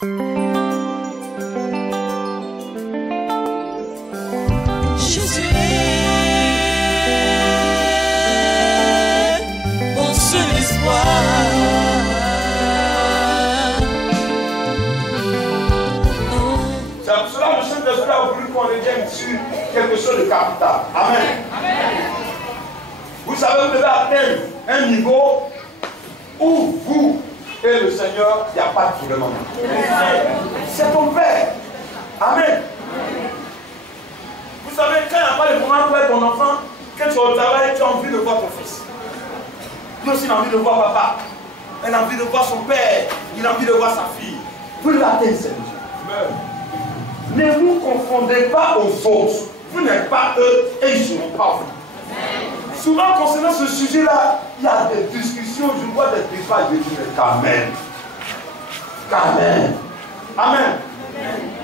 Jésus est mon seul espoir. C'est pour cela que le Saint-Esprit a voulu qu'on revienne sur quelque chose de capital. Amen. Amen. Vous savez, vous devez atteindre un niveau où vous et le Seigneur, il n'y a pas de tournement. C'est ton Père. Amen. Vous savez, quand il n'y a pas de moment pour être ton enfant, quand tu es au travail, tu as envie de voir ton fils. Lui aussi, il a envie de voir papa. Il a envie de voir son père. Il a envie de voir sa fille. Vous l'atteindre, Seigneur. Ne vous confondez pas aux autres. Vous n'êtes pas eux et ils ne seront pas vous. Souvent, concernant ce sujet-là, il y a des discussions, je vois des débats, je dis, mais quand même. Amen.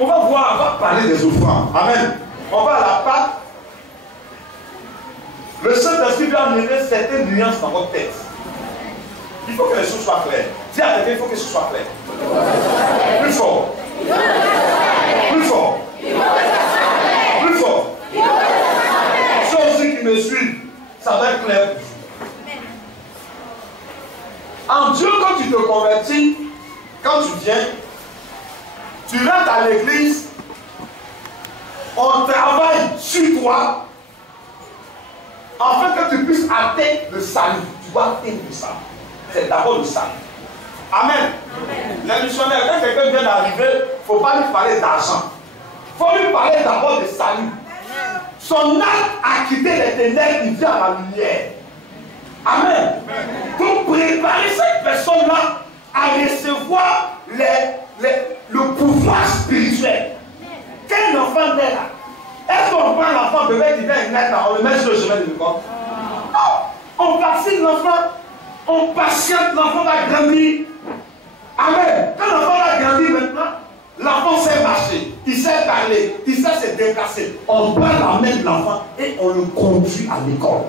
On va voir, on va parler des offrandes. Amen. On va à la Pâque. Le Saint-Esprit va amener certaines nuances dans votre tête. Il faut que les choses soient claires. Dis à quelqu'un, il faut que ce soit clair. Plus fort. Plus fort. Plus fort. Ceux aussi qui me suivent, ça va être clair. En Dieu, quand tu te convertis, quand tu viens, tu rentres à l'église, on travaille sur toi, afin que tu puisses atteindre le salut. Tu dois atteindre le salut. C'est d'abord le salut. Amen. Les missionnaires, quand quelqu'un vient d'arriver, il ne faut pas lui parler d'argent. Il faut lui parler d'abord de salut. Son âme a quitté les ténèbres, il vient à la lumière. Amen. Pour préparer cette personne-là à recevoir le pouvoir spirituel. Quel enfant est là? Est-ce qu'on prend l'enfant bébé qui vient naître, on le met sur le chemin de l'école? Non. On vaccine l'enfant, on patiente, l'enfant va grandir. Amen. Quand l'enfant va grandir maintenant, l'enfant sait marcher, il sait parler, il sait se déplacer. On prend la main de l'enfant et on le conduit à l'école.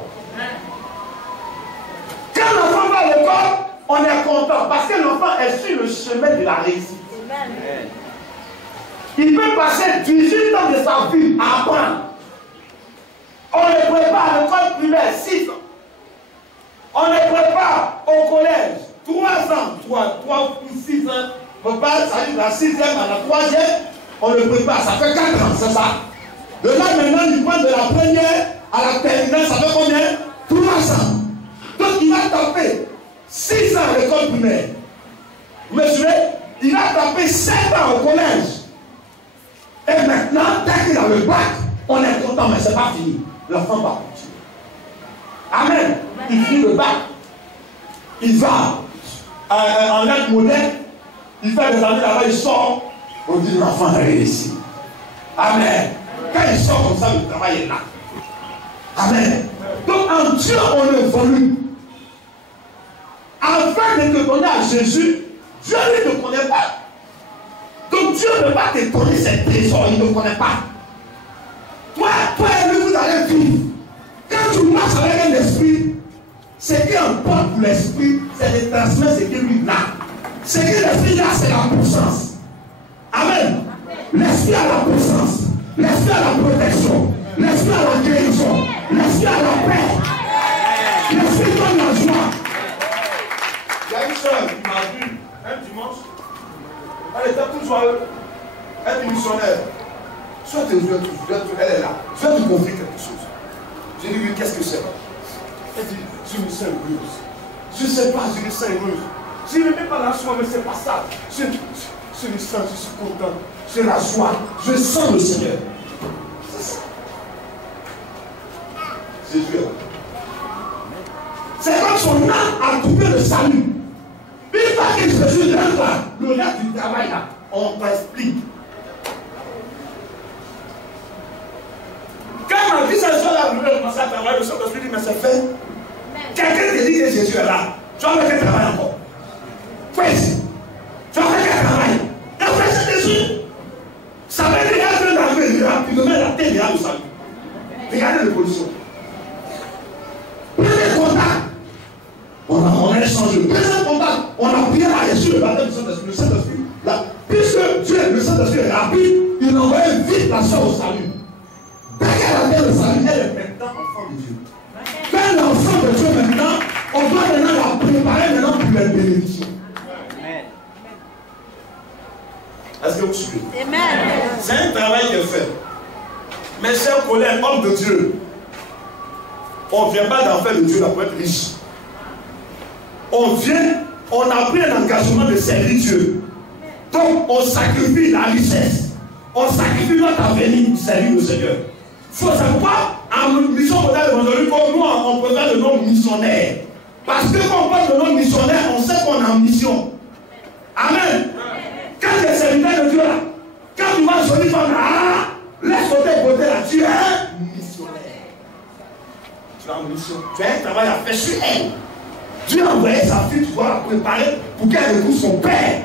Quand l'enfant va à l'école, on est content parce que l'enfant est sur le chemin de la réussite. Amen. Il peut passer 18 ans de sa vie à apprendre. On le prépare à l'école primaire 6 ans. On le prépare au collège 3 ans, 3 ou 6 ans. On passe à la 6e, à la 3e, on le prépare, ça fait 4 ans, c'est ça. De là maintenant, il prend de la première à la terminale, ça fait combien? 3 ans. Donc il va taper 6 ans à l'école primaire. Vous me suivez? Il va taper 7 ans au collège. Et maintenant, dès qu'il a le bac, on est content, mais ce n'est pas fini. L'enfant va continuer. Amen. Il finit le bac. Il va en aide moderne. Il fait des années là-bas, il sort. On dit l'enfant a réussi. Amen. Quand il sort comme ça, le travail est là. Amen. Donc en Dieu, on évolue. Afin de te donner à Jésus, Dieu ne te connaît pas. Donc Dieu ne peut pas te donner ses trésors, il ne connaît pas. Toi et lui, vous allez vivre. Quand tu marches avec un esprit, ce qui importe pour l'esprit, c'est de transmettre ce que lui a. Ce que l'esprit a, c'est la puissance. Amen. L'esprit a la puissance. L'esprit a la protection. L'esprit a la guérison. L'esprit a la paix. L'esprit donne la joie. Il y a une soeur qui m'a vu un dimanche. Elle était toute joyeuse. Elle est missionnaire. Soit elle est là. Soit tu confie quelque chose. J'ai dit, qu'est-ce que c'est? Elle dit, je me sens heureuse. Je ne sais pas, je me sens heureuse. Je ne mets pas la joie, mais ce n'est pas ça. Je me sens, je suis content. C'est la joie. Je sens le Seigneur. C'est ça. Jésus est là. C'est comme son âme a trouvé le salut. Une fois que Jésus est là, le reste du travail là, on t'explique. Quand ma vie, cette soeur-là, je vais commencer à travailler, le Saint-Esprit dit, mais c'est fait. Quelqu'un te dit que Jésus est là. Tu vas faire quel travail encore? Fais ici. Tu vas faire quel travail? Et après, c'est Jésus. Ça veut dire qu'il y a un d'arriver, il met la tête derrière le salut. Regardez les positions. Prenez contact. On a échangé. Prenez contact. On a prié à Jésus le baptême du Saint-Esprit. Le Saint-Esprit, là, puisque conduire ta soeur au salut. Dès qu'elle a fait le salut, elle est maintenant enfant de Dieu. Quand elle est enfant de Dieu maintenant, on doit maintenant la préparer maintenant pour les bénédictions. Est-ce que vous suivez? C'est un travail qui est fait. Mes chers collègues, hommes de Dieu, on ne vient pas d'en faire de Dieu là pour être riche. On vient, on a pris un engagement de servir Dieu. Donc on sacrifie la richesse. On sacrifie notre avenir pour servir le Seigneur. C'est pourquoi en mission modèle évangélique, nous on préfère le nom missionnaire. Parce que quand on parle de nom missionnaire, on sait qu'on est en mission. Amen. Quand tu es serviteur de Dieu là, quand tu vois une jolie femme là, laisse côté là, tu es un missionnaire. Tu es en mission. Tu as un travail à faire sur elle. Dieu a envoyé sa fille, tu dois la préparer pour qu'elle retrouve son père.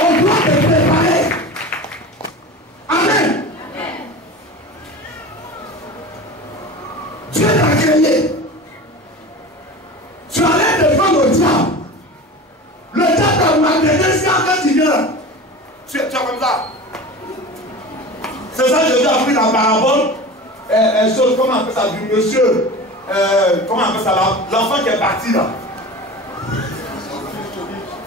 On doit te préparer. Amen. Dieu t'a créé. Tu allais défendre le diable. Le diable t'a maltraité quand tu viens. Tu es comme ça. C'est ça que Jésus a pris la parabole. Comment on appelle ça, du monsieur, comment on appelle ça là, l'enfant qui est parti là.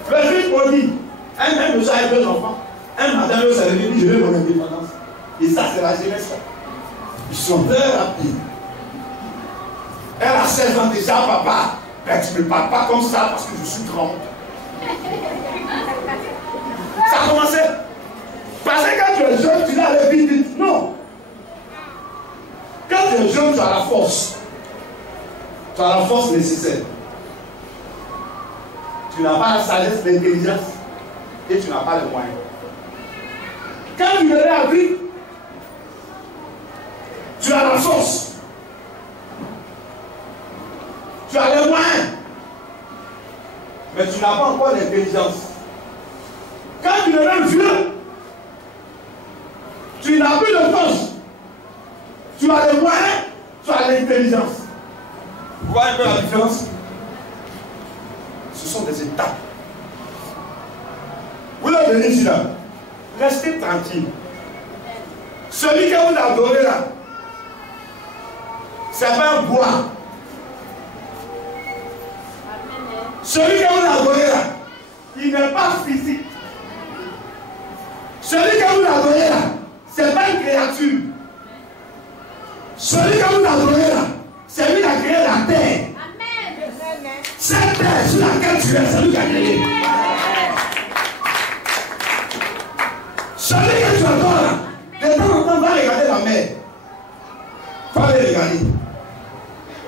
Le fils prodigue, un monsieur avec deux enfants, un matin il s'est levé, je veux mon indépendance. Et ça c'est la jeunesse. Ils sont très rapides. Elle a 16 ans déjà, papa. Ben tu ne me parles pas comme ça parce que je suis grand. Ça a commencé. Parce que quand tu es jeune, tu l'as le vite. Non. Quand tu es jeune, tu as la force. Tu as la force nécessaire. Tu n'as pas la sagesse, l'intelligence. Et tu n'as pas les moyens. Quand tu deviens adulte, tu as la force. Tu as les moyens. Mais tu n'as pas encore l'intelligence. Quand tu deviens vieux, tu n'as plus de force. Tu as les moyens, tu as l'intelligence. Vous voyez un peu la différence? Ce sont des étapes. Vous le venez ici là. Restez tranquille. Celui que vous adorez là, c'est pas un bois. Celui que vous adorez là, il n'est pas physique. Celui que vous adorez là, c'est pas une créature. Celui que vous adorez là, c'est lui qui a créé la terre. Amen. Cette terre sur laquelle tu es, c'est lui qui a créé. Celui que tu adores là, de temps en temps, va regarder la mer. Va aller regarder.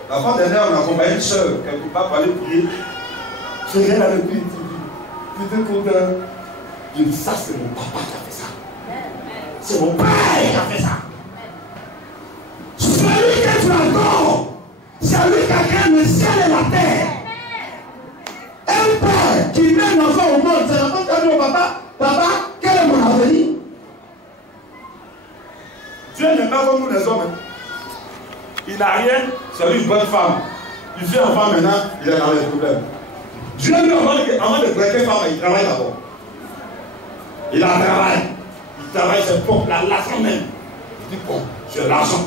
La fois dernière, on a accompagné une soeur, quelque part pour aller prier. Je regarde dans le pays, tu te comptes. Je dis, ça c'est mon papa qui a fait ça. C'est mon père qui a fait ça. Celui que tu adores, c'est lui qui a créé le ciel et la terre. Un père qui met un enfant au monde, c'est l'enfant qui a dit au papa, papa, quel est mon avenir? Dieu n'est pas comme nous les hommes. Il n'a rien, c'est une bonne femme. Il fait enfant maintenant, il est dans les problèmes. Dieu lui, avant de créer femme, il travaille d'abord. Il a un travail. Il travaille, c'est pour l'argent même. Il dit, bon, j'ai l'argent.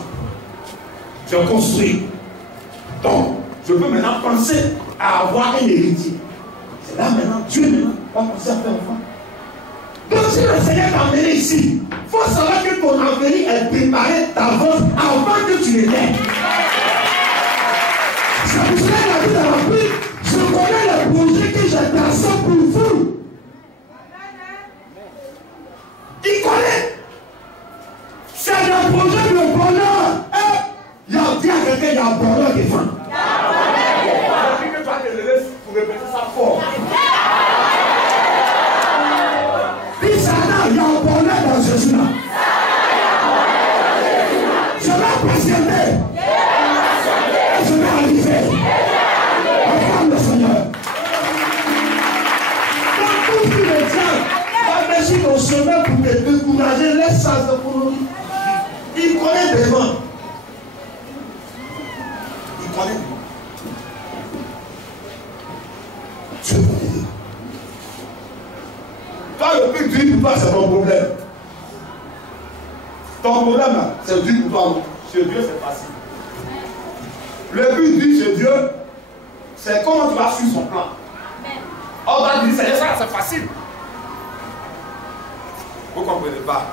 Je construis. Donc, je peux maintenant penser à avoir un héritier. C'est là maintenant, Dieu maintenant va penser à faire enfant. Donc, si le Seigneur t'a amené ici, il faut savoir que ton avenir est préparé d'avance avant que tu l'étais. C'est pour cela qu'il a dit dans la Bible, je connais les projets que j'ai tracés pour vous. Il connaît. C'est un projet de bonheur. Il y a dit à quelqu'un, il y a un bonheur qui vend. Il y a un bonheur qui vend. Il faut que tu as te lever pour répéter ça fort. Dis ça là, il y a un bonheur dans Jésus là. Je vais patienter. Je vais arriver. Acclame le Seigneur. Quand tout le diable va mettre ton chemin pour te décourager, laisse ça pour nous. Il connaît des vents. Il connaît des vents. Dieu connaît des vents. Quand le plus dur pour toi, c'est ton problème. Ton problème, là, c'est dur pour toi. Chez Dieu, c'est facile. Le plus dur chez Dieu, c'est comment tu vas suivre son plan. On va dire, c'est ça, c'est facile. Vous ne comprenez pas.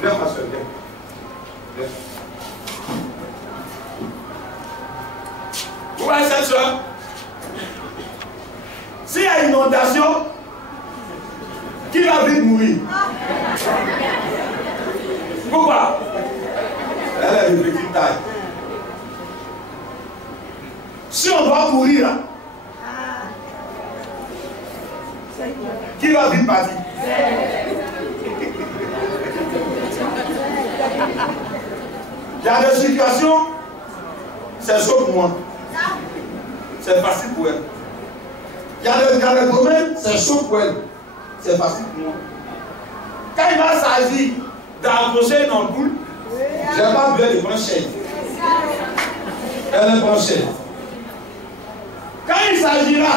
Viens, ma soeur, viens. Viens. Vous voyez cette soeur? S'il y a inondation, qui va vite mourir? Pourquoi? Elle est de petite taille. Si on doit mourir là, qui va vite partir? Il y a des situations, c'est chaud pour moi. C'est facile pour elle. Il y a des domaines, c'est chaud pour elle. C'est facile pour moi. Quand il va s'agir d'accrocher une ampoule, je n'ai pas besoin de prendre chaise. Elle est branchée. Quand il s'agira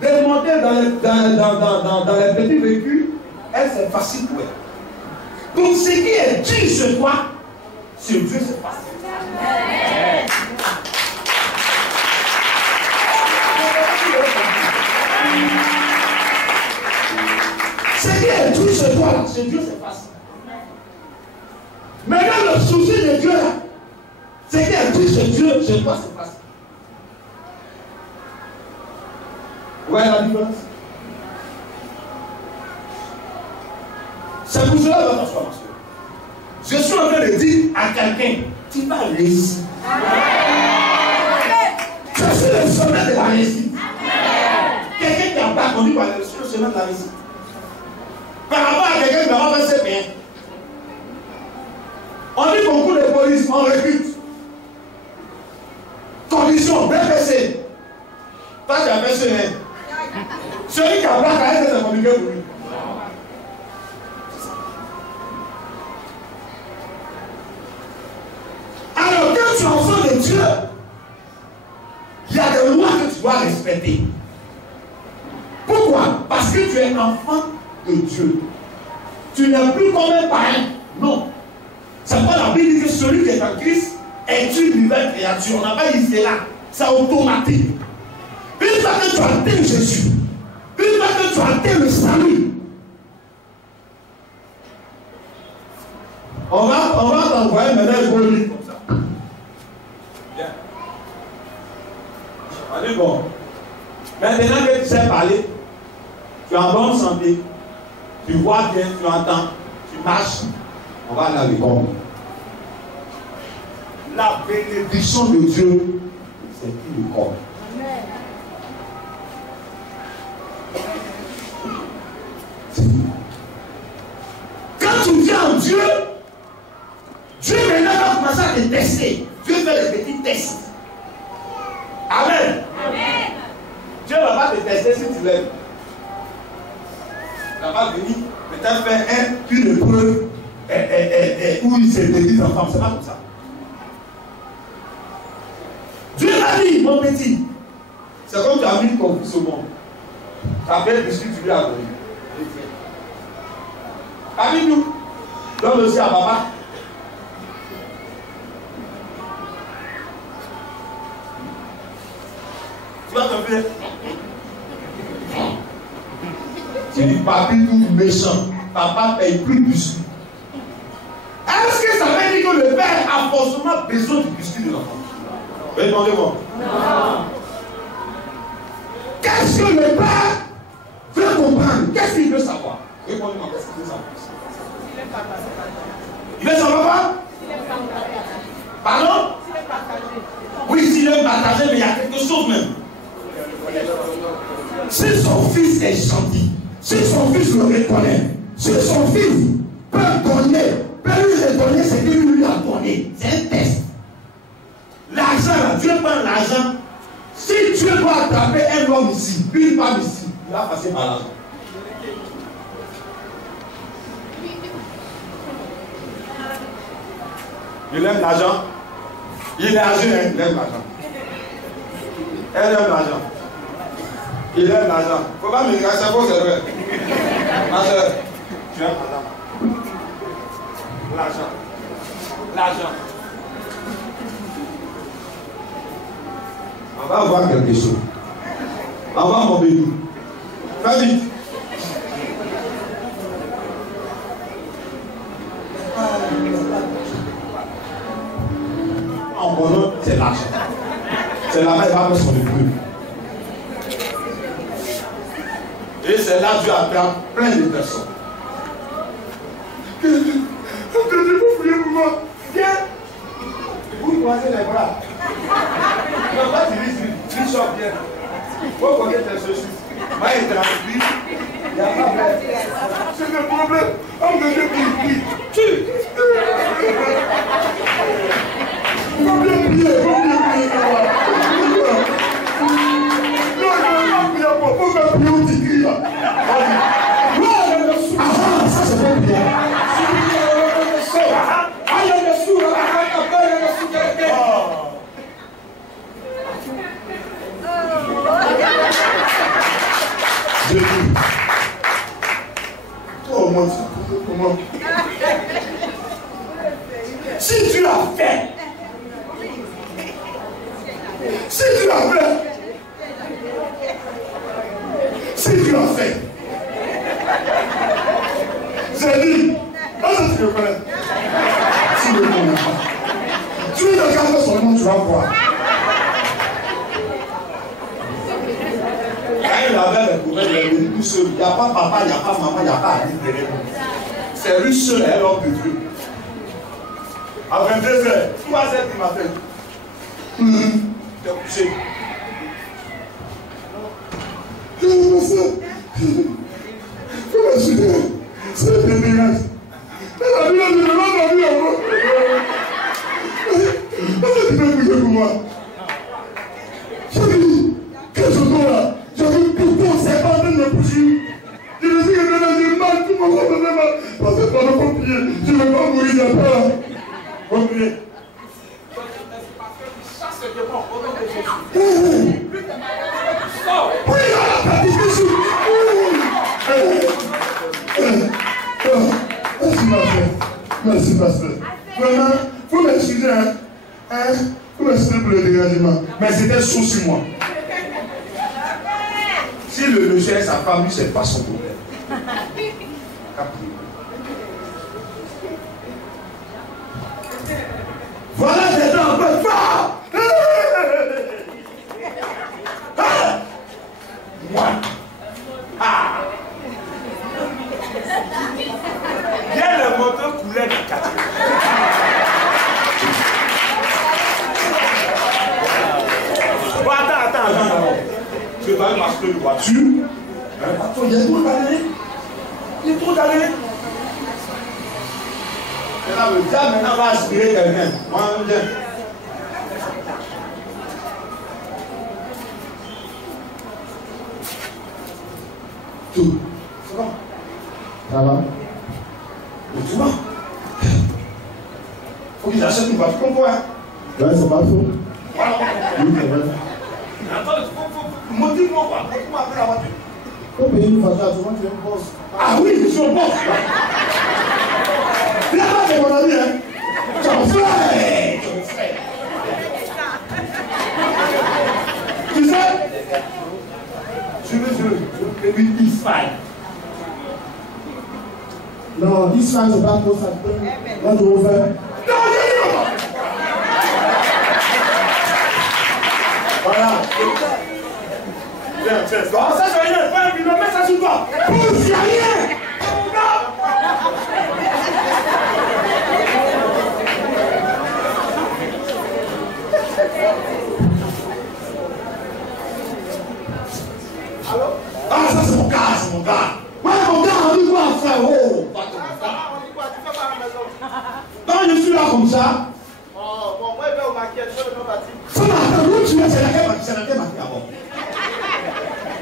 de monter dans les petits véhicules, elle, c'est facile pour elle. Donc, ce qui est dur sur toi, sur Dieu, c'est facile. Ce qui est dur sur toi, sur Dieu, c'est facile. Maintenant, le souci de Dieu, là, ce qui est dur sur Dieu, sur toi, c'est facile. Vous voyez la différence? C'est pour cela votre transformation. Je suis en train de dire à quelqu'un, tu vas réussir. Je suis le sommet de la réussite. Quelqu'un qui n'a pas conduit par le sommet de la réussite. Par rapport à quelqu'un qui n'a pas fait ses bien. On dit beaucoup de police, on recrute. Condition, BPC. Toi, tu as fait ce rien. Celui qui a pas carré, c'est compliqué pour lui. Alors, quand tu es enfant de Dieu, il y a des lois que tu dois respecter. Pourquoi? Parce que tu es enfant de Dieu. Tu n'es plus comme un parrain. Non. C'est pas la Bible dit que celui qui est en Christ est une nouvelle créature. On n'a pas dit cela. C'est automatique. Une fois que tu atteins Jésus, une fois que tu atteins le salut, on va t'envoyer maintenant un gros livre comme ça. Bien. Allez, bon. Maintenant que tu sais parler, tu es en bonne santé, tu vois bien, tu entends, tu marches, on va aller à l'école. La bénédiction de Dieu, c'est une école. Quand tu viens en Dieu, Dieu maintenant va commencer à te tester. Dieu fait des petits tests. Amen. Amen. Dieu ne va pas te tester si tu l'aimes. Il ne va pas venir peut-être faire une épreuve où il se déguise en femme. C'est pas comme ça. Dieu m'a dit, mon petit, c'est comme tu as mis ton fils au monde. Tu as fait le biscuit, tu lui as donné. Amis-nous, donne aussi à papa. Tu vas te faire. Tu dis, papi, tout méchant. Papa paye plus de biscuits. Est-ce que ça veut dire que le père a forcément besoin du biscuit de l'enfant? Répondez-moi. Non. Qu'est-ce que le père veut comprendre? Qu'est-ce qu'il veut savoir? Répondez-moi, qu'est-ce qu'il veut savoir? Il veut savoir quoi? Pardon? Oui, s'il est partagé, mais il y a quelque chose même. Si son fils est gentil, si son fils le reconnaît, si son fils peut lui redonner ce qu'il lui a donné, c'est un test. L'argent, Dieu prend l'argent. Si Dieu doit attraper un homme ici, une femme ici, il va passer par l'argent. Il aime l'argent. Il est âgé, il aime l'argent. Elle aime l'argent. Il aime l'argent. Il ne faut pas me dire, c'est faux, c'est vrai. Ma soeur, tu aimes l'argent. L'argent. On va voir quelque chose. On va mon bébé. Fais vite. En bonheur, c'est l'argent. C'est la main qui va mettre son épreuve. Et c'est là que Dieu appelle plein de personnes. Que Dieu vous priez pour moi. Viens. Vous croisez les bras. Non, pas tu dis, Bishop, viens. Faut connaître tes choses. Moi, il transpire. Il n'y a pas de problème. C'est le problème. Homme de Dieu prie. Il faut bien prier. Il faut bien prier. Non, il faut bien prier. Il faut bien prier où tu cries là. Ah, ça c'est pas bien. Je dis, oh mon Dieu, comment? Si tu l'as fait, si tu l'as fait, si tu l'as fait, j'ai dit, est-ce que tu le connais? Tu ne le connais pas. Tu le regardes son nom, tu vas voir. Il avait les problèmes, il est venu tout seul. Il n'y a pas papa, il n'y a pas maman, il n'y a pas ami derrière lui. C'est lui seul et l'homme de Dieu. À 22h, 3h du matin. Tu es couché. Comment je suis c'est le dégueulasse. La vie est de l'homme. Est-ce que tu peux prier pour moi? J'ai dit, qu'est-ce que c'est là? J'avais pourquoi c'est pas en train de me pousser. Je me dis que j'ai mal, tout le monde me fait mal. Parce que toi, il faut prier. Je ne vais pas mourir d'après. Il faut prier. Oui, à la petite Jésus. Merci, ma frère. Merci, pasteur. Vraiment, il faut m'excuser. Il faut m'excuser pour le dégagement. Mais c'était souci, moi. Si le monsieur est sa femme, lui, c'est pas son problème. Voilà des dents un peu forts. Moi. Il y a le moteur coulait de 4. Bon, attends. Je vais aller m'acheter une voiture. Attends, il y a trop d'années. Il y a trop d'années. Maintenant, le diable maintenant va aspirer quelqu'un. Moi, je viens. Tout. C'est bon. Ça va. Mais tu vois. Faut qu'ils achètent une voiture comme toi. Ouais, c'est pas faux. Voilà. Oui, c'est vrai. Attends, motive-moi quoi. Motive-moi après la voiture. Faut payer une voiture à souvent tu es un boss. Ah oui, je suis un boss. Là-bas, c'est mon ami, hein. Tu es mon frère. Tu sais, je veux this fight. Non, this fight, c'est pas trop ça. Là, je veux faire. Non. Voilà. Tiens. Non, ça, c'est rien. Pas un million, mets ça sur toi. Pousse, il n'y a rien. Allô? Ah, ça, c'est mon gars, Ouais, mon gars, on dit quoi, frère? Oh, pas ton gars. On dit quoi? Tu fais pas à la maison? Non, je suis là comme ça. Oh, bon, moi, je vais au maquillage, je vais au bâti. Ça va, attends, où tu es? C'est laquelle maquillage avant?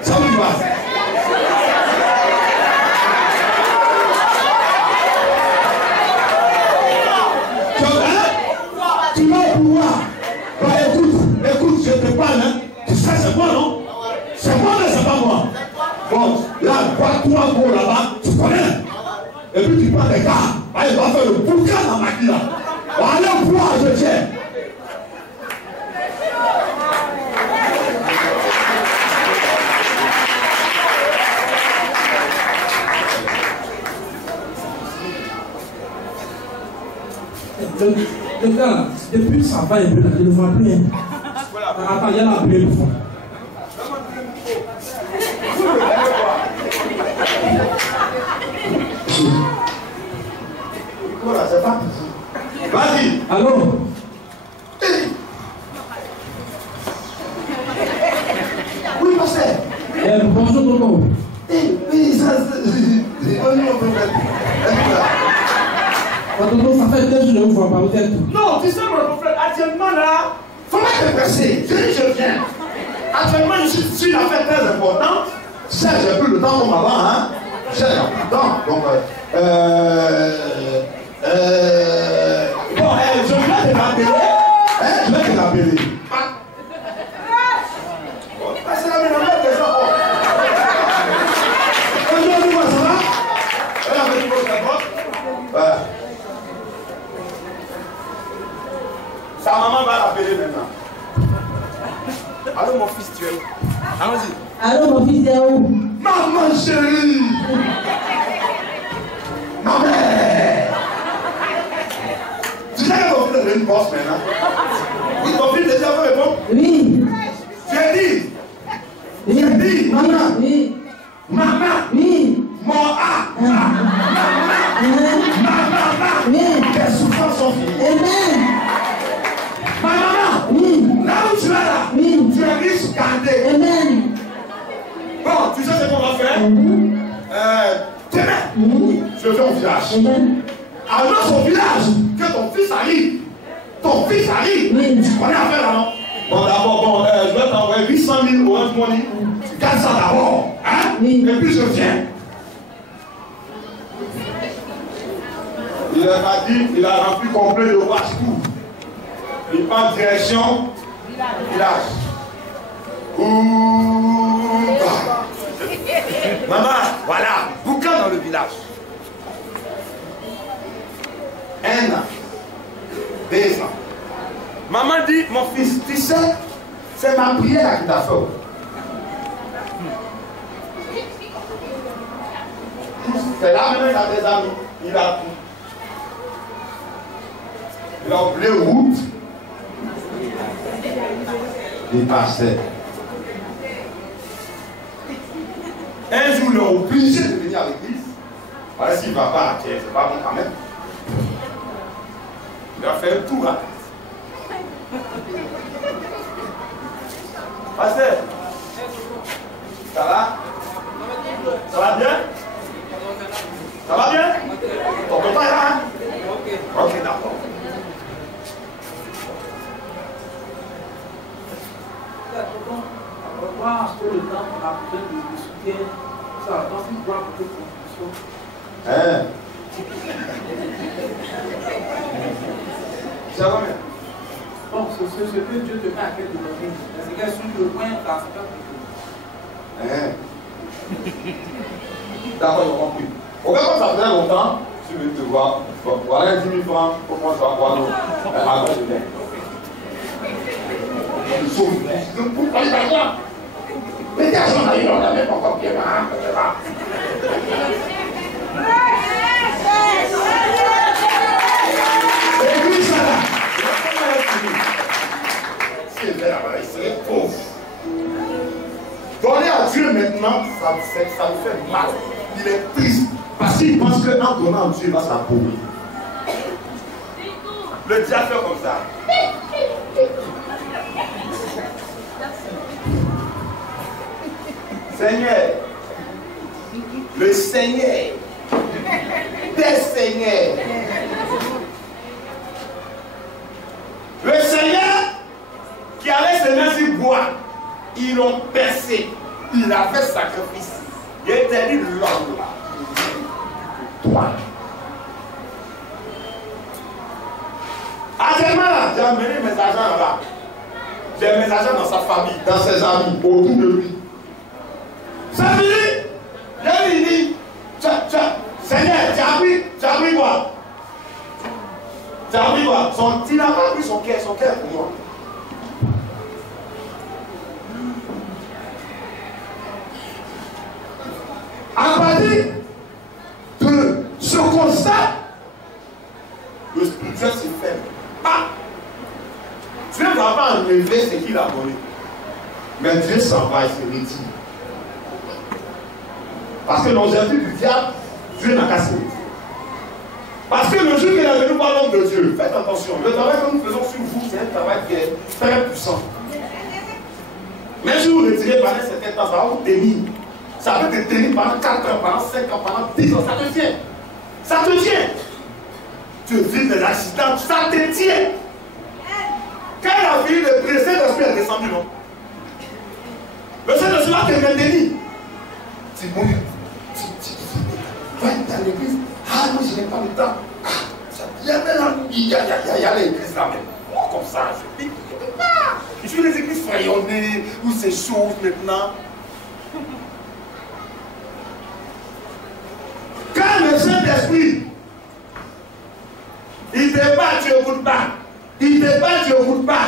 Ça où tu vas? Tu vas au pouvoir. Bah, écoute, je te parle, hein. Tu sais, c'est moi, non? C'est moi, mais c'est pas moi. boire 3 gros là-bas, tu connais. Et puis tu prends des gars, il va faire le bouquin dans ma vie là. On va aller boire, je tiens. Les gars, depuis ça va un peu là, je ne vois plus. Attends, il y a la pluie au fond. Voilà, c'est pas. Vas-y. Allô? Oui, pasteur. Bonjour, Toto. Oui, ça c'est. Toto, ça fait 2 jours que je ne vous vois pas, vous êtes. Non, tu sais, mon prophète, actuellement là, faut pas te presser. Je dis, je viens. Actuellement, je suis sur une affaire très importante. Certes, j'ai plus le temps comme avant, hein. J'ai plus le temps. Donc, bon, je viens de t'appeler. Je viens de t'appeler. C'est la même des gens. Aujourd'hui, moi, ça va? Avec vous, d'accord? Voilà. Sa maman va l'appeler maintenant. Allô, mon fils, tu es où? Allons-y. Allô, mon fils, tu es où? Maman chérie! Ma mère! Tu sais que ton fils est une bosse maintenant? Oui, ton fils déjà veut répondre? Oui. Tu as dit? Oui. Tu as dit? Maman! Oui. Maman! Oui. Mon A! Maman! Oui. Tes souffrances sont finies. Amen. Ma maman! Oui. Là où tu es là, Oui. tu es riche gardé. Amen. Bon, tu sais ce qu'on va faire? Demain, je vais au village. Amen. Annonce au village que ton fils arrive. Ton fils arrive. Oui. Tu connais l'affaire là, non? Bon, d'abord, je vais t'envoyer 800 000 Orange Money. Tu gardes ça d'abord. Hein? Oui. Et puis je viens. Il a dit, il a rempli complet de Wascou. Il prend direction village. Ouh. Maman, voilà, boucan dans le village. 1 an, 2 ans. Maman dit, mon fils, tu sais, c'est ma prière qui t'a fait. C'est là même il a des amis, il a tout. Il a oublié route. Il passait. Un jour, il est obligé de venir à l'église. Voilà, s'il ne va pas à terre, c'est pas bon quand même. Il a fait un tour à terre. Pasteur, ça va? Ça va bien? Ça va bien? Ton papa est là, hein? Ok, d'accord. On va voir sur le temps qu'on a besoin de soutien. Ça, dans une grande contribution. Ça va bien? Bon, ce que Dieu te met à cœur de donner, c'est qu'elle suit le point dans ce cas. D'accord, j'ai compris. Regarde comme ça faisait longtemps, tu veux te voir. Bon, voilà 10 000 francs pour moi, je vais avoir l'eau. Avant de venir. Ils sont pourquoi ils t'argent? Mais t'es argent d'ailleurs, on n'a même pas encore bien, hein, et puis ça là. Si elle est là-bas, il serait pauvre. Donner à Dieu maintenant, ça me fait mal. Il est triste. Parce qu'il pense qu'en donnant à Dieu, il va s'appauvrir. Le diable fait comme ça. Seigneur, le Seigneur, des Seigneurs, le Seigneur qui allait se mettre sur bois, ils l'ont percé, il a fait sacrifice, il était dit l'homme là, toi. Actuellement, j'ai amené mes agents là-bas, j'ai mes agents dans sa famille, dans ses amis, autour de lui. Ça veut dire, Seigneur, tu as appris quoi? Tu as appris quoi? Tu n'as pas appris son cœur pour moi. À partir de ce constat, le spirituel se ferme. Ah! Dieu ne va pas enlever ce qu'il a donné. Mais Dieu s'en va et se retire. Parce que l'objectif du diable, Dieu n'a qu'à se retirer. Parce que le jour qu'il est venu par l'homme de Dieu, faites attention, le travail que nous faisons sur vous, c'est un travail qui est très puissant. Mais si vous retirez pendant un certain temps, ça va vous tenir. Ça peut te tenir pendant 4 ans, pendant 5 ans, pendant 10 ans, ça te tient. Ça te tient. Tu vis des accidents, ça te tient. Quand il a fini de prier, Saint-Esprit est descendu, non? Le Saint-Esprit va te maintenir. Tu vas dans l'église. Ah non, je n'ai pas le temps. Il y a l'église là même. Moi, comme ça, je dis, je suis les églises frayonnées, où c'est chaud maintenant. Quand le Saint-Esprit, il te bat, tu n'écoutes pas. Il te bat, tu n'écoutes pas.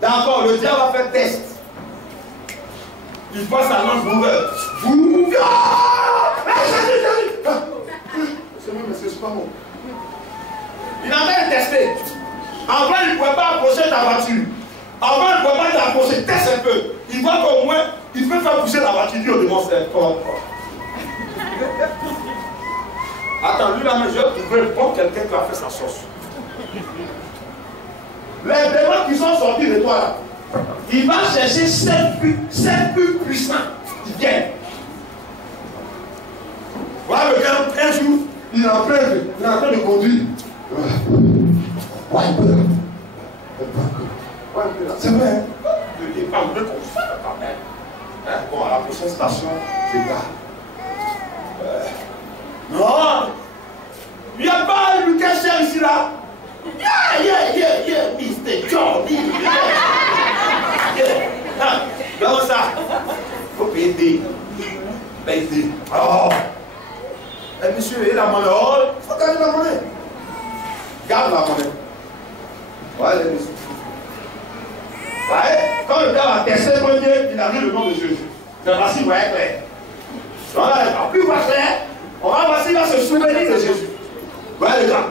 D'accord, le diable va faire test. Il passe à l'ange moureur. C'est moi, monsieur, c'est pas moi. Il a même testé. Avant, il ne pouvait pas approcher ta voiture. Avant, il ne pouvait pas t'approcher. Teste un peu. Il voit qu'au moins, il peut faire pousser la voiture. Il dit au démon, c'est toi. Attends, lui là, je vais trouver bon quelqu'un qui a fait sa sauce. Les démons qui sont sortis de toi là, il va chercher 7 plus puissants qui viennent. Voilà le gars, un jour, il est en train de conduire. C'est vrai. Il n'est pas mieux comme ça quand même. Bon, à la prochaine station, c'est là. Non, il n'y a pas une cachère ici là. Yeah, Mr. Johnny. Comment ça? Il faut payer. Oh. Eh, monsieur, il a la monnaie. Oh, il faut garder la monnaie. Garde la monnaie. Ouais, les messieurs. Ouais, quand le gars a testé le premier, il a vu le nom de Jésus. C'est facile, vous voyez clair. Voilà, il va plus voir clair. On va voir s'il va se souvenir de Jésus. Ouais, les gars,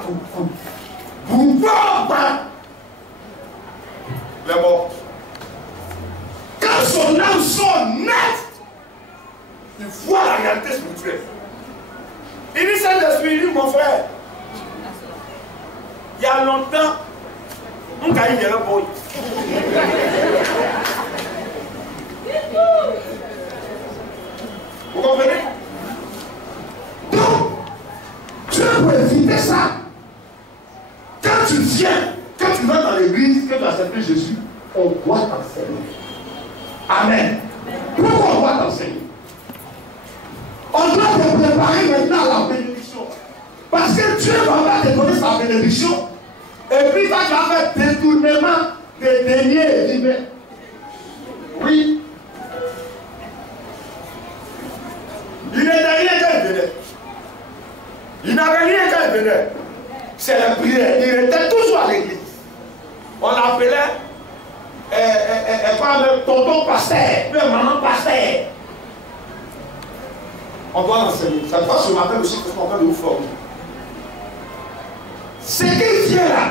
mais bon, quand son âme sort net, il voit la réalité spirituelle. Il dit Saint-Esprit, il dit mon frère, il y a longtemps, on a eu des boy. Vous comprenez? Donc, tu peux éviter ça. Quand tu viens, quand tu vas dans l'église, que tu as accepté Jésus, on doit t'enseigner. Amen. Pourquoi on doit t'enseigner? On doit te préparer maintenant à la bénédiction. Parce que Dieu va pas te donner sa bénédiction. Et puis quand tu vas faire détournement des deniers divins. Oui. Il n'était rien qu'elle venait. Il n'avait rien qu'elle venait. C'est la prière. Il était toujours à l'église. On l'appelait tonton pasteur, maman pasteur. On doit l'enseigner. Ça doit ce matin aussi que je suis en train de vous former. Ce qui vient là,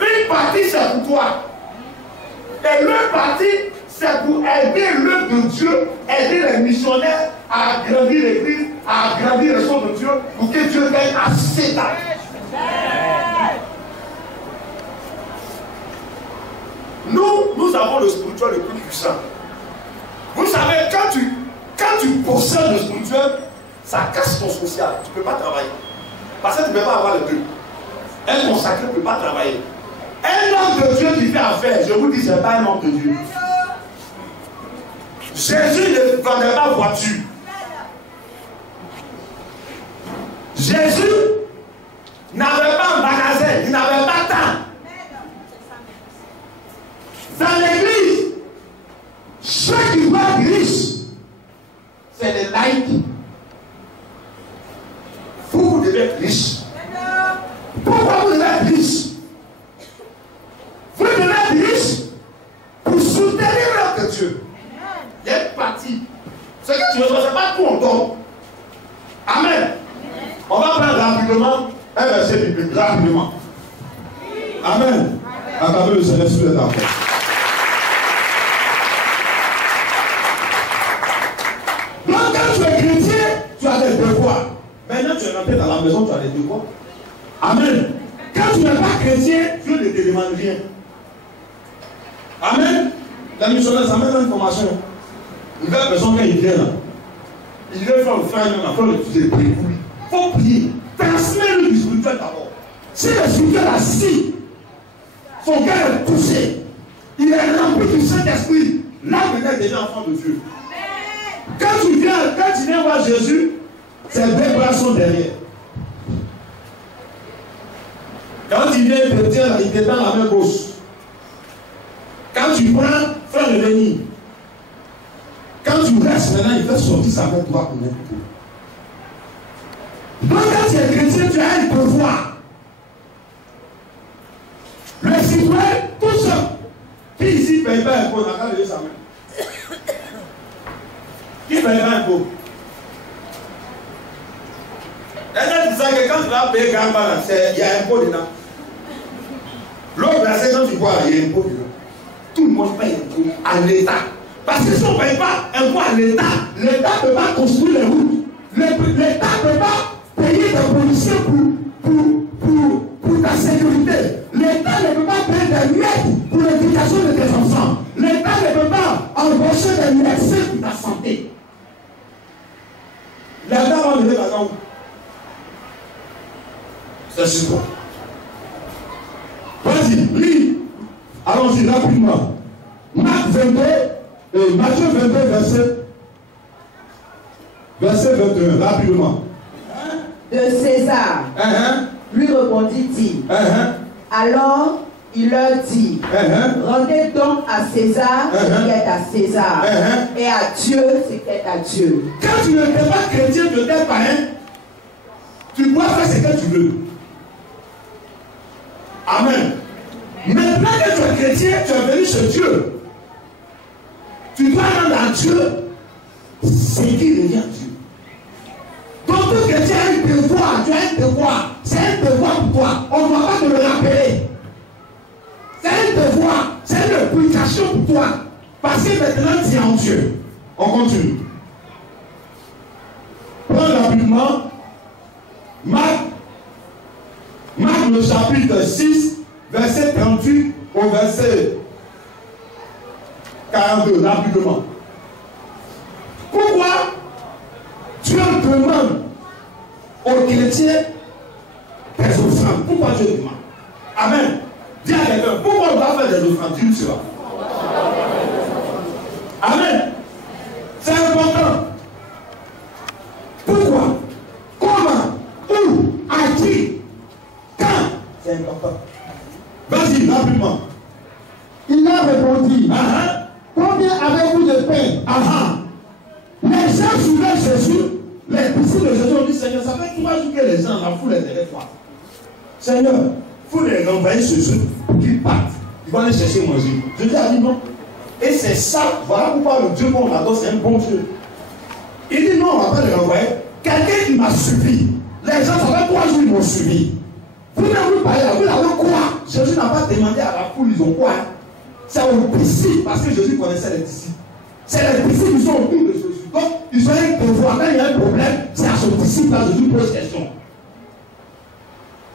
une partie c'est pour toi. Et l'autre partie c'est pour aider l'œuvre de Dieu, aider les missionnaires à agrandir l'église, à agrandir les choses de Dieu, pour que Dieu gagne assez d'argent. Nous avons le spirituel le plus puissant. Vous savez, quand tu possèdes le spirituel, ça casse ton social. Tu ne peux pas travailler. Parce que tu ne peux pas avoir les deux. Un consacré ne peut pas travailler. Un homme de Dieu qui fait affaire, je vous dis, ce n'est pas un homme de Dieu. Jésus ne vendait pas voiture. Jésus n'avait pas un magasin, il n'avait pas de temps. Dans l'église, ceux qui voient riches, c'est les laïcs. Acclamez le Seigneur sur les enfants. Donc quand tu es chrétien, tu as des devoirs. Maintenant tu es rentré dans la maison, tu as des devoirs. Amen. Quand tu n'es pas chrétien, Dieu ne te demande rien. Amen. La missionnaire, ça met une formation. Une belle personne, quand il vient là, il vient faire le frère, il va faire le sujet. Il faut prier. Transmets-le du spirituel d'abord. Si le spirituel a si, son cœur est touché, il est rempli du Saint-Esprit, là maintenant il devient enfant de Dieu. Quand tu viens voir Jésus, ses deux bras sont derrière. Quand il vient, il te tient, il te tend la main gauche. Quand tu prends, fais revenir. Quand tu restes maintenant, il fait sortir sa main droite pour mettre. Donc quand tu es chrétien, tu as un devoir. Le citoyen, tout seul, qui ici ne paye pas un pot, n'a qu'à lever sa main. Qui ne paye pas un pot? Là, tu sais que quand tu vas payer grand balance, il y a un pot dedans. L'autre verset, quand tu vois, il y a un pot dedans. Tout le monde paye un pot à l'État. Parce que si on ne paye pas un pot à l'État, l'État ne peut pas construire les routes. L'État ne peut pas payer des policiers pour ta sécurité. L'État ne peut pas payer des maîtres pour l'éducation de tes enfants. L'État ne peut pas embaucher des médecins pour ta santé. L'État va mener là-dedans. C'est sur toi. Vas-y, lis. Allons-y rapidement. Marc 22, Matthieu 22, verset 21, rapidement. De César, lui répondit-il. Alors il leur dit, rendez donc à César ce qui est à César, et à Dieu ce qui est à Dieu. Quand tu n'es pas chrétien, tu n'es pas païen, tu dois faire ce que tu veux. Amen. Maintenant que tu es chrétien, tu es venu chez Dieu. Tu dois rendre à Dieu ce qui revient à Dieu. Donc tout chrétien a un devoir, tu as un devoir. C'est un devoir pour toi. On ne va pas te le rappeler. C'est un devoir, c'est une obligation pour toi. Parce que maintenant tu es en Dieu. On continue. Prends rapidement Marc le chapitre 6, verset 38 au verset 42, rapidement. Pourquoi Dieu demande aux chrétiens des offrandes? Pourquoi Dieu demande? Amen. Dis à quelqu'un, pourquoi on doit faire des offrandes? Dis-le cela. Amen. C'est important. Pourquoi? Comment? Où? À qui? Quand? C'est important. Vas-y, rapidement. Il a répondu, combien avez-vous de pain? Les gens soulevaient Jésus, les disciples de Jésus ont dit, Seigneur, ça fait 3 jours que les gens, la foule est derrière toi. Seigneur, il faut les renvoyer chez eux pour qu'ils partent. Ils vont aller chercher manger. Jésus a dit non. Et c'est ça, voilà pourquoi le Dieu qu'on adore, c'est un bon Dieu. Il dit non, on ne va pas les renvoyer. Quelqu'un qui m'a suivi, les gens, ça fait 3 jours, ils m'ont suivi. Vous n'avez pas là, vous avez quoi? Jésus n'a pas demandé à la foule, ils ont quoi? C'est aux disciples, parce que Jésus connaissait les disciples. C'est les disciples qui sont autour de Jésus. Donc, ils ont un devoir. Quand il y a un problème, c'est à son disciple là, Jésus pose question.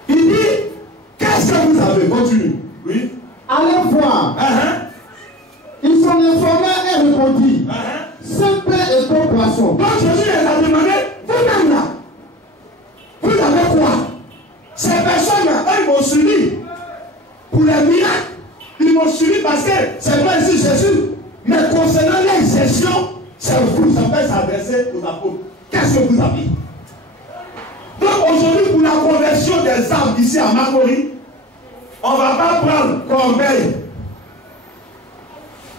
Il dit, qu'est-ce que vous avez? Continue. Oui. Allez voir. Ils sont informés et répondit, 5 pains et 2 poissons. Donc Jésus les a demandé, vous-même là, vous avez quoi? Ces personnes-là, eux, ils m'ont suivi pour les miracles. Ils m'ont suivi parce que c'est pas ici Jésus. Mais concernant l'exertion, c'est vous, ça peut s'adresser aux apôtres. Qu'est-ce que vous avez? Donc aujourd'hui, pour la conversion des arbres ici à Makori, on ne va pas prendre corbeille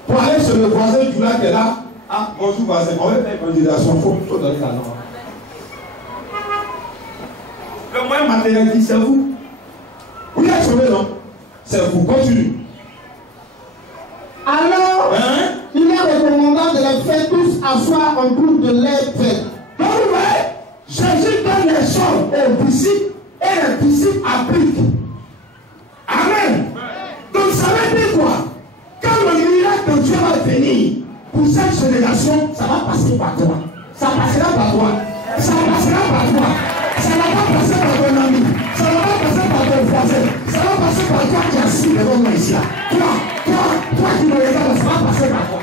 pour aller sur le voisin du lac qui est là. Ah, bonjour voisin, on va faire une candidatation, il faut donner la norme. Le moyen matériel dit, c'est vous. Vous êtes sauvé, non? C'est vous, continue. Alors, il leur recommanda de les faire tous asseoir en groupe de l'air fait. Donc, vous voyez, Jésus donne les choses aux disciples et les disciples appliquent. Amen. Donc, venir, pour cette génération, ça va passer par toi. Ça passera par toi. Ça passera par toi. Ça ne va pas passer par ton ami. Ça ne va pas passer par ton voisin. Ça va passer par toi qui est assis devant moi ici. Toi qui me regardes, ça va passer par toi.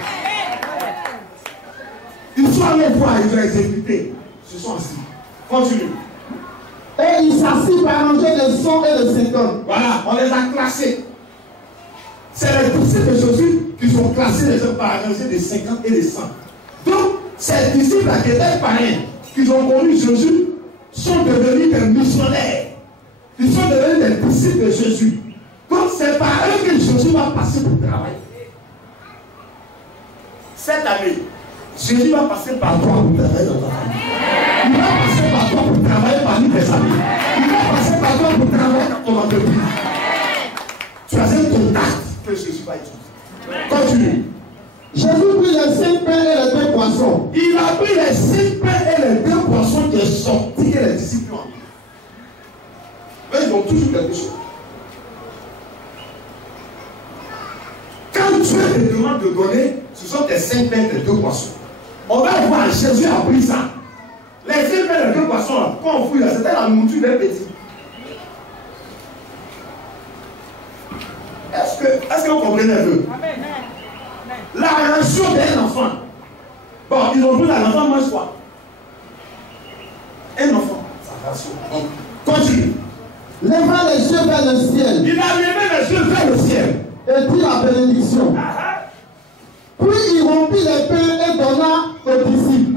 Ils sont allés voir, ils ont exécuté. Ils se sont assis. Continue. Et ils s'assit par rangées de 100 et de 50. Voilà, on les a classés. C'est les disciples de Jésus qui sont classés les uns par rangées de 50 et de 100. Donc, ces disciples qui étaient païens, qui ont connu Jésus, sont devenus des missionnaires. Ils sont devenus des disciples de Jésus. Donc, c'est par eux que Jésus va passer pour travailler. Cette année, Jésus va passer par toi pour travailler dans ta famille. Il va passer par toi pour travailler parmi tes amis. Il va passer par toi pour travailler dans ton entreprise. Tu as un contact que Jésus va utiliser. Continue. Jésus prit les 5 pains et les 2 poissons. Il a pris les 5 pains et les 2 poissons qui sont sortis et les disciples ont mis. Mais ils ont toujours quelque chose. Quand Dieu te demande de donner, ce sont tes 5 pains et tes 2 poissons. On va voir, Jésus a pris ça. Les 5 pains et les 2 poissons, quand on fouille là, c'était la nourriture des petits. Est-ce que vous comprenez un peu? La ration d'un enfant. Bon, ils ont pris l'enfant mange quoi? Un enfant, sa ration. Continue. Levant les yeux vers le ciel. Il a levé les yeux vers le ciel. Et dit la bénédiction. Puis il rompit les pains et donna aux disciples.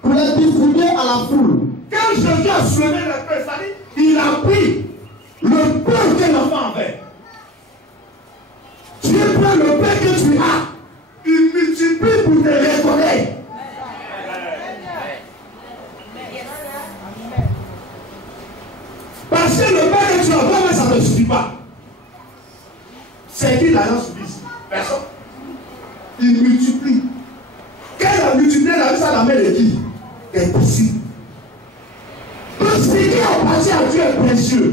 Pour les distribuer à la foule. Quand Jésus a soulevé les pains, ça dit, il a pris le pain que l'enfant avait. Tu prends le pain que tu as. Il multiplie pour te reconnaître. Parce que le pain que tu as, toi, ça ne te suffit pas. C'est qui l'argent suffit? Personne. Il multiplie. Quand il a multiplié, il a mis ça dans la main de qui? Des disciples. Donc, ce qui appartient à Dieu est précieux.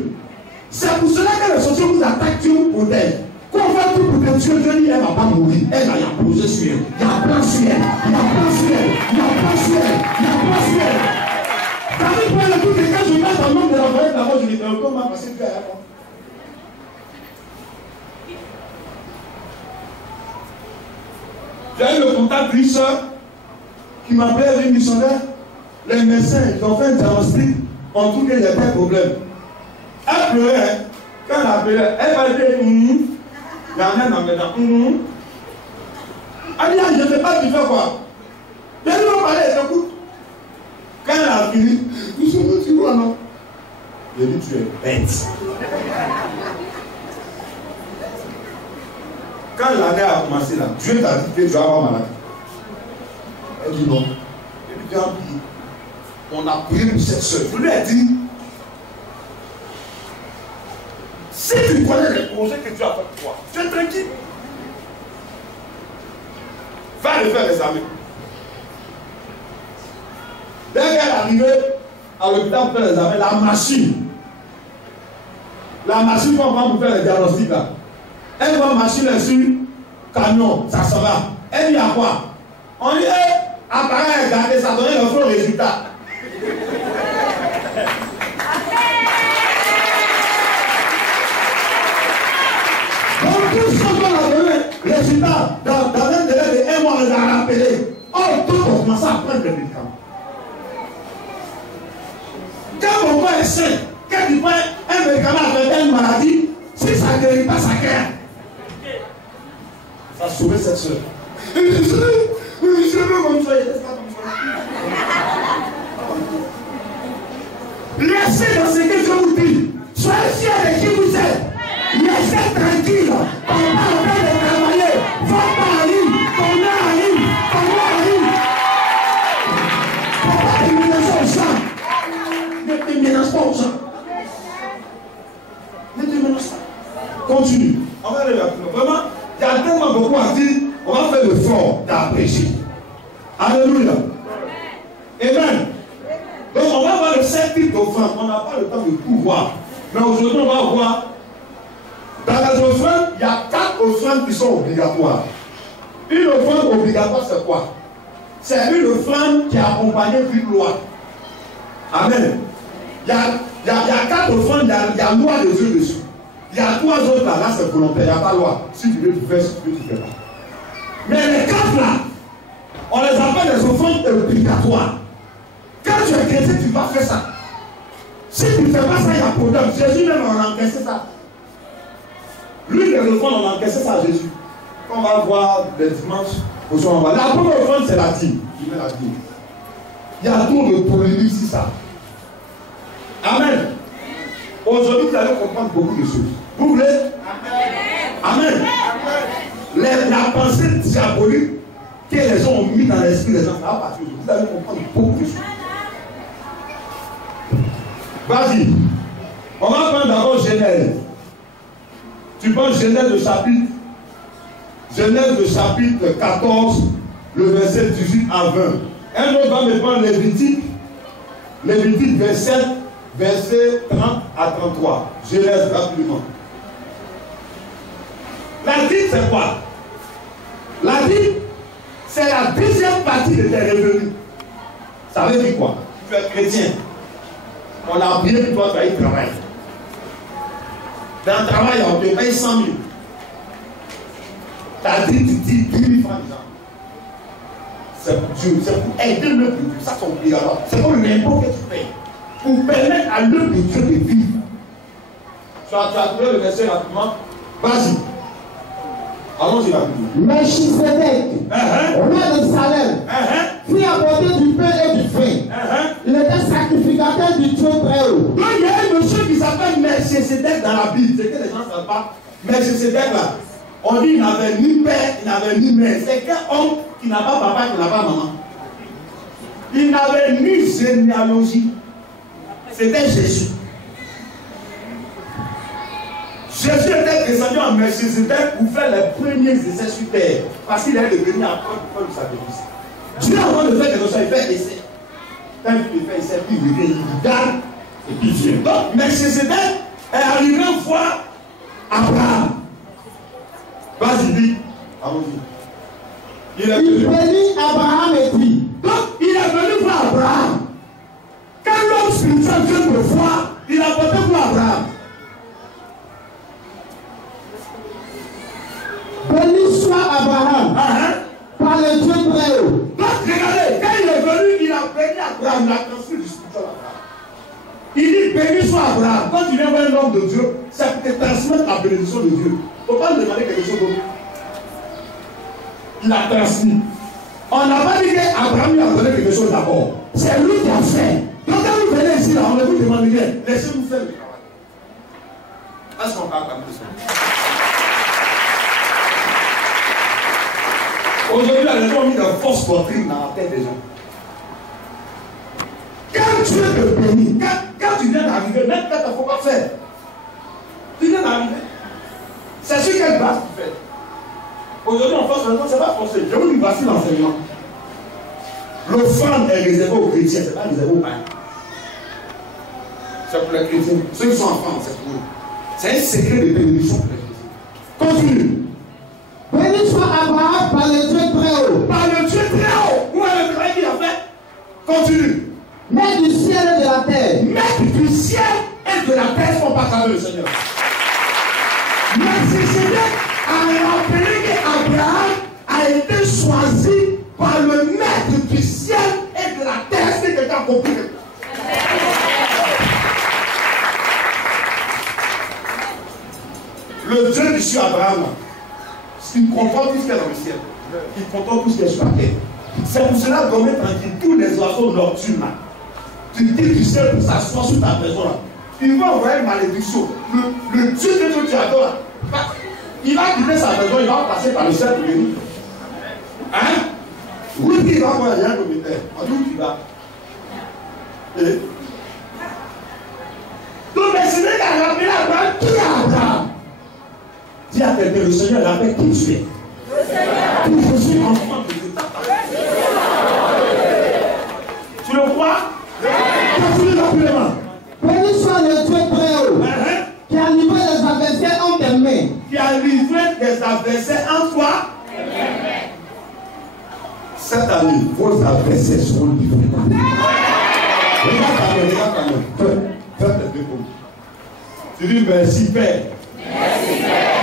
C'est pour cela que les sociétés vous attaquent, Dieu vous protège. Quand on va tout pour que Dieu dit, elle ne va pas mourir. Elle va y a projet sur elle. Il y a un plan sur elle. Il y a un plan sur elle. Il y a un plan sur elle. Il y a un plan sur elle. Ça veut dire le truc que quand je mets dans le nom de l'envoyé d'abord, je dis, comment passer Dieu à la porte? J'ai eu le contact d'une soeur qui m'appelait une missionnaire. Les médecins, ils ont fait un diagnostic. En tout cas, il y a pas de problème. Elle pleurait. Quand elle appelait, elle va dire, il y a rien dans maintenant. Elle dit, je ne sais pas, tu fais quoi? Je lui ai parlé, j'écoute. Quand elle a fini, nous sommes dit quoi, non? Je lui ai dit, tu es bête. Quand l'année a commencé là, Dieu t'a dit que tu vas avoir maladie. Elle dit non. Elle dit, tu as oublié. On a prié pour cette soeur. Je lui ai dit, si tu connais les projets que tu as fait pour toi, tu es tranquille. Va le faire l'examen. Dès qu'elle est arrivée à l'hôpital pour faire l'examen, la machine qu'on prend pour faire le diagnostic là, elle voit machine sur camion, ça s'en va. Elle dit à quoi? On dit, appareil, regardez, ça donne le faux résultat. Donc tout ce qu'on a donné, résultat, dans un délai de 1 mois, on les a rappelés. Oh, tout on commence à prendre des médicaments. Quand mon corps est sain, quand il prend un médicament avec une maladie, si ça ne guérit pas, ça guérit. Ça a sauvé cette soeur. Je veux comme ça, laissez dans ce que je vous dis. Soyez fiers de qui vous êtes. Laissez tranquille. On va en train de travailler. Votre arrive. Ton arrive. Ton arrive. Faut pas te mélanger au sang. Ne te mélange pas au sang. Ne te mélange pas. Continue. On va aller vers vous. Vraiment, il y a tellement beaucoup à dire. On va faire l'effort d'apprécier. Alléluia. Amen. Donc on va voir le 7 types d'offrandes. On n'a pas le temps de tout voir. Mais aujourd'hui on va voir. Dans les offrandes, il y a 4 offrandes qui sont obligatoires. Une offrande obligatoire, c'est quoi? C'est une offrande qui est accompagnée d'une loi. Amen. Il y a 4 offrandes, il y a loi de Dieu dessus. Il y a 3 autres là, c'est volontaire, il n'y a pas loi. Si tu veux, tu fais, si tu veux, tu fais pas. Mais les 4 là, on les appelle les offrandes obligatoires. Quand tu es chrétien, tu vas faire ça. Si tu ne fais pas ça, il y a problème. Jésus même a encaissé ça. Lui, les offrandes, on a encaissé ça à Jésus. On va voir les dimanches. La première offrande, c'est la dîme. Il met la dîme. Il y a trop de polémique sur ça. Amen. Aujourd'hui, vous allez comprendre beaucoup de choses. Vous voulez? Amen. Amen. La pensée diabolique que les gens ont mis dans l'esprit des gens, ça va partir. Vous allez comprendre beaucoup de choses. Vas-y. On va prendre d'abord Genèse. Tu prends Genèse le chapitre 14, le verset 18 à 20. Un autre va me prendre Lévitique 27, verset 30 à 33. Genèse rapidement. La dîme, c'est quoi? La dîme, c'est la deuxième partie de tes revenus. Ça veut dire quoi? Tu es chrétien. On a prié pour toi, tu as eu travail. Dans le travail, on te paye 100 000. Tu as dit, tu dis 10 000 francs déjà. C'est pour Dieu, c'est pour aider le peuple. Ça, c'est obligatoire. C'est comme l'impôt que tu payes. Pour permettre à l'œuvre de Dieu de vivre. Tu as trouvé le verset rapidement. Vas-y. Allons-y rapidement. Melchisedec, roi de Salem, fit apporter du pain et du vin. Il était sacrificateur du Dieu très haut. Donc il y a un monsieur qui s'appelle Melchisedec dans la Bible. C'est que les gens ne savent pas. Melchisedec là, on dit qu'il n'avait ni père, il n'avait ni mère. C'est qu'un homme qui n'a pas papa, qui n'a pas maman. Il n'avait ni généalogie. C'était Jésus. Jésus était descendu en Melchisedec pour faire les premiers essais sur terre. Parce qu'il allait devenir après pour faire le sacrifice. Dieu, avant de faire quelque chose, il fait essai. Quand il fait essai, puis il revient, il garde, et puis il vient. Donc, Melchisedec est arrivé une fois Abraham. Vas-y, dis. Allons-y. Il bénit Abraham et dit. Donc, il est venu voir Abraham. Quand l'homme spirituel vient me voir, il a porté pour Abraham. Béni soit Abraham par le Dieu très haut. Donc, regardez, quand il est venu, il a béni Abraham, il a transmis du spirituel à Abraham. Il dit béni soit Abraham. Quand tu viens voir un homme de Dieu, c'est pour te transmettre la bénédiction de Dieu. Il ne faut pas lui demander quelque chose d'autre. Il a transmis. On n'a pas dit qu'Abraham lui a donné quelque chose d'abord. C'est lui qui a fait. Donc quand vous venez ici, là, on ne vous demande rien. Laissez-nous faire le travail. Est-ce qu'on parle comme ça? Aujourd'hui, les gens ont mis de fausses doctrines dans la tête des gens. Quand Dieu te bénit, quand tu viens d'arriver, même quand il ne faut pas faire, tu viens d'arriver. C'est sur quelle base tu fais? Aujourd'hui, en France, ce n'est pas forcé. Je vous dis, voici l'enseignement. L'offrande est réservée aux chrétiens, ce n'est pas réservé aux païens. C'est pour les chrétiens. Ceux qui sont en France, c'est pour eux. C'est un secret de bénédiction pour les chrétiens. Continue. Béni soit Abraham par le Dieu très haut. Par le Dieu très haut. Où est le travail qu'il a fait? Continue. Maître du ciel et de la terre. Maître du ciel et de la terre sont partagés, le Seigneur. Melchisedec a rappelé qu'Abraham a été choisi par le Maître du ciel et de la terre. C'est quelqu'un a compris. Le Dieu du ciel Abraham, il contrôle tout ce qu'il y a dans le ciel. Il contrôle tout ce qui est sur la terre. C'est pour cela qu'on met tranquille tous les oiseaux nocturnes là. Tu dis du ciel pour s'asseoir sur ta maison là. Il va envoyer une malédiction. Le Dieu que tu adores là, il va quitter sa maison, il va passer par le ciel pour venir. Hein? Oui, il va voir rien comme il est. On dit où tu vas. Et donc, Melchisedec a rappelé Abraham. Qui est Abraham? Dis à quelqu'un, le Seigneur rappelle qui tu es. Je suis enfant de Dieu. Tu le crois? Continue rapidement. Béni soit le Dieu très haut. Qui a livré les adversaires en tes mains. Qui a livré des adversaires en toi. Cette année, vos adversaires seront différents. Regarde quand même. Faites les deux coups. Tu dis merci Père. Merci Père.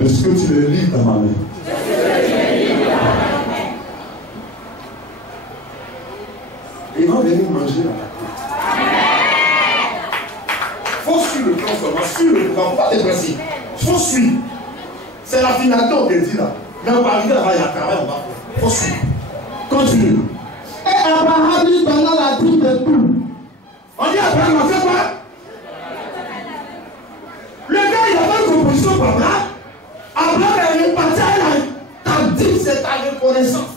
Est-ce que tu les lis dans ma main? Et ils vont venir manger dans la tête. Il faut suivre le plan seulement, suivre le plan, pas dépresser. Il faut suivre. C'est la finalité, on te dit là. Mais on va arriver là-bas, il y a un travail, on va faire. Il faut suivre. Continue. Et Abraham lui donna la dîme de tout. On dit Abraham a fait quoi? Le gars, il a pas une composition pour Abraham. Abraham est reparti à la. Ta dîme, c'est ta reconnaissance.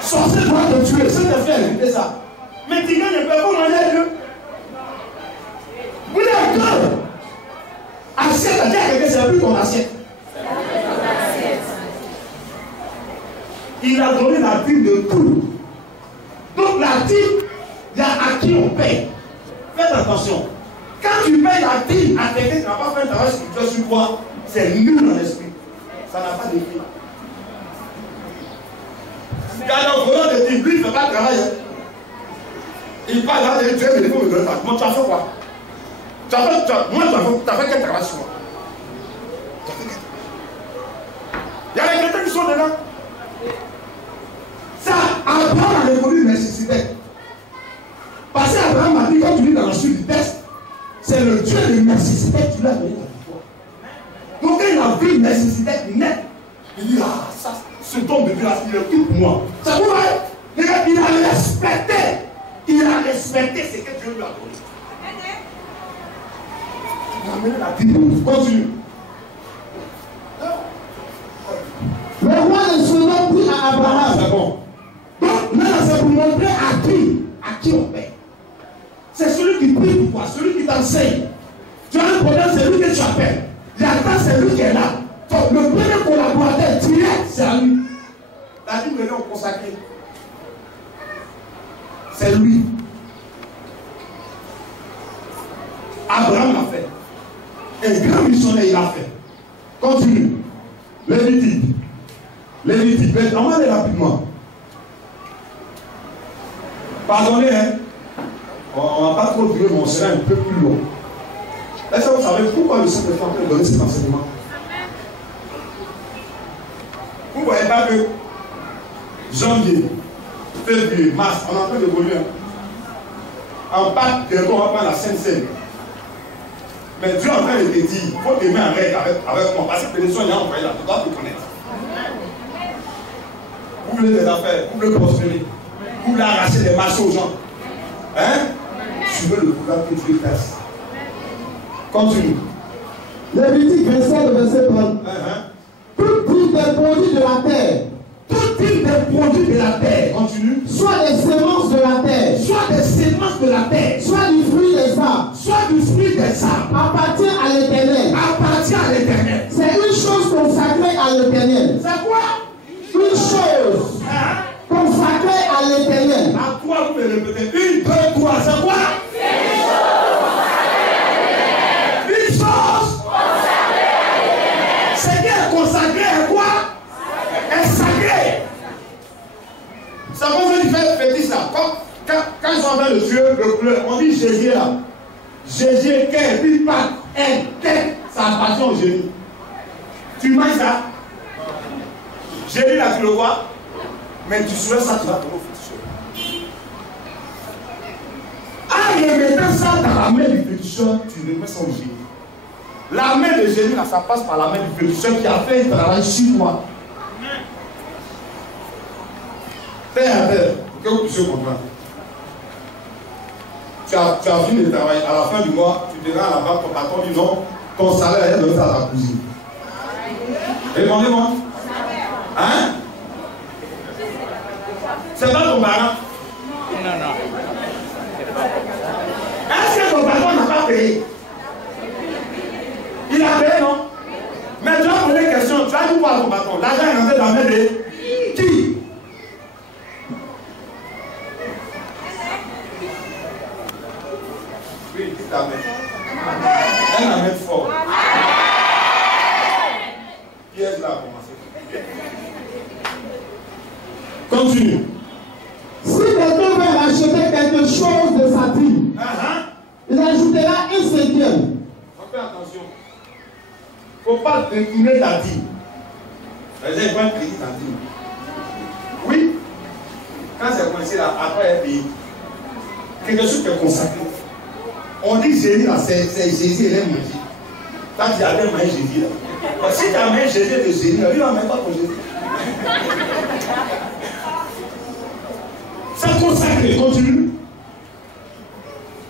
Sorcier doit te tuer, c'est de faire éviter ça. Mais tu ne peux pas manger Dieu. Vous êtes deux. Assiette, à dire à quelqu'un, c'est plus ton assiette. Il a donné la dîme de tout. Donc la dîme, il y a à qui on paye. Faites attention. Quand tu payes la dîme à quelqu'un qui n'a pas fait un travail spirituel sur toi, c'est nul dans l'esprit. Ça n'a pas d'effet. Quand le volant de dîme, lui, il ne fait pas le travail. Il parle là, il dit, il faut me donner ça. Moi, tu as fait quoi? Tu as fait quel travail sur moi? Il y a les chrétiens qui sont dedans. Ça, Abraham a reconnu une nécessité. Parce qu'Abraham a dit, quand tu lis dans la suite du texte, c'est le Dieu de nécessité qui lui a donné la victoire. Donc quand il a vu une nécessité nette, il dit, ah, ça, ce don de Dieu, il est tout pour moi. Ça vous voyez? Il a respecté. Il a respecté ce que Dieu lui a donné. Il a amené la vie. Continue. Le roi de Sodome dit à Abraham. C'est bon. Donc, maintenant, c'est pour montrer à qui on paie. C'est celui qui prie pour toi, celui qui t'enseigne. Tu as un problème, c'est lui que tu appelles. L'attente, c'est lui qui est là. Donc, le premier collaborateur direct, c'est à lui. La Bible est consacrée. C'est lui. Abraham l'a fait. Un grand missionnaire, il l'a fait. Continue. Lévitique. Lévitique. On va aller rapidement. Pardonnez, hein. On ne va pas trop durer, mais on sera un peu plus long. Est-ce que vous savez pourquoi le Saint-Esprit est en train de donner cet enseignement? Vous ne voyez pas que janvier, février, mars, on est en train d'évoluer. En Pâques, bientôt on va prendre la Sainte Seine. Mais Dieu est en train de te dire, il faut t'aimer en règle avec moi. Parce que les gens, il y a envoyé là, tu dois te connaître. Vous voulez des affaires, vous voulez prospérer, vous voulez arracher des marchés aux gens. Hein? Suivez le programme que Dieu fasse. Continue. Lévitique 27, verset 30. Tout type de produits de la terre. Tout type de produits de la terre. Continue. Soit des semences de la terre. Soit des semences de la terre. Soit du fruit des arbres. Soit du fruit des arbres. Appartient à l'Éternel. Appartient à l'Éternel. C'est une chose consacrée à l'Éternel. C'est quoi? Une chose consacrée à l'Éternel. À quoi vous me répétez? Une, deux, trois. C'est quoi? Une chose consacrée à l'Éternel. C'est bien consacré à quoi? Est sacré. Ça va venir faire fétiche là. Quand ils sont en train de tuer le couleur, on dit Jésus là. Jésus, quel, puis pas, tête, ça appartient au génie. Tu manges ça? Jésus là, tu le vois? Mais tu souhaites ça, tu vas tomber au féticheur. En remettant ça dans la main du féticheur, tu remets ça au génie. La main de Jésus là, ça passe par la main du féticheur qui a fait un travail sur toi. Terre à terre, pour que vous puissiez comprendre. Tu as fini de travailler. À la fin du mois, tu te rends à la banque, ton patron dit non, ton salaire est donné à ta cousine. Répondez-moi. Hein? C'est pas ton parent? Non. Est-ce que ton patron n'a pas payé? Il a payé, non? Mais tu as posé une question, tu as dit quoi à ton patron? L'argent est rentré dans la main de qui? Oui, dis ta main. un amen fort. Piège là a commencé. Continue. Si quelqu'un veut racheter quelque chose de sa dîme, il ajoutera un cinquième. Fais attention. Il ne faut pas détourner ta dîme. Les gens vont crédit ta dîme. Oui. Quand c'est coincé là, après un pays, quelque chose qui est consacré. On dit Jésus là, c'est Jésus, il est mangé. Quand tu as mangé Jésus là. Parce que si tu as mangé Jésus de Jésus, lui va même pas ton Jésus. C'est consacré, continue.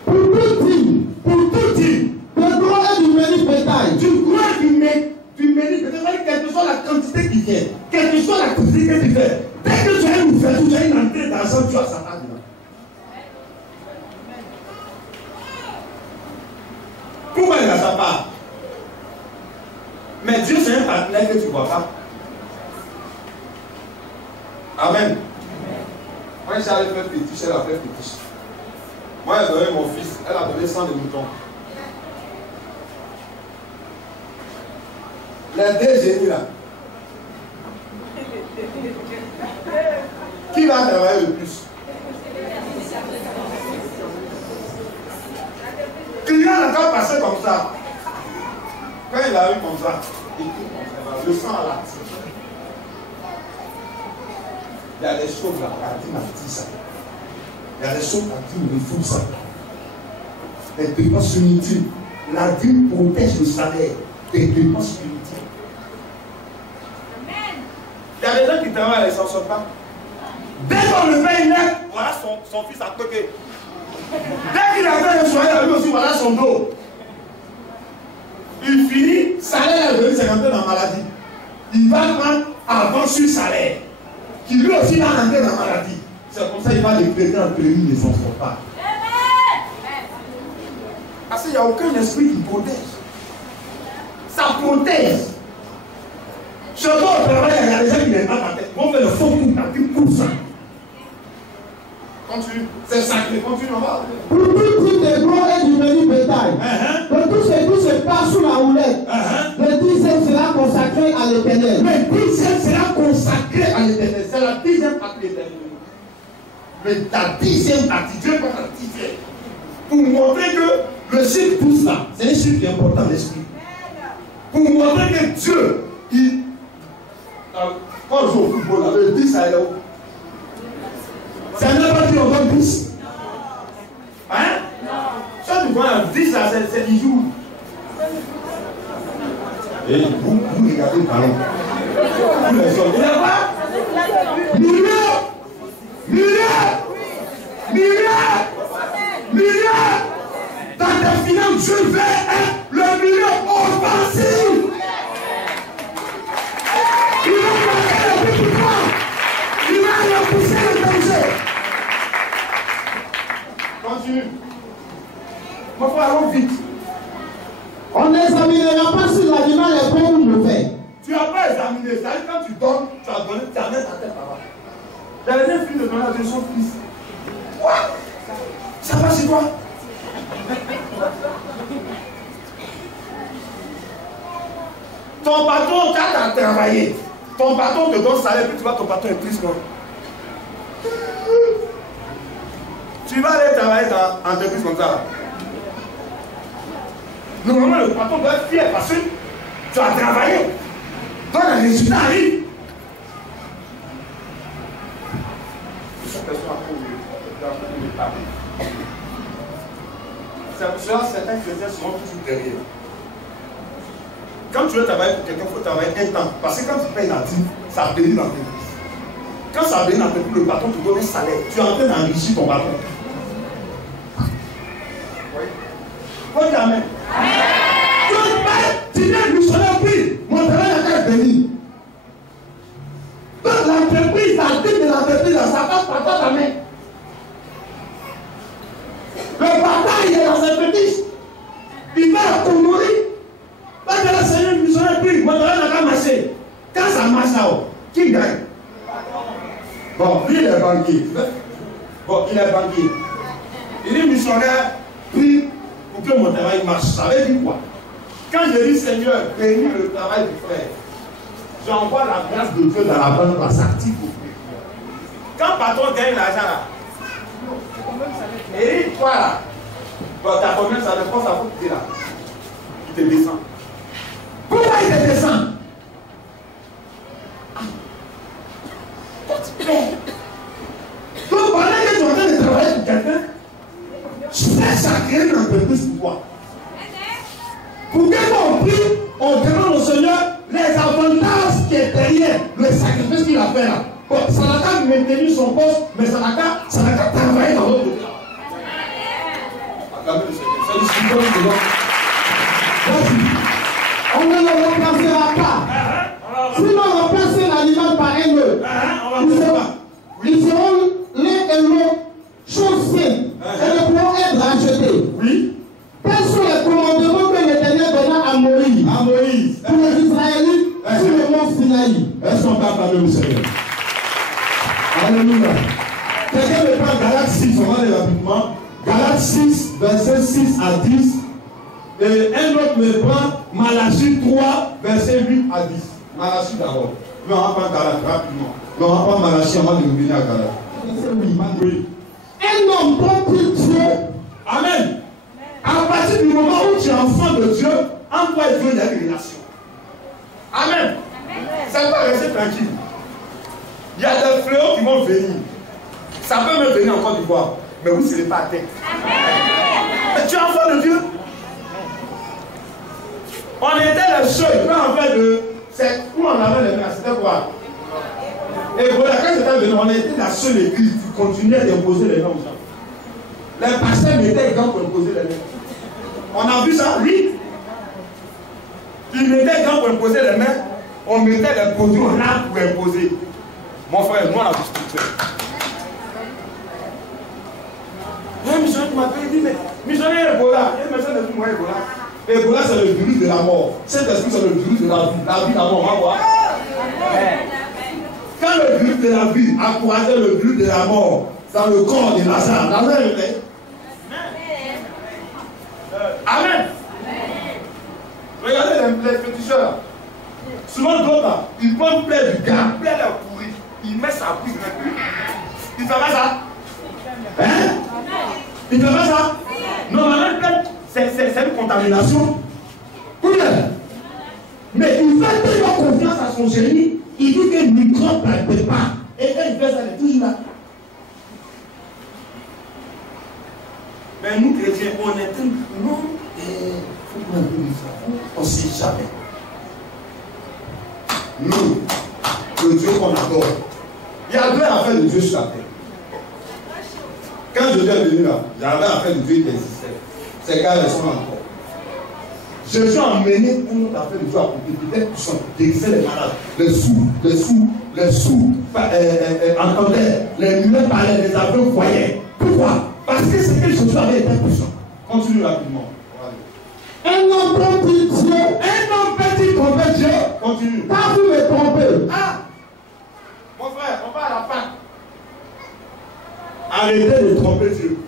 Pour tout dîme, de gros et du menu bétail. Du gros et du menu bétail, quelle que soit la quantité qui vient, quelle que soit la quantité que tu fais, dès que tu as une ouverture, tu as une entrée d'argent, tu as sa part dedans. Pourquoi il a sa part? Mais Dieu, c'est un partenaire que tu ne vois pas. Amen. Moi, j'allais faire pétiche, elle a fait pétiche. Moi, elle a donné mon fils, elle a donné 100 de moutons. Les deux génies là. Qui va travailler le plus? Client n'a qu'à passer comme ça. Quand il a eu comme ça, le sang à la tire. Il y a des choses là, la dîme a dit ça. Il y a des choses la dîme refuse ça. Les dépenses inutiles. La dîme protège le salaire des dépenses inutiles. Il y a des gens qui travaillent et ils ne s'en sortent pas. Dès qu'on le paye net, voilà son fils à côté. Dès qu'il a fait le soin, lui aussi, voilà son dos. Il finit, salaire est venu, c'est rentré dans la maladie. Il va prendre avant sur salaire. Qui lui aussi va rentrer dans la maladie. C'est comme ça qu'il va décréter un pays, il ne s'en sort pas. Parce qu'il n'y a aucun esprit qui protège. Ça protège. Surtout au travail, il y a des gens qui n'aiment pas la tête. Ils vont faire le faux coup, la petite pour ça. Continue. C'est sacré. Continue, on va. Pour tout type de gros et du menu bétail. Tout se passe sous la houlette. Le 10e sera consacré à l'Éternel. Le 10e sera consacré à l'Éternel. C'est la 10e partie de l'Éternel. Mais la 10e partie, Dieu prend la 10e. Pour montrer que le chiffre pousse là, c'est un chiffre qui est important, l'esprit. Pour montrer que Dieu, quand je joue au football, là, le 10 ça est où? Ça n'a pas dit on donne 10. Hein? Non. Ça, tu vois, 10 là, c'est 10 jours. Et vous regardez le ballon. Vous les hommes, il y a quoi? Milliard! Dans tes finances, je vais être le million offensif. Il va marquer le petit point. Il va repousser le danger. Continue. Mon frère, allons vite. On n'examinera pas si l'animal est bon ou mauvais. Tu n'as pas examiné. C'est-à-dire quand tu donnes, tu as donné, tu amènes ta tête là-bas. J'avais un fils de donner à son fils. Quoi? Ça va chez toi? Ton patron, quand tu as travaillé, ton patron te donne salaire, puis tu vois ton patron est triste, non? Tu vas aller travailler dans une entreprise comme ça. Normalement, le patron doit être fier parce que tu as travaillé. Donc, le résultat arrive. C'est pour cela que certains chrétiens seront toujours derrière. Quand tu veux travailler pour quelqu'un, il faut travailler un temps. Parce que quand tu payes la dîme, ça bénit l'entreprise. Quand ça bénit l'entreprise, le patron te donne un salaire. Tu es en train d'enrichir ton patron. Oui. Faut dire amen. Tu viens de missionnaire, oui. Mon travail n'a qu'à être béni. Donc l'entreprise, la dîme de l'entreprise, ça passe par toi ta main. Le bataille il est dans cette petite. Il va à Komori. Pas de la Seigneur missionnaire prie. Mon travail n'a qu'à marcher. Quand ça marche là-haut, qui gagne? Bon, lui il est banquier. Bon, il est banquier. Il est missionnaire prie pour que mon travail marche. Ça veut dire quoi? Quand je dis Seigneur, bénis le travail du frère, j'envoie la grâce de Dieu dans la banque, ça s'active. Quand patron gagne l'argent là, et toi là, bon, t'as combien ça dépend, ça faut que tu es là. Il te descend. Pourquoi il te descend? Donc pendant que tu es en train de travailler pour quelqu'un, cherche à créer une entreprise pour toi. Pour qu'on prie, on demande au Seigneur les avantages qui est derrière le sacrifice qu'il a fait là. Bon, ça n'a qu'à maintenir son poste, mais ça n'a qu'à travailler dans l'autre côté. Acclamez le Seigneur. C'est le Seigneur de l'homme. On ne le remplacera pas. Sinon, remplacer l'animal par un œuf. Ils seront l'un et l'autre chose saine et ne pourront être rachetés. Oui. Quels sont les commandements que l'Éternel donna à Moïse? Pour les Israélites sur le mont Sinaï. Est-ce qu'on peut acclamer le Seigneur? Alléluia. Quelqu'un me prend Galates 6, on va aller rapidement. Galates 6, verset 6 à 10. Et un autre me prend Malachie 3, verset 8 à 10. Malachie d'abord. Mais on va prendre Galates rapidement. Mais on va prendre Malachie, on va revenir à Galates. Oui. Un homme compris Dieu. Amen. À partir du moment où tu es enfant de Dieu, en toi et Dieu, il y a une relation. Amen. Ça va rester tranquille. Il y a des fléaux qui vont venir. Ça peut même venir en Côte d'Ivoire. Mais vous ne serez pas atteint. Mais tu es enfant de Dieu. On était les seuls, en fait, c'est où on avait les mains, c'était quoi? Et voilà, quand j'étais venu, on était la seule église qui continuait d'imposer les mains aux gens. Les pasteurs mettaient les gants pour imposer les mains. On a vu ça, oui. Ils mettaient les gants pour imposer les mains, on mettait les produits en arbre pour imposer. Mon frère, nous on a vu structure. Un missionnaire m'appelle, il dit, mais missionnaire Ebola, il y a une personne de tout moi Ebola. Ebola, c'est le virus de la mort. Cet esprit, c'est le virus de la vie. La vie, la mort, on va voir. Quand le virus de la vie a croisé le virus de la mort dans le corps de Lazare, Lazare est fait. Amen. Regardez les féticheurs. Souvent d'autres là, ils prennent plein du gars, plein de pourri. Ils mettent sa bouche. Ils font pas ça. Hein? Ils font pas ça. Normalement, c'est une contamination. Oui. Mais il fait tellement confiance à son génie, il dit que le microbe ne peut pas. Et quand il fait ça, il est toujours là. Mais nous, chrétiens, on est un non. On ne sait jamais. Nous, le Dieu qu'on adore. Il y a deux affaires de Dieu sur la terre. Quand je suis venu là, il y avait affaire de Dieu qui existait. Ces gars-là sont encore. Jésus a emmené une autre affaire de Dieu à côté, peut-être puissant, guérissait les malades, les sourds entendaient, les muets parlaient, les aveugles voyaient. Pourquoi? Parce que ce que Jésus avait été puissant. Continue rapidement. Un homme compris Dieu. Un homme peut-il tromper Dieu? Continue. Car vous me trompez. Ah! Mon frère, on va à la fin. Arrêtez de tromper Dieu.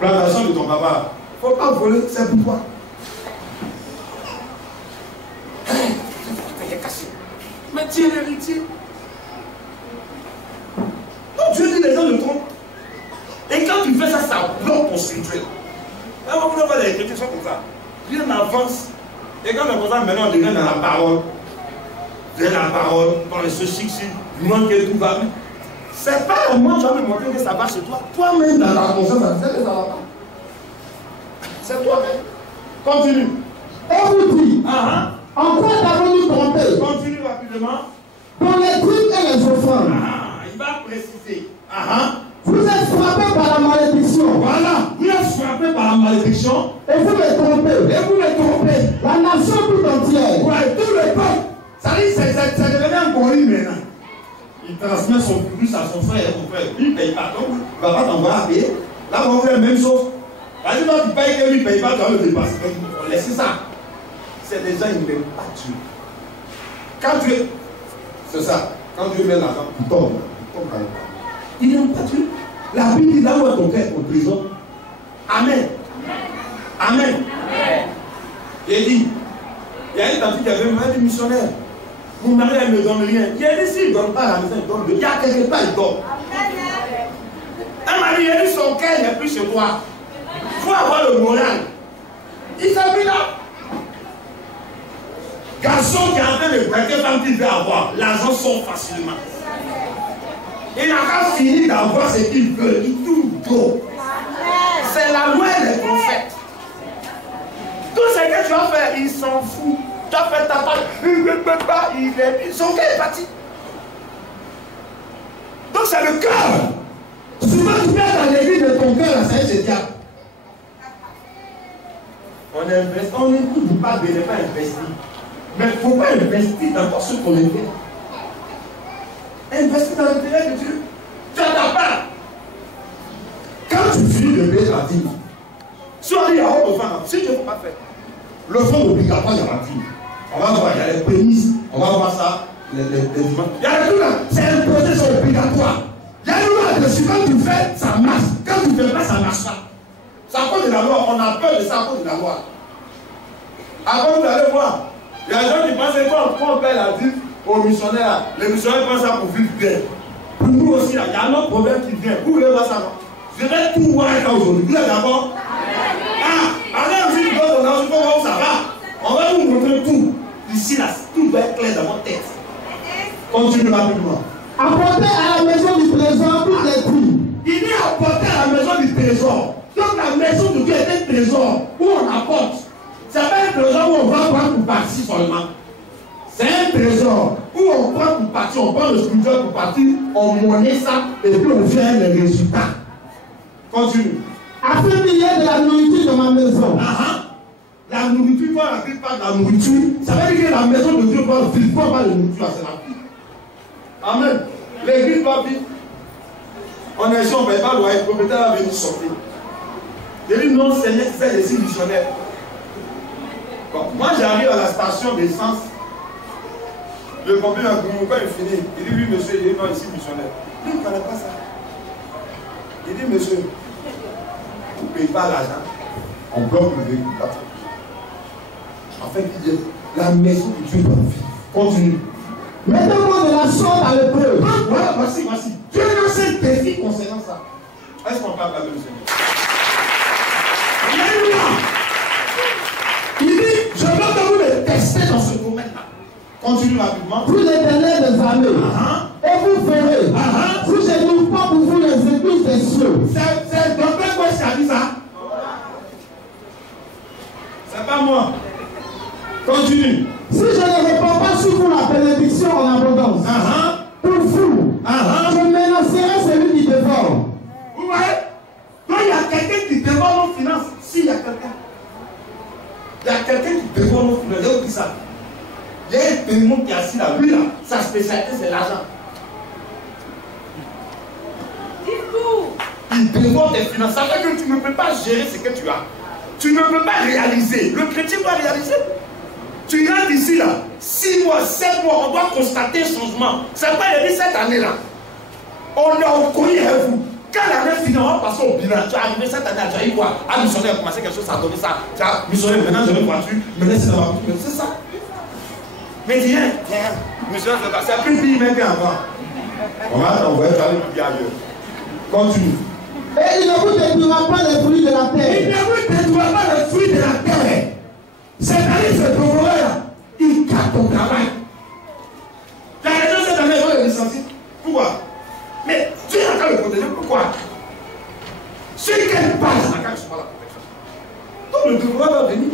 Plantation de ton papa. Il ne faut pas voler, c'est pour toi. Mais tu es l'héritier. Donc Dieu dit les gens le trompent. Et quand tu fais ça, ça bloque ton spirituel. Alors, on va les chrétiens sont comme ça. Rien n'avance. Et quand on est comme ça, maintenant on devient dans la parole. Dans la parole, dans les ceci, du monde que tout va bien. C'est pas au moins tu vas me montrer que ça va chez toi. Toi-même dans la conscience, ça ne va pas. C'est toi-même. Continue. Et vous dit, En quoi t'avons-nous trompé? Continue rapidement. Dans les dîmes et les offrandes. Il va préciser. Vous êtes frappés par la malédiction. Voilà, vous êtes frappés par la malédiction. Et vous me trompez. La nation tout entière. Ouais, tout le peuple. Ça dit, c'est devenu un gorille maintenant. Il transmet son virus à son frère. Son frère, lui, il ne paye pas. Donc, il ne va pas t'envoyer à payer. Là, on va faire la même chose. Là, tu payes que lui ne paye pas, tu vas le dépasser. Laissez ça. C'est des gens qui ne m'aiment pas Dieu. Quand Dieu. C'est ça. Quand Dieu met l'argent, il tombe. Quand même. Il n'aime pas Dieu. La Bible dit là où est ton cœur en prison. Amen. Amen. J'ai dit, il y a une tante qui avait même des missionnaires. Mon mari, elle ne me donne rien. Il a dit, s'il ne donne pas à la maison, il donne. Il y a quelque part, il donne. Elle m'a dit, il a dit, son cœur n'est plus chez toi. Il faut avoir le moral. Il s'est mis là. Garçon qui est en train de prêter, femme qui veut avoir. L'argent sort facilement. Il n'a pas fini d'avoir ce qu'il veut. Il tourne dos. C'est la loi des prophètes. Tout ce que tu vas faire, il s'en fout. Tu as fait ta part. Il ne peut pas. Son cœur est parti. Donc c'est le cœur. Souvent tu viens dans l'église de ton cœur, c'est ce diable. On n'écoute pas de ne pas investir. Mais il ne faut pas investir dans ce qu'on est fait. Investir dans l'intérêt de Dieu. Tu as ta part. Quand tu finis de payer la dîme, si on dit à haute offrande, si tu ne peux pas faire, le fonds obligatoire de la dîme, on va voir, il y a les prémices, on va voir ça, les dimanches. Il y a tout là, c'est imposé, c'est obligatoire. Il y a une loi dessus, quand tu fais, ça marche. Quand tu ne fais pas, ça ne marche pas. C'est à cause de la loi, on a peur de ça à cause de la loi. Avant, vous allez voir, il y a des gens qui pensent qu'on paie la dîme aux missionnaires, les missionnaires pensent ça pour vivre bien. Pour nous aussi, là, il y a un autre problème qui vient. Vous voulez voir ça, non? Je vais tout voir aujourd'hui. Vous êtes d'accord? Ah, allez aussi, on va voir où ça va. On va vous montrer tout. Ici, là, tout doit être clair dans votre tête. Continue rapidement. Apportez à la maison du trésor toutes les prix. Il dit apporter à la maison du trésor. Donc la maison de Dieu est un trésor où on apporte. Ce n'est pas un trésor où on va prendre pour partir seulement. C'est un trésor où on prend pour partir, on prend le spirituel pour partir, on monnaie ça et puis on fait les résultats. Continue. Afin qu'il y ait de la nourriture dans ma maison. La nourriture, quand on n'appelle pas la nourriture, ça veut dire que la maison de Dieu doit vivre. Pas la nourriture, c'est la vie. Amen. L'église doit vivre. On est ici, on ne paye pas le loyer, le propriétaire va venir sortir. Il dit non, Seigneur, c'est les missionnaires. Bon, moi j'arrive à la station d'essence. Le compagnon a dit, quand il finit, il dit oui monsieur, il dit non, ici missionnaire. Il ne connaît pas ça. Il dit monsieur, vous ne payez pas l'argent, on bloque le véhicule. En fait, il dit, la maison que Dieu doit vivre. Continue. Mettez-moi de la sorte à l'épreuve. Voilà, voici. Dieu lance un défi concernant ça. Est-ce qu'on parle avec le Seigneur? Il y a une loi. Il dit, je veux vous le tester dans ce domaine-là. Continue rapidement. Pour l'Éternel des armées. Et vous verrez. Si je n'ouvre pas pour vous les écluses des cieux. C'est dans quel quoi ça dit ça? C'est pas moi. Continue. Si je ne réponds pas sur vous la bénédiction en abondance, pour vous, je menacerai celui qui dévore. Vous voyez? Quand il y a quelqu'un qui dévore nos finances, s'il y a quelqu'un, il y a quelqu'un qui dévore nos finances, il y a ça. Il y a un démon qui est assis là, lui là, sa spécialité c'est l'argent. Il dévore tes finances. Ça fait que tu ne peux pas gérer ce que tu as. Tu ne peux pas réaliser. Le chrétien doit réaliser. Tu rentres ici là, 6 mois, 7 mois, on doit constater un changement. C'est pas il dit cette année là. On est connu à vous. Quand l'année finit, on va passer au bilan. Tu as arrivé cette année, tu as eu quoi? Ah, missionnaire a commencé quelque chose, ça a donné ça. Tu as missionnaire, maintenant j'ai une voiture, maintenant c'est la voiture. C'est ça. Mais viens, missionnaire, c'est plus pire même qu'avant. On va t'envoyer, tu vas aller plus ailleurs. Continue. Et il ne vous détruira pas les fruits de la terre. Il ne vous détruira pas les fruits de la terre. C'est-à-dire que ce pauvre-là, il garde ton travail. La raison, cette année, il va le licencier. Pourquoi? Mais tu es en train de le protéger. Pourquoi? Sur quelle base la carte soit la protection? Donc le devoir va venir.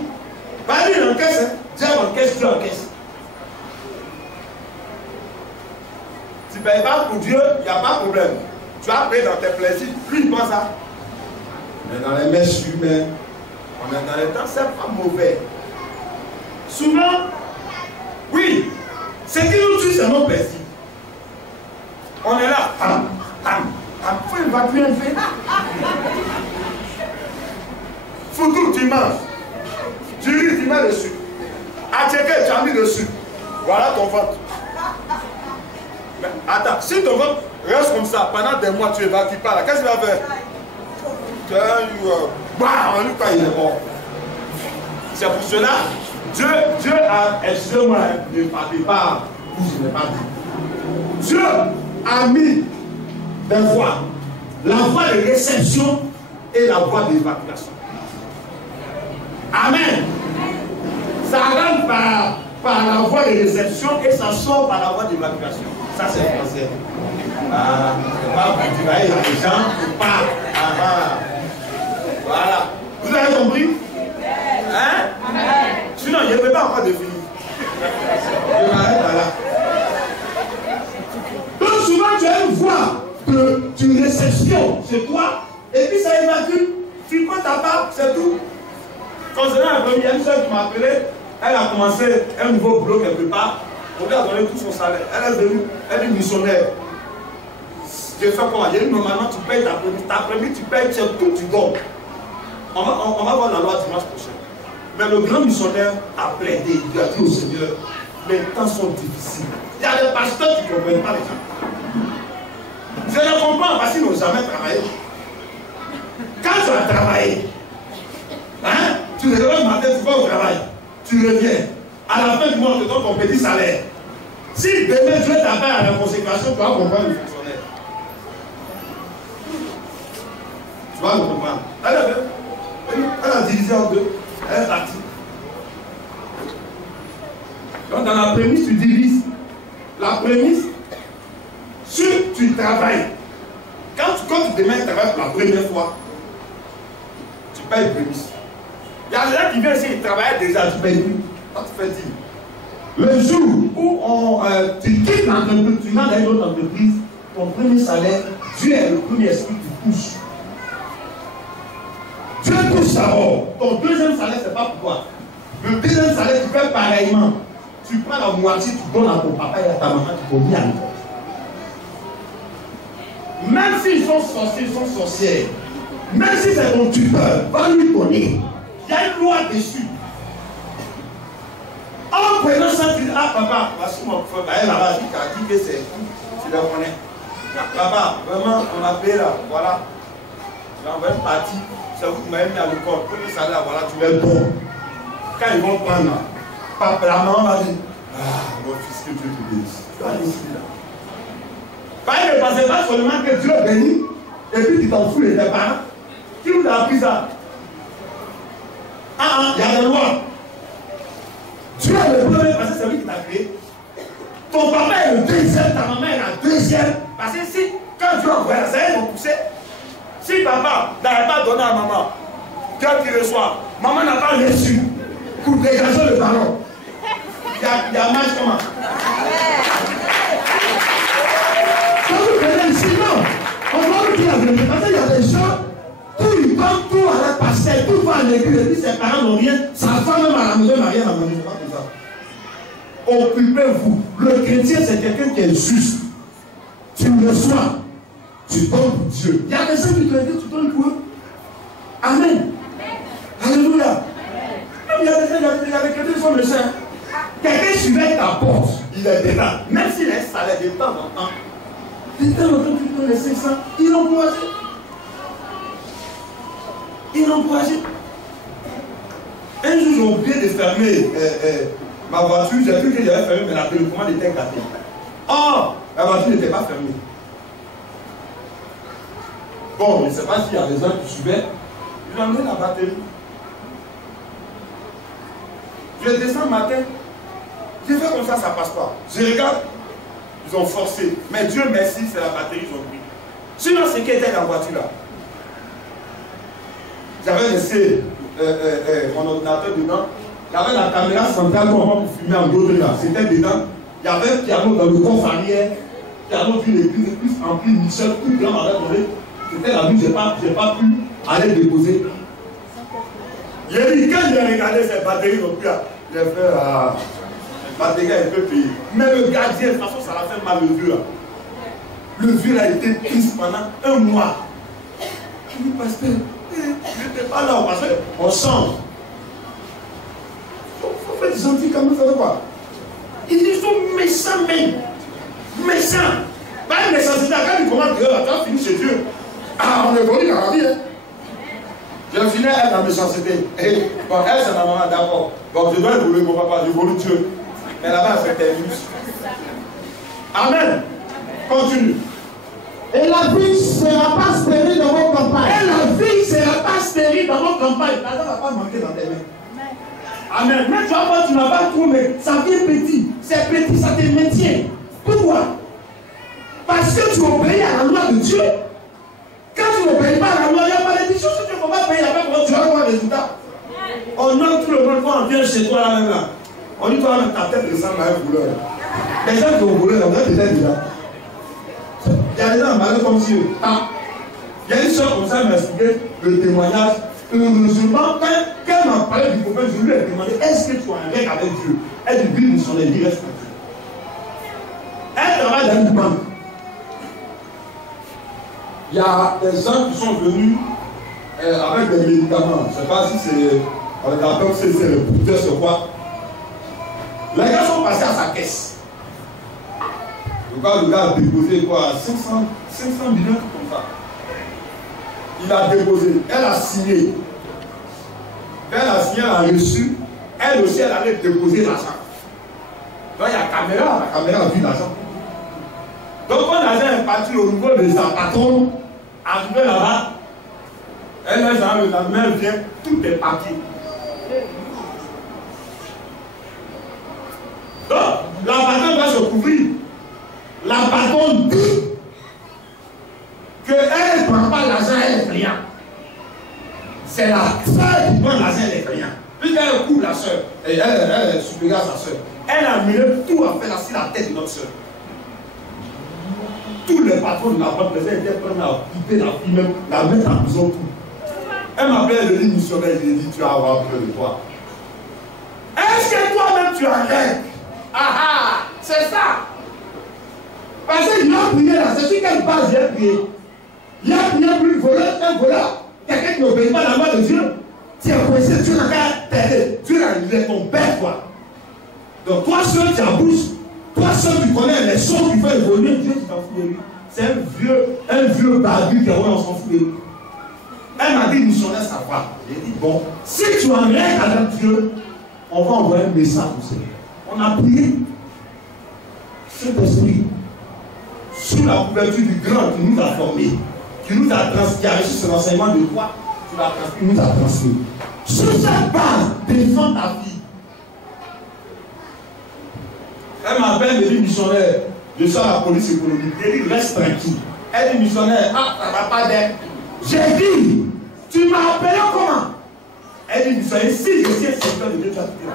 Vas-y, il encaisse. Dieu encaisse, Dieu encaisse. Tu ne payes pas pour Dieu, il n'y a pas de problème. Tu as payé dans tes plaisirs. Lui, il pense ça. Mais dans les mèches humaines, on est dans les temps, c'est pas mauvais. Souvent, oui, ce qui nous tue, c'est nos plaisirs. On est là, après il va plus élever. Foutou, tu manges. Tu ris, tu mets dessus. Attiqué, tu as mis dessus. Voilà ton ventre. Mais attends, si ton ventre reste comme ça, pendant des mois, tu évacues pas là, qu'est-ce qu'il va faire? Bah, en lui, quand il est mort. C'est pour cela, Dieu a, excusez-moi, ne parlez pas où je n'ai pas dit. Dieu a mis des voies. La voie de réception et la voie d'évacuation. Amen. Ça rentre par la voie de réception et ça sort par la voie d'évacuation. Ça c'est français. Ah, c'est pas pour travailler dans les gens, c'est pas. Voilà. Vous avez compris? Hein? Sinon, je ne peux pas encore définir. Je m'arrête là. Donc souvent tu as une voie de réception chez toi et puis ça évacue. Tu prends ta part, c'est tout. Concernant la première, une soeur qui m'a appelé, elle a commencé un nouveau boulot quelque part. On lui a donné tout son salaire. Elle est devenue, elle est missionnaire. J'ai fait quoi? J'ai dit normalement tu payes ta prémisse. Ta prémisse, tu payes, c'est tout, tu donnes. On va voir la loi dimanche prochain. Mais le grand missionnaire a plaidé, il a dit au Seigneur, les temps sont difficiles. Il y a des pasteurs qui ne comprennent pas les gens. Je ne comprends parce qu'ils n'ont jamais travaillé. Quand tu as travaillé, hein, tu te lèves le matin, tu vas au travail, tu reviens. À la fin du mois, on te donne ton petit salaire. Si demain Dieu t'appelle à la consécration, tu vas comprendre le fonctionnaire. Tu vas le comprendre. Elle a divisé en deux. Elle est partie. Donc dans la prémisse, tu divises. La prémisse, si tu travailles, quand tu démarres travailler pour la première fois, tu payes une prémisse. Il y a des gens qui viennent ici, ils travaillent déjà, tu payes plus. Quand tu fais dire. Le jour où tu quittes l'entreprise, tu vas dans une autre entreprise, ton premier salaire, Dieu est le premier esprit qui touche. Dieu touche d'abord. Ton deuxième salaire, ce n'est pas pour toi. Le deuxième salaire, tu fais pareillement. Tu prends la moitié, tu donnes à ton papa et à ta maman, tu t'oublies à l'école. Même s'ils sont sorciers, ils sont sorcières. Même si c'est ton tuteur, va lui donner. Il y a une loi dessus. En prenant ça, tu dis, ah papa, voici mon frère, bah, là-bas, il a dit que c'est le monnaie. Papa, vraiment, on a payé là, voilà. J'ai envoyé une partie, c'est vous qui m'avez mis à l'école. Pour le salaire, voilà, tu es bon. Quand ils vont prendre, papa, la maman va dire, ah, mon fils, que Dieu te bénisse. Tu vas aller ici là. Pareil, ne pensez pas seulement que Dieu bénit, et puis tu t'en fous de tes parents. Qui vous a appris ça? Ah, il y a des lois. Dieu est le premier parce que c'est lui qui t'a créé. Ton papa est le deuxième, ta maman est la deuxième. Parce que si, quand Dieu envoie, ça va vous pousser. Si papa n'avait pas donné à maman, Dieu qui reçoit, maman n'a pas reçu pour dégager le ballon. Il y a marche comment? Quand vous venez ici, non. On va vous dire la vérité. Parce qu'il y a des gens, tout ils donnent tout à la pasteur, tout va à l'église, et puis ses parents n'ont rien. Sa femme même à la maison n'a rien à manger. Occupez-vous. Le chrétien, c'est quelqu'un qui est juste. Tu reçois, tu donnes pour Dieu. Il y a des gens qui te disent, tu donnes pour eux. Amen. Alléluia. Il y a des chrétiens qui sont méchants. Quelqu'un suivait ta porte, il est dedans. Même s'il a un salaire de temps en temps. De temps en temps, tu donnes les 500. Ils l'ont encouragé. Ils l'ont encouragé. Un jour, j'ai oublié de fermer ma voiture. J'ai vu que j'avais fermé, mais la télécommande était gâtée. Or, la voiture n'était pas fermée. Bon, je ne sais pas s'il y a des gens qui suivaient. Ils ont amené la batterie. Je descends le matin. J'ai fait comme ça passe pas. Je regarde. Ils ont forcé. Mais Dieu merci, c'est la batterie qu'ils ont pris. Sinon, ce qui était dans la voiture là. J'avais laissé mon ordinateur dedans. Il y avait la caméra centrale pour filmer en gros là. C'était dedans. Il y avait un piano dans le coffre arrière. Piano vu l'église, plus rempli, Michel, tout blanc m'avait donné. C'était la nuit, je n'ai pas pu aller déposer. J'ai dit, quand j'ai regardé cette batterie, j'ai fait, la batterie est un peu payée. Mais le gardien, de toute façon, ça l'a fait mal le vieux. Le vieux a été triste pendant un mois. Je dis, pasteur, je n'étais pas là, parce qu'on change. Il faut faire des gentils comme ça, quoi. Ils sont méchants, même. Méchants. Pas une méchanceté, quand ils commencent dehors, quand ils finissent chez Dieu. Ah, on est venu dans la vie. Hein. Je finis avec la méchanceté. Et, bon, elle, c'est ma maman, d'accord. Bon, je dois évoluer mon papa, je voulais Dieu. Mais là-bas, elle fait terminus. Amen. Continue. Et la vie ne sera pas stérile dans vos campagnes. Et la vie ne sera pas stérile dans vos campagnes. L'argent ne va pas manquer dans tes mains. Amen. Mais tu vas voir, tu n'as pas trouvé. Ça vient petit. C'est petit, ça te maintient. Pourquoi? Parce que tu obéis à la loi de Dieu. Quand tu n'obéis pas à la loi, il n'y a pas de choses. Si tu ne peux pas payer la paix, tu vas avoir des résultats. On nomme tout le monde quand on vient chez toi là même là. On dit toi même ta tête ressemble à un bouleur. Les gens qui ont bouleur, on a peut-être déjà. Il y a des gens malheureux comme si il y a une soeur comme ça m'a expliqué le témoignage. Heureusement, quand elle m'a parlé du prophète, je lui ai demandé est-ce que tu as un règle avec Dieu? Elle dit oui, nous sommes les dix restes. Elle travaille dans une banque. Il y a des gens qui sont venus avec des médicaments. Je ne sais pas si c'est. On appelle c'est le producteur, c'est quoi. Les gars sont passés à sa caisse. Le gars a déposé quoi 500 millions comme ça. Il a déposé. Elle a signé. Elle a signé, elle a reçu. Elle aussi, elle allait déposer l'argent. Donc il y a la caméra a vu l'argent. Donc quand l'argent est parti au niveau de sa patronne, arrivé là-bas, elle met ça, la main vient, tout est parti. Donc, la patronne va se couvrir. La patronne dit qu'elle ne prend pas l'argent, elle est rien. C'est la soeur qui prend l'argent, elle est rien. Puisqu'elle couvre la soeur, et elle est supérieure à sa soeur. Elle a mis tout à faire sur la tête de notre soeur. Tous les patrons de la banque étaient prêts à couper la fille même, la mettre en prison tout. Elle m'appelle, elle dit missionnaire, je lui ai dit tu vas avoir peur de toi. Est-ce que toi-même tu as rêvé? Ah ah, c'est ça. Parce qu'il a prié là, c'est sur quelle base il a prié? Il a prié pour un voleur, quelqu'un qui n'obéit pas à la loi de Dieu. Tu es coincé, Dieu n'a qu'à t'aider. Dieu est ton père, quoi. Donc toi seul tu abuses. Toi seul tu connais les choses qui font évoluer, Dieu tu t'en fous de lui. C'est un vieux barbu qui a on s'en fout de lui. Elle m'a dit missionnaire ça va. J'ai dit bon, si tu en règles avec Dieu, on va envoyer un message au Seigneur. On a prié. Saint-Esprit, sous la couverture du grand qui nous a formés, qui nous a transmis, qui a reçu ce renseignement de toi, qui nous a transmis. Sur cette base, défends ta vie. Elle m'appelle, elle dit missionnaire, je suis à la police économique. Elle dit reste tranquille. Elle dit missionnaire, ah, ça ne va pas d'être. J'ai dit, tu m'as appelé comment? Elle dit missionnaire, si je suis un secteur de Dieu, tu as tout dit.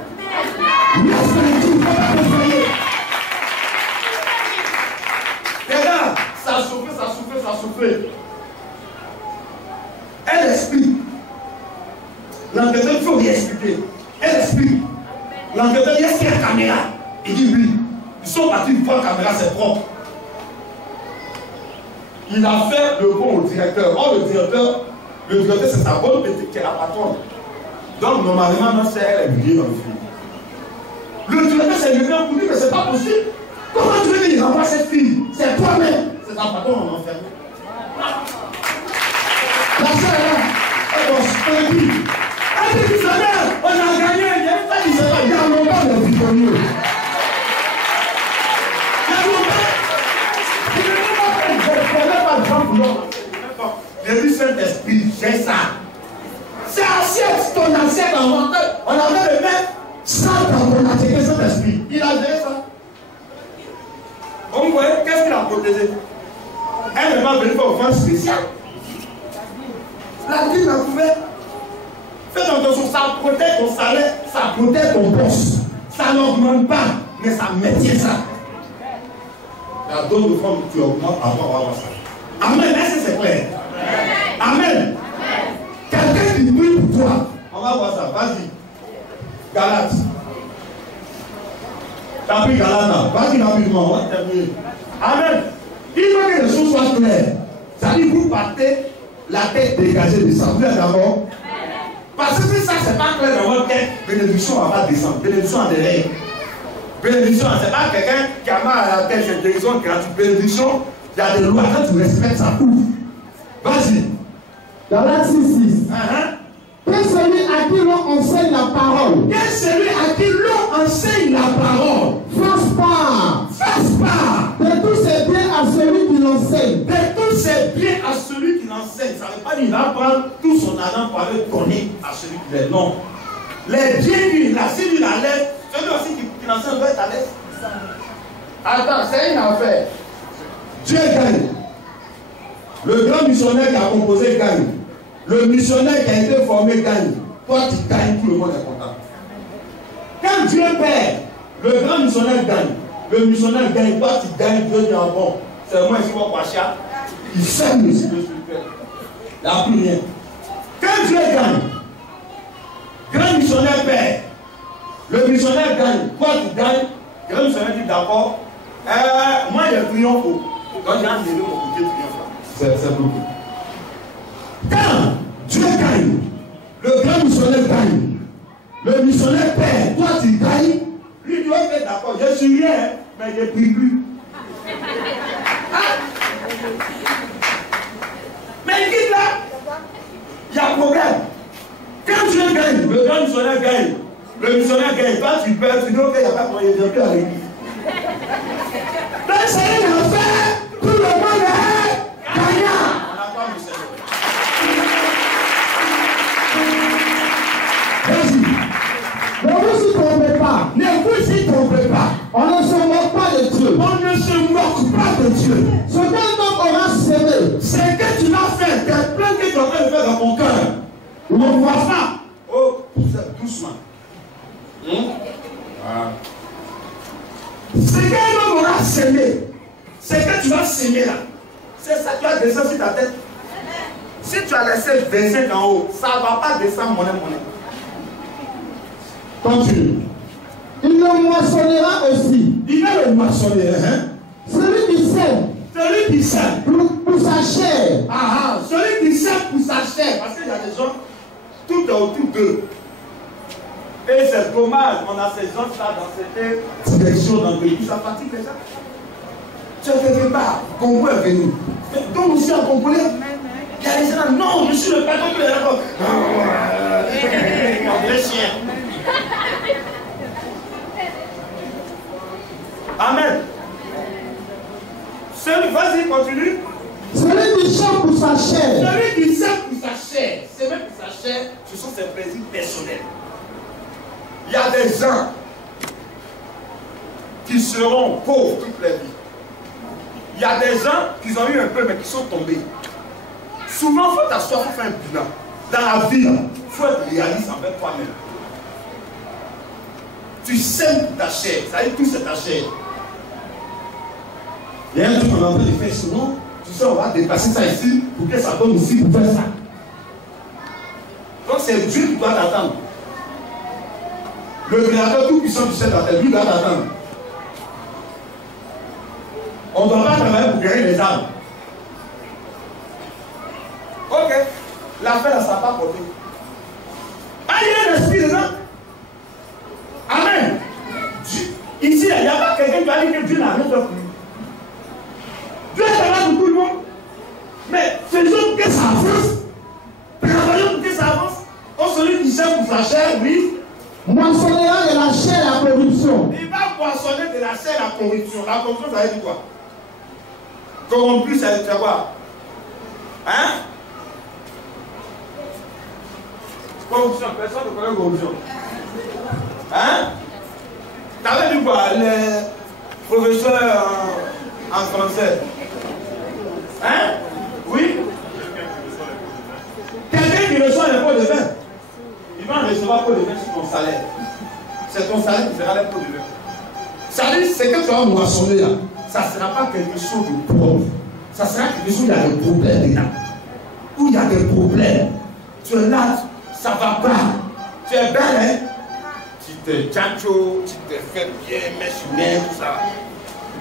Reste tranquille, il ne faut pas te soigner. Regarde, ça souffrait. Elle explique. L'enquêteur, il faut lui expliquer. Elle explique. L'enquêteur dit est-ce qu'il y a une caméra? Il dit oui. Ils sont partis voir la caméra, c'est propre. Il a fait le bon au directeur. Or, le directeur, c'est sa bonne petite qui est la patronne. Donc, normalement, c'est elle est brillée dans le film. Le directeur s'est levé en coulis, mais c'est pas possible. Comment tu veux dire, il envoie cette fille? C'est toi-même. C'est ta patronne, on enferme. La soeur est là. Elle va se faire. Elle dit, missionnaire, on a gagné. Il y a une femme qui se fait. Il y a longtemps de victorieux. J'ai vu Saint-Esprit, j'ai ça. C'est assiette, ton assiette en ventre. On avait le même sang dans ton assiette, Saint-Esprit. Il a géré ça. Vous voyez, qu'est-ce qu'il a protégé? Elle n'est pas venue pour offense spéciale. La vie m'a couvert. Fais attention, ça protège ton salaire, ça protège ton poste. Ça n'augmente pas, mais ça maintient ça. Il y a d'autres femmes qui augmentent avant d'avoir ça. Amen, est-ce que c'est clair? Amen. Quelqu'un qui prie pour toi. On va voir ça, vas-y. Galate. T'as pris Galate là. Vas-y rapidement, on va terminer. Amen. Il faut que les choses soient claires. Ça dit, vous partez la tête dégagée de ça. Vous êtes d'accord? Parce que si ça, c'est pas clair dans votre tête, bénédiction va pas descendre. Bénédiction en délai. Bénédiction, c'est pas quelqu'un qui a mal à la tête, c'est une bénédiction gratuite. Bénédiction, il y a des lois, quand tu respectes, ça ouvre. Vas-y. Galates 6:6. parole. Que celui à qui l'on enseigne la parole fasse part de tous ses biens à celui qui l'enseigne. de tous ses biens à celui qui l'enseigne. Ça ne veut pas dire qu'il va prendre tout son argent pour aller donner à celui qui les non. Les biens qu'il a, s'il a l'aise, celui aussi qui l'enseigne doit être à l'aise. Attends, c'est une affaire. Dieu gagne. Le grand missionnaire qui a composé gagne. Le missionnaire qui a été formé gagne. Toi tu gagnes, tout le monde est content. Quand Dieu perd, le grand missionnaire gagne. Le missionnaire gagne, toi tu gagnes, Dieu dit bon. C'est moi ici mon Pacha. Il sème ici le spirituel. Il n'y a plus rien. Quand Dieu gagne, grand missionnaire perd. Le missionnaire gagne. Toi tu gagnes. Grand missionnaire dit d'accord. Moi il y a triomphe. Quand j'ai enlevé mon côté triomphe. C'est bloqué. Quand Dieu gagne, le grand missionnaire gagne. Le missionnaire perd. Toi tu gagnes. Lui doit être d'accord. Je suis rien, mais je ne prie plus. Mais quitte là, il y a un problème. Quand Dieu gagne, le grand missionnaire gagne. Le missionnaire gagne. Toi tu perds, tu dis ok, il n'y a pas de problème, je ne plus à l'église. Donc c'est une affaire, tout le monde est gagnant. On n'a pas missionnaire. Ne vous y trompez pas. Ne vous y trompez pas. On ne se moque pas de Dieu. On ne se moque pas de Dieu. Ce qu'un homme aura semé, C'est que tu vas faire, des plans que tu vas faire dans ton cœur. On ne voit pas. Oh, doucement. Voilà. Ce qu'un homme aura semé, c'est que tu vas s'aimer là. C'est ça que tu as descendu sur ta tête. Si tu as laissé 25 en haut, ça ne va pas descendre monnaie. Continue. il le moissonnera aussi. Il va le moissonner. Hein? Celui qui sème Celui qui sème. pour sa chair. Celui qui sème pour sa chair. Parce qu'il y a des gens tout autour d'eux. Et c'est dommage, on a ces gens-là dans cette direction dans le pays. Ça fatigue les gens. Tu es quelque part, Congo est venu. Donc aussi en Congolais, il y a des gens, non, je suis le patron de l'Europe. Les chiens. Amen. Vas-y, continue. Celui qui chante pour sa chair. Celui qui sème pour sa chair, c'est même pour sa chair, ce sont ses plaisirs personnels. Il y a des gens qui seront pauvres toute leur vie. Il y a des gens qui ont eu un peu, mais qui sont tombés. Souvent, il faut t'asseoir, il faut faire un bilan. Dans la vie, il faut être réaliste envers toi-même. Tu sèmes ta chair, ça veut dire tout c'est ta chair. Il y a un truc qu'on est en train de faire souvent. Tu sais, on va déplacer ça ici pour que ça tombe ici pour faire ça. Donc c'est Dieu qui doit t'attendre. Le créateur tout puissant du ciel de la terre, lui doit t'attendre. On ne doit pas travailler pour gagner les âmes. Ok. L'affaire, ça n'a pas porté. Ah, il y a un esprit dedans. Amen. Ici, il n'y a pas quelqu'un qui va dire que Dieu n'a rien fait pour lui. Dieu est là pour tout le monde. Mais faisons que ça avance. Travaillons pour que ça avance. On celui qui sème pour sa chair, oui. Moissonnera de la chair la corruption. Il va moissonner de la chair la corruption. La corruption, ça veut dire quoi? Corrompu, ça veut dire quoi? Hein? Corruption, personne ne connaît corruption. Hein? T'avais dit quoi? Les professeurs en français. Hein? Oui? Quelqu'un qui reçoit un pot de vin, il va en recevoir un pot de vin sur ton salaire. C'est ton salaire qui fera le pot de vin. Ça veut dire, c'est que tu vas moissonner là. Ça ne sera pas quelque chose de propre. Ça sera quelque chose où il y a des problèmes dedans. Où il y a des problèmes. Tu es là, ça ne va pas. Tu es belle, hein? Tu te tchancho, tu te fais bien, mets sur main, tout ça.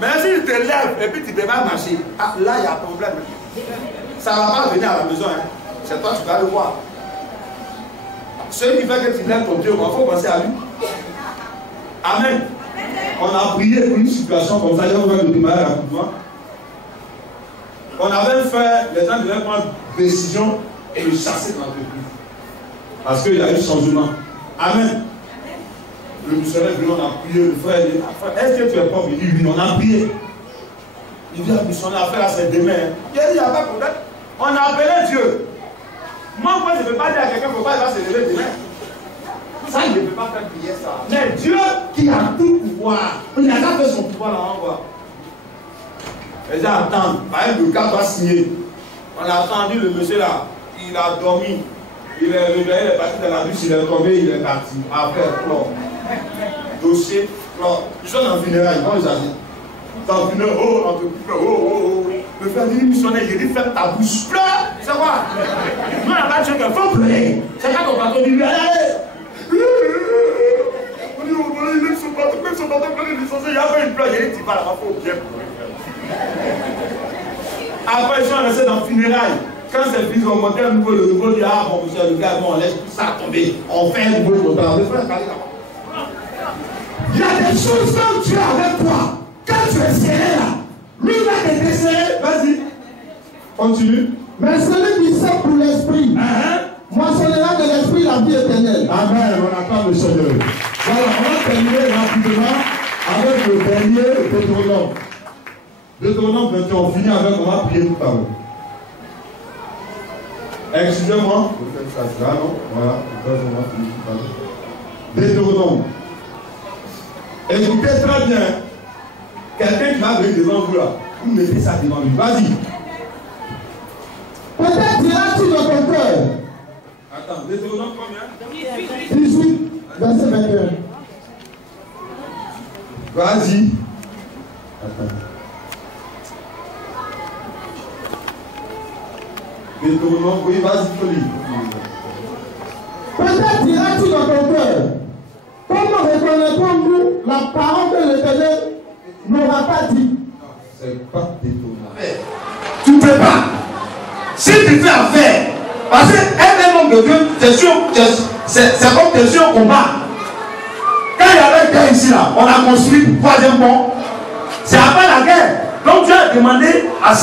Mais si tu te lèves et puis tu ne peux pas marcher, ah, là il y a un problème. Ça ne va pas venir à la maison, hein? C'est toi qui vas le voir. Celui qui fait que tu lèves ton Dieu, il faut penser à lui. Amen. On a prié pour une situation comme ça, on va le démarrer rapidement. On avait fait, les gens devaient prendre décision et le chasser dans l'entreprise. Parce qu'il y a eu changement. Amen. Le missionnaire venu, on a prié, le frère dit, est-ce que tu es pauvre? Il dit, oui, on a prié. Il dit, le missionnaire a fait là, c'est demain. Il a dit, il n'y a pas de problème. On a appelé Dieu. Moi, je ne peux pas dire à quelqu'un, il ne faut pas se lever demain. Ça, il ne peut pas faire prier ça. Mais Dieu qui a tout pouvoir, il n'a pas fait son pouvoir là-bas, quoi. Les gens attendent. Par exemple, le gars doit signer. On a attendu le monsieur là. Il a dormi. Il est réveillé, il est parti dans la douche, il est tombé, il est parti. Après, flore. Dossier, flore. Ils sont en funérailles, ils vont les agir. Dans le funérailles, oh, on te coupe, oh. Le frère dit, missionnaire, il dit, ferme ta bouche. Pleure, c'est quoi? Nous, on n'a pas dit qu'il faut pleurer. C'est pas ton patron dit, lui, allez. On dit, il lève son patron, même son patron, il est licencié, il y a une pleure, il dit, tu vas là-bas, il faut bien pleurer. Après, ils sont restés dans le funérailles. Quand c'est fini, on montait un nouveau, le nouveau dit, ah bon, monsieur, le gars, bon, on laisse tout ça tomber. On fait un nouveau montant. Il y a des choses quand tu es avec toi. Quand tu es serré là, lui va te desserrer. Vas-y. Continue. Mais celui qui sait pour l'esprit, moissonnera de l'esprit la vie éternelle. Amen, on attend le Seigneur. Voilà, on va terminer rapidement avec le dernier Deutéronome. Deutéronome 21, on finit avec, on va prier tout à l'heure. Excusez-moi, vous faites ça là, non? Voilà, on va finir tout à l'heure. Deutéronome. Écoutez très bien. Quelqu'un qui va venir devant vous là, vous mettez ça devant lui. Vas-y. Peut-être diras-tu dans ton cœur. Attends, Deutéronome combien? 18, verset 21. Vas-y. Attends. Deutéronome, oui, vas-y, Tony. Peut-être diras-tu dans ton cœur. Comment reconnaîtrons-nous la parole de l'Éternel n'aura pas dit? Non, c'est pas Deutéronome. Tu ne peux pas. Si tu fais affaire, parce qu'un homme de Dieu, c'est comme tu es sur un combat. Quand il y avait guerre ici, là, on a construit le troisième pont. C'est après la guerre. Donc Dieu a demandé à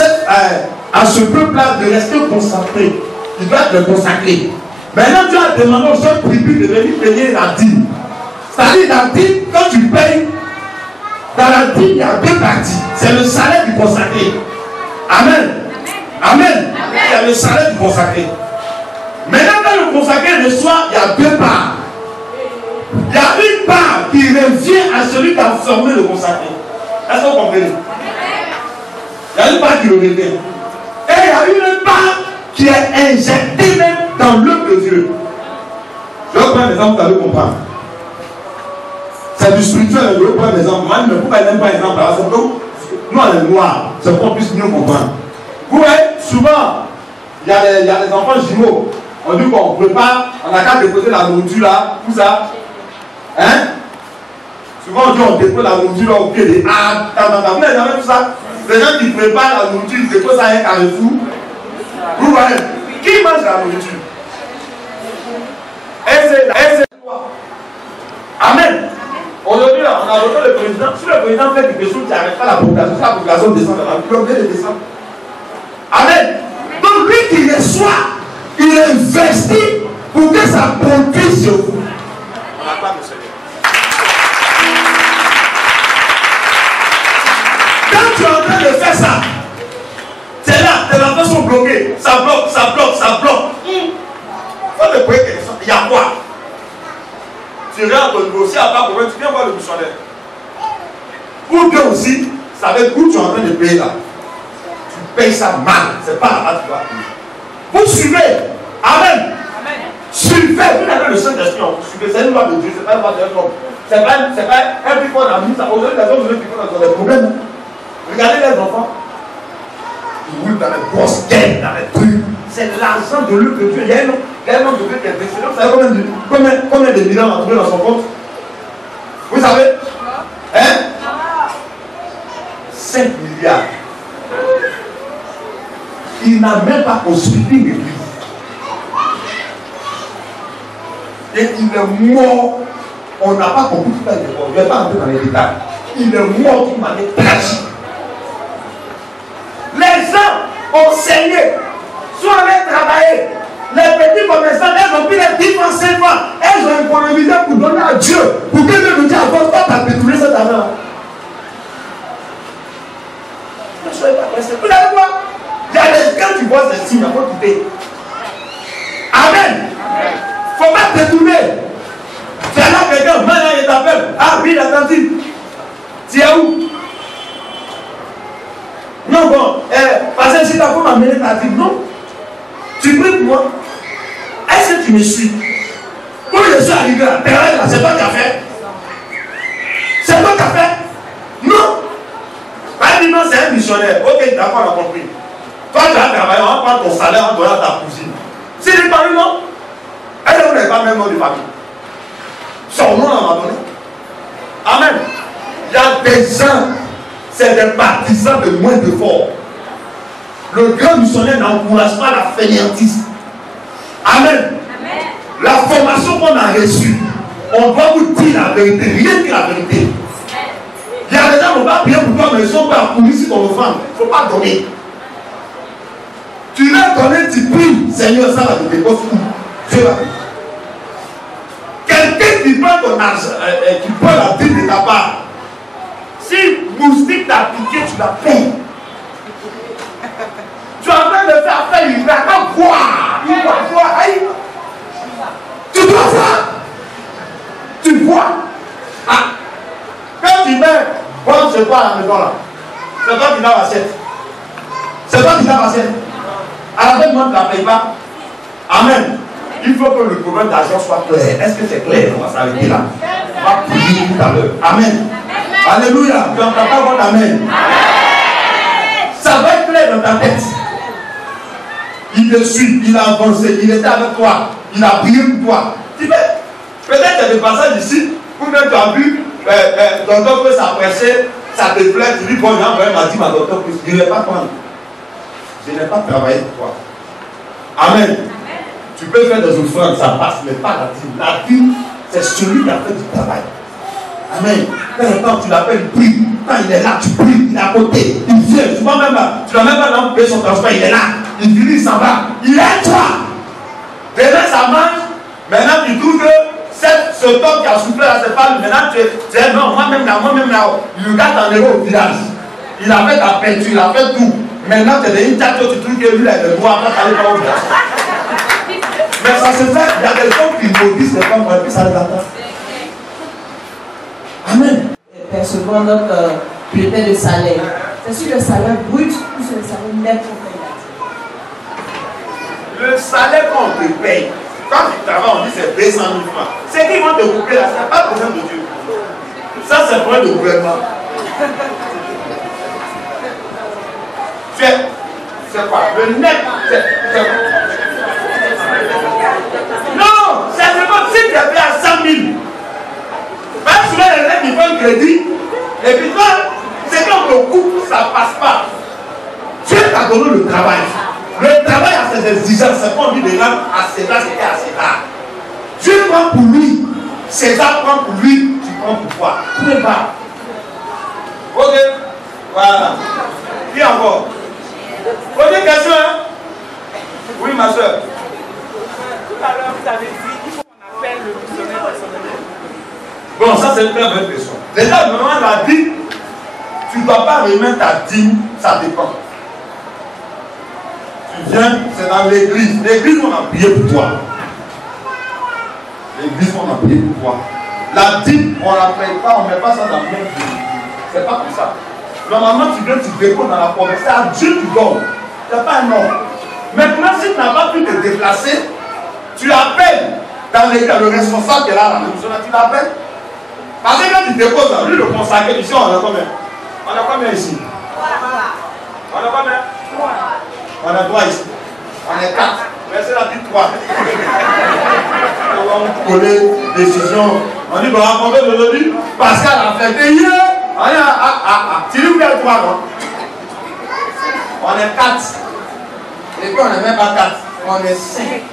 ce peuple-là de rester consacré. Il doit être consacré. Maintenant, Dieu a demandé aux autres tribus de venir payer la dîme. C'est-à-dire, la dîme, quand tu payes, dans la dîme, il y a deux parties. C'est le salaire du consacré. Amen. Amen. Il y a le salaire du consacré. Maintenant, quand le consacré reçoit, il y a deux parts. Il y a une part qui revient à celui qui a formé le consacré. Est-ce que vous comprenez? Il y a une part qui le revient. Et il y a une part qui est injectée même dans l'œuvre de Dieu. Je vais prendre un exemple, vous allez comprendre. C'est du spirituel, je vais prendre un exemple. Moi, je ne peux pas donner un exemple. Parce que nous, on est noirs, c'est pour qu'on puisse mieux comprendre. Vous voyez, souvent, il y a des enfants jumeaux. On dit qu'on prépare, on n'a qu'à déposer la nourriture là, tout ça. Hein? Souvent, on dit on dépose la nourriture là au pied des arbres. Vous n'avez jamais vu ça? Les gens qui préparent la nourriture, ils déposent ça à un carrefour. Vous voyez? Qui mange la nourriture? Amen. Aujourd'hui, là, on a reçu le président. Si le président fait quelque chose qui n'arrête pas la population, si la population descend dans la rue, on vient de descendre. Amen. Donc, lui qui reçoit, il investit pour que ça produise sur vous. On acclame le Seigneur. Quand tu es en train de faire ça, c'est là, tes enfants sont bloqués. Ça bloque, ça bloque, ça bloque. Il faut te poser quelque chose. Il y a quoi? Tu rentres au niveau aussi, à part problème, tu viens voir le missionnaire. Pour Dieu aussi, ça veut dire où tu es en train de payer là. Tu payes ça mal. C'est pas là-bas que tu vas payer. Vous suivez. Amen. Suivez. Vous avez le Saint-Esprit, vous suivez. C'est une loi de Dieu, c'est pas une loi de l'homme. C'est pas un pifon dans la vie. Aujourd'hui, les hommes, ils ont des problèmes. Regardez les enfants. Ils roulent dans les grosses caisses, dans les trucs. C'est l'argent de l'œuvre de Dieu. Il y a un homme de Dieu qui est décédé. Vous savez combien de millions on a trouvé dans son compte? Vous savez? Hein? 5 milliards. Il n'a même pas construit une église. Et il est mort. On n'a pas compris tout ça. Je ne vais pas entrer dans les détails. Il est mort d'une manière tragique. Les gens ont saigné. Soit allaient travailler. Les petits commerçants, elles ont pris les 10 francs, 5 francs. Elles ont économisé pour donner à Dieu, pour Pour que Dieu nous dise encore, toi, tu as détourné cet argent. Ne soyez pas pressés. Vous savez quoi? Quand tu vois ces signes, il faut quitter. Amen. Il ne faut pas détourner. Tu es là, quelqu'un, maintenant il t'appelle. Ah oui, la cantine. Tu es où? Non, bon, parce que si tu as voulu m'amener ta vie, non. Tu pries pour moi. Est-ce que tu me suis? Quand je suis arrivé là, c'est toi qui as fait. C'est toi qui as fait. Non. Pas dit non, c'est un missionnaire. Ok, d'accord, on a compris. Toi, tu as travaillé, on va prendre ton salaire, on va donner à ta cousine. Si tu parles, non. Est-ce que vous n'avez pas le même nom de famille? Son nom, on m'a donné. Amen. Il y a des gens, c'est des partisans de moins de fort. Le grand missionnaire n'encourage pas la fainéantise. Amen. Amen. La formation qu'on a reçue, on doit vous dire la vérité, rien que la vérité. Il y a des gens qui ne vont pas prier pour toi, mais ils sont pas pour ici ton offrande. Il ne faut pas donner. Tu veux donner, tu pries, Seigneur, ça va te déposer où? Dieu va. Quelqu'un qui prend ton argent, qui prend la dîme de ta part, si moustique t'a piqué, tu la payes. Tu es en train de faire, il va pas voir. Il va voir. Aïe. Tu dois voir. Tu vois. Ah. Quand tu mets, bon, c'est quoi à la maison là? C'est toi qui l'as l'assiette. C'est toi qui l'as l'assiette. À la fin du mois, tu ne la payes pas. Amen. Il faut que le problème d'argent soit clair. Est-ce que c'est clair? On va s'arrêter là. On va prier tout à l'heure. Amen. Alléluia. Tu n'entends pas votre amen. Ça va être clair dans ta tête. Il te suit, il a avancé, il était avec toi, il a prié pour toi. Tu peux, peut-être qu'il y a des passages ici où même tu as vu, ton docteur peut s'apprécier, ça te plaît, tu dis, bon, j'ai envoyé ma dit, ma docteur, je ne vais pas prendre. Je n'ai pas travaillé pour toi. Amen. Tu peux faire des offrandes, ça passe, mais pas la dîme. La dîme, c'est celui qui a fait du travail. Amen. Quand tu l'appelles, il prie. Quand il est là, tu pries, il est à côté, il vient. Tu vas même pas, tu n'as même pas payer son transport, il est là. Il finit, il s'en va. Il est toi. Demain, ça mange. Maintenant, tu trouves que ce homme qui a soufflé là, c'est pas lui. Maintenant, tu es non, moi-même là. Il regarde en héros au village. Il a fait ta peinture, il a fait tout. Maintenant, tu es dans une tâche, tu trouves que lui, il a le droit à aller par au village. Mais ça se fait, il y a des gens qui maudissent les femmes, et puis ça les attend. Amen. Percevons notre bulletin de salaire. C'est sur le salaire brut ou sur le salaire net qu'on paye? Le salaire qu'on te paye, quand tu travailles, on dit c'est 200 000 francs. C'est qu'ils vont te couper là, ce n'est pas le problème de Dieu. Ça, c'est le problème du gouvernement. C'est quoi? Le net, c'est non, c'est vraiment si tu es payé à 100 000. Même souvent les gens qui font crédit, et puis toi, c'est quand on te coupe, ça ne passe pas. Dieu t'a donné le travail. Le travail a ses exigences, c'est pas dit de là à César, c'était à César. Dieu prend pour lui, César prend pour lui, tu prends pour toi. Prépare. Ok, voilà. Qui encore? Autre question, hein? Oui, ma soeur. Tout à l'heure, vous avez dit qu'il faut qu'on appelle le missionnaire personnellement. Bon, ça c'est une très bonne question. Déjà, le moment l'a dit, tu ne dois pas remettre ta dîme, ça dépend. Tu viens, c'est dans l'église. L'église, on a prié pour toi. L'église, on a prié pour toi. La dîme, on ne la paye pas, on ne met pas ça dans le même Dieu. C'est pas comme ça. Normalement, tu viens, tu déposes dans la promesse. C'est à Dieu qui donne. Ce n'est pas un homme. Maintenant, si tu n'as pas pu te déplacer, tu appelles dans l'église, le responsable qui est là, la maison, tu l'appelles. Parce que quand tu déposes là, lui le consacré, ici, on a combien? On a combien ici? On a combien? 3. On a 3 ici. On est 4. Mais c'est la petite 3. On va coller décision. On dit, bon, racontez aujourd'hui, Pascal a fait. Et hier, on est tu dis où il y a 3, non? On est 4. Et puis on n'est même pas 4. On est 5.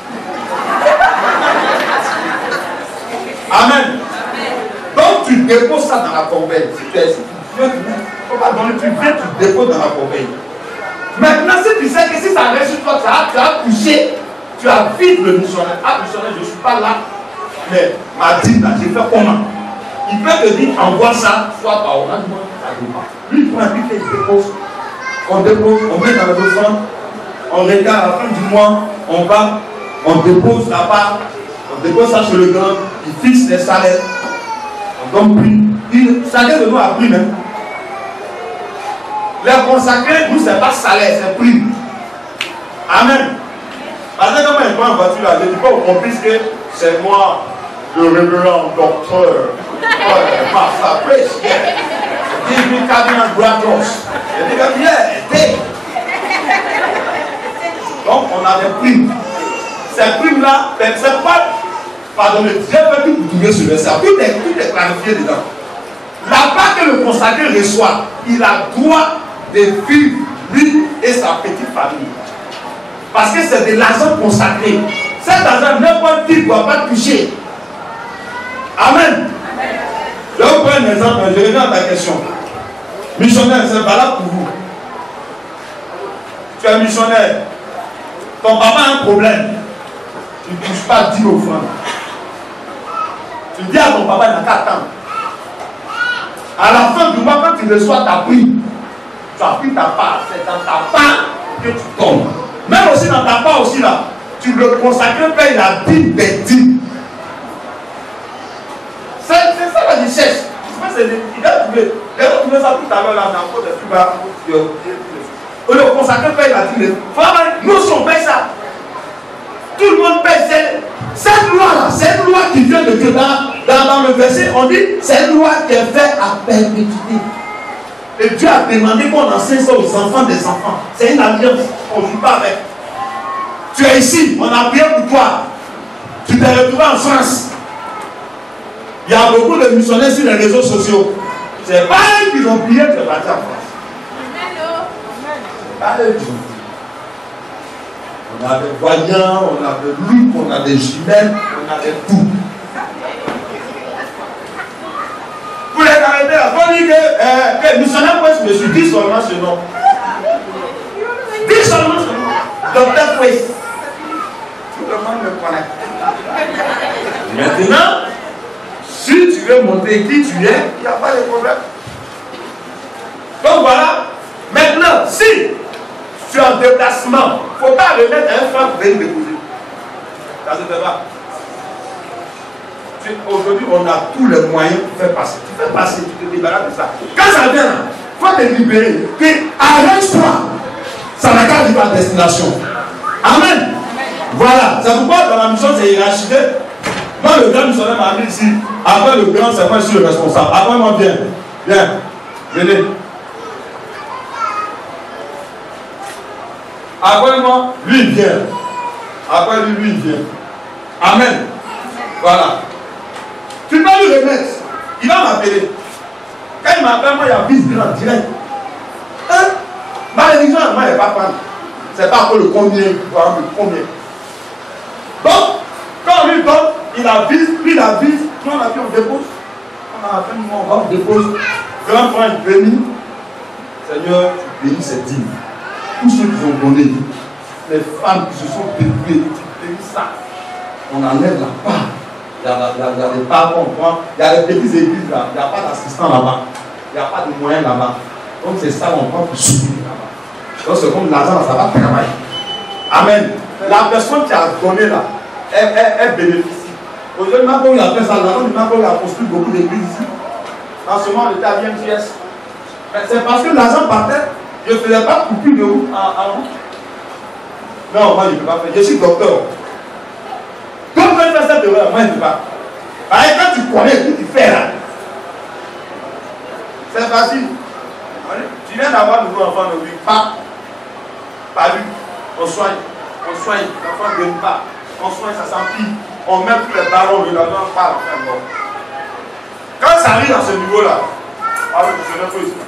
Amen. Donc tu déposes ça dans la corbeille. Si tu es ici, tu viens, tu déposes dans la corbeille. Maintenant, si tu sais que si ça reste sur toi, tu as touché, tu as vite le missionnaire. Ah, missionnaire, je ne suis pas là. Mais ma dîme là, j'ai fait comment? Il peut te dire, envoie ça, soit par orange, ça dépend. Lui, il prend un but et il dépose. On dépose, on met dans le besoin, on regarde à la fin du mois, on va, on dépose la part, on dépose ça sur le grand, il fixe les salaires, on donne plus. Chacun de nous a pris même. Les consacrés, nous, ce n'est pas salaire, c'est prix. Amen. Parce que quand il prend une voiture là, je ne dis pas au complice que c'est moi, le révérend docteur. Ça prêche. Give me cardinal gratos. Je dis comme hier, donc on a des primes. Ces primes-là, c'est pas. Pardonnez, Dieu fait tout pour trouver ce verset. Tout est clarifié dedans. La part que le consacré reçoit, il a droit de vivre, lui et sa petite famille. Parce que c'est de l'argent consacré. Cet argent, n'importe qui ne doit pas toucher. Amen. Je vais vous prendre un exemple, je reviens à ta question. Missionnaire, c'est valable pour vous. Tu es missionnaire. Ton papa a un problème. Tu ne touches pas 10 offrandes. Tu dis à ton papa, il n'a qu'à attendre. À la fin du mois, quand tu reçois ta prime, tu as pris ta part. C'est dans ta part que tu tombes. Même aussi dans ta part aussi là, tu le consacres, paye la dîme des dîmes. C'est ça la richesse. Il a trouvé ça tout à l'heure là, dans le code de Cuba. Le consacré paye la dîme. Nous aussi on paye ça. Tout le monde paye. Cette loi là, c'est une loi qui vient de Dieu. Dans le verset, on dit c'est une loi qui est faite à perpétuité. Et Dieu a demandé qu'on enseigne ça aux enfants des enfants. C'est une alliance. On ne vit pas avec. Tu es ici, on a prié pour toi. Tu t'es retrouvé en France. Il y a beaucoup de missionnaires sur les réseaux sociaux. C'est pas eux qui ont prié, tu es parti en France. C'est pas eux qui ont prié. On a des voyants, on a des loups, on a des jumelles, on a des tout. Pour les arrêter là, il faut dire que missionnaire, moi je me suis dit seulement ce nom. Dis seulement ce nom. Docteur Fouet. Tout le monde me connaît. Maintenant, si tu veux montrer qui tu es, il n'y a pas de problème. Donc voilà. Maintenant, si tu es en déplacement, il ne faut pas remettre un franc pour venir déposer. Ça ne se fait pas. Aujourd'hui, on a tous les moyens pour faire passer. Tu fais passer, tu te débarrasses de ça. Quand ça vient, il faut te libérer. Arrête-toi. Ça n'a qu'à arriver à destination. Amen. Voilà. C'est pourquoi dans la mission, c'est hiérarchisé. Moi, le grand missionnaire m'a mis ici. Après le grand, c'est moi, je suis le responsable. Après moi, viens. Viens. Venez. Après moi, lui, il vient. Après lui, lui, il vient. Amen. Voilà. Tu peux lui remettre. Il va m'appeler. Quand il m'appelle, moi, il y a vice-grand direct. Hein? Malédiction, moi, il n'est pas prendre. C'est pas pour le combien. Combien. Donc, quand on lui donne, il avise, lui il avise, nous on a fait, on dépose. On a fait, on va, on dépose. Grand point, il bénit. Seigneur, tu bénis ces dîmes. Tous ceux qui ont donné, les femmes qui se sont dépouillées, tu bénis ça. On enlève la part. Il y a des parts qu'on prend. Il y a des petites églises là. Il n'y a pas d'assistant là-bas. Il n'y a pas de moyens là-bas. Donc c'est ça qu'on prend pour soutenir là-bas. Donc c'est comme l'argent, ça va travailler. Amen. La personne qui a donné là, elle bénéficie. Aujourd'hui, maintenant, il a fait ça. Maintenant, il a construit beaucoup d'églises ici. En ce moment, on était à BMGS. C'est parce que l'argent partait. Je ne faisais pas coupure de route en route. Non, moi, je ne peux pas faire. Je suis docteur. Donc, quand tu fais cette erreur, moi, je ne peux pas. Allez, quand tu connais ce que tu fais là, c'est facile. Tu viens d'avoir un nouveau enfant, ne lui pas. Pas lui. On soigne. L'enfant ne guérit pas. On soigne, ça s'empile. On met tous les ballons, le lendemain, on parle. Enfin, bon. Quand ça arrive à ce niveau-là, alors je ne peux pas.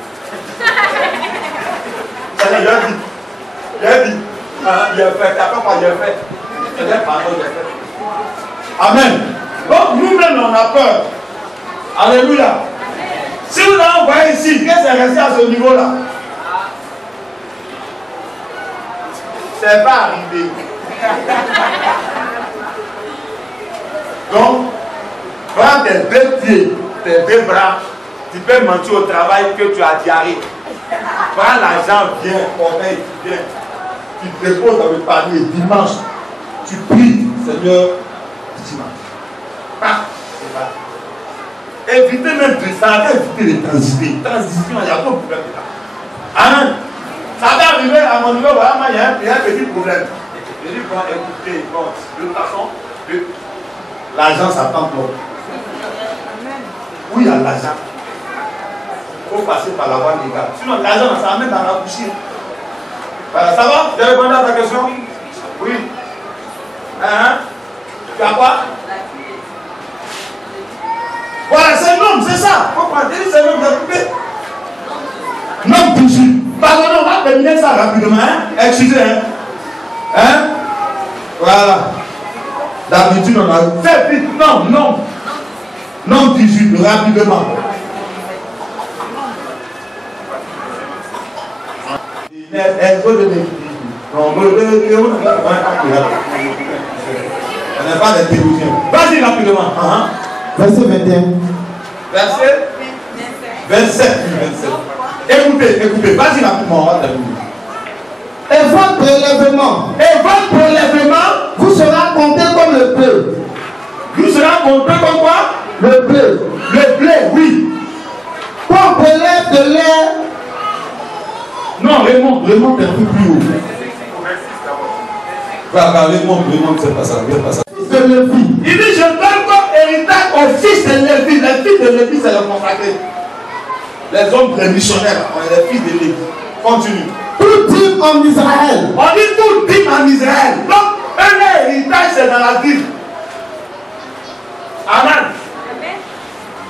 Il a dit. Il a fait. Après quoi, il a fait. Il a fait. Amen. Donc nous-mêmes, on a peur. Alléluia. Si vous avez envoyé ici, qu'est-ce qui est resté à ce niveau-là? C'est pas arrivé. Donc, prends tes deux pieds tes deux bras, tu peux mentir au travail que tu as diarrhée. Prends l'argent, viens, corbeille, viens. Tu te déposes dans le panier dimanche. Tu pries, Seigneur, dimanche. Ah, c'est pas. Évitez même de ça, évitez de transiter. Transition, il y a pas de problème là. Amen. Ça va arriver à mon niveau, voilà, il y a un petit problème. Je dis, bon, écoutez, bon, de toute façon, l'argent, ça prend trop. Oui, il y a l'argent. Il faut passer par la voie légale. Sinon, l'argent, ça amène dans la bouchée. Voilà, ça va? Tu as répondu à ta question? Oui. Hein? Tu as quoi? Voilà, c'est l'homme, c'est ça. Il faut prendre, c'est l'homme, vous avez coupé. Non, 18. Pardon, on va terminer ça rapidement. Hein? Excusez. Hein? Voilà. D'habitude, on a fait vite. Non, non. Non, 18, rapidement. On n'a pas d'interruption. Vas-y rapidement. Verset 21. Verset 27. Écoutez, écoutez. Vas-y rapidement. On va terminer. Et votre prélèvement vous sera compté comme le bleu. Vous sera compté comme quoi? Le bleu. Le blé, oui. Qu'on prélève de l'air. Non, remonte un peu plus haut. Remonte, c'est pas ça, c'est pas ça. De Lévi. Il dit, je donne comme héritage au fils de Lévi. Les fils de Lévi, c'est le consacré. Les hommes, les missionnaires, les fils de Lévi. Continue. Tout dîme en Israël. On dit tout dîme en Israël. Donc, un héritage, c'est dans la ville. Amen.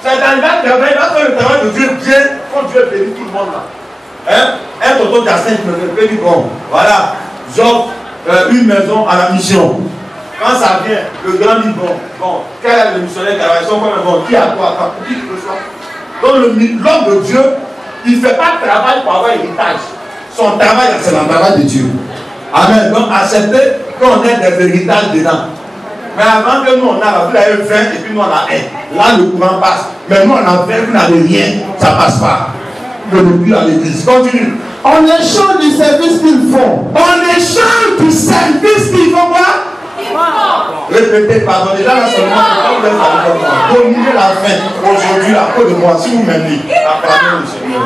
C'est dans le travail, là, le travail de Dieu bien, quand Dieu bénit tout le monde là. Hein? Un tonton qui a 5 me dit bon, voilà, j'offre une maison à la mission. Quand ça vient, le grand dit bon, quel est le missionnaire qui a raison, qui a quoi, pour qui que ce soit. Donc l'homme de Dieu, il ne fait pas de travail pour avoir héritage. Son travail, c'est le travail de Dieu. Amen. Donc acceptez qu'on ait des héritages dedans. Mais avant que nous on a, vous avez 20 et puis nous on a 1. Là le courant passe. Mais nous on a 20, vous n'avez rien, ça ne passe pas. Le plus à l'église. Continue. En échange du service qu'ils font. En échange du service qu'ils font quoi? Répétez, pardonnez. Là seulement, vous laisse dominer la fin aujourd'hui à cause de moi. Si vous m'aimez, acclamez le Seigneur.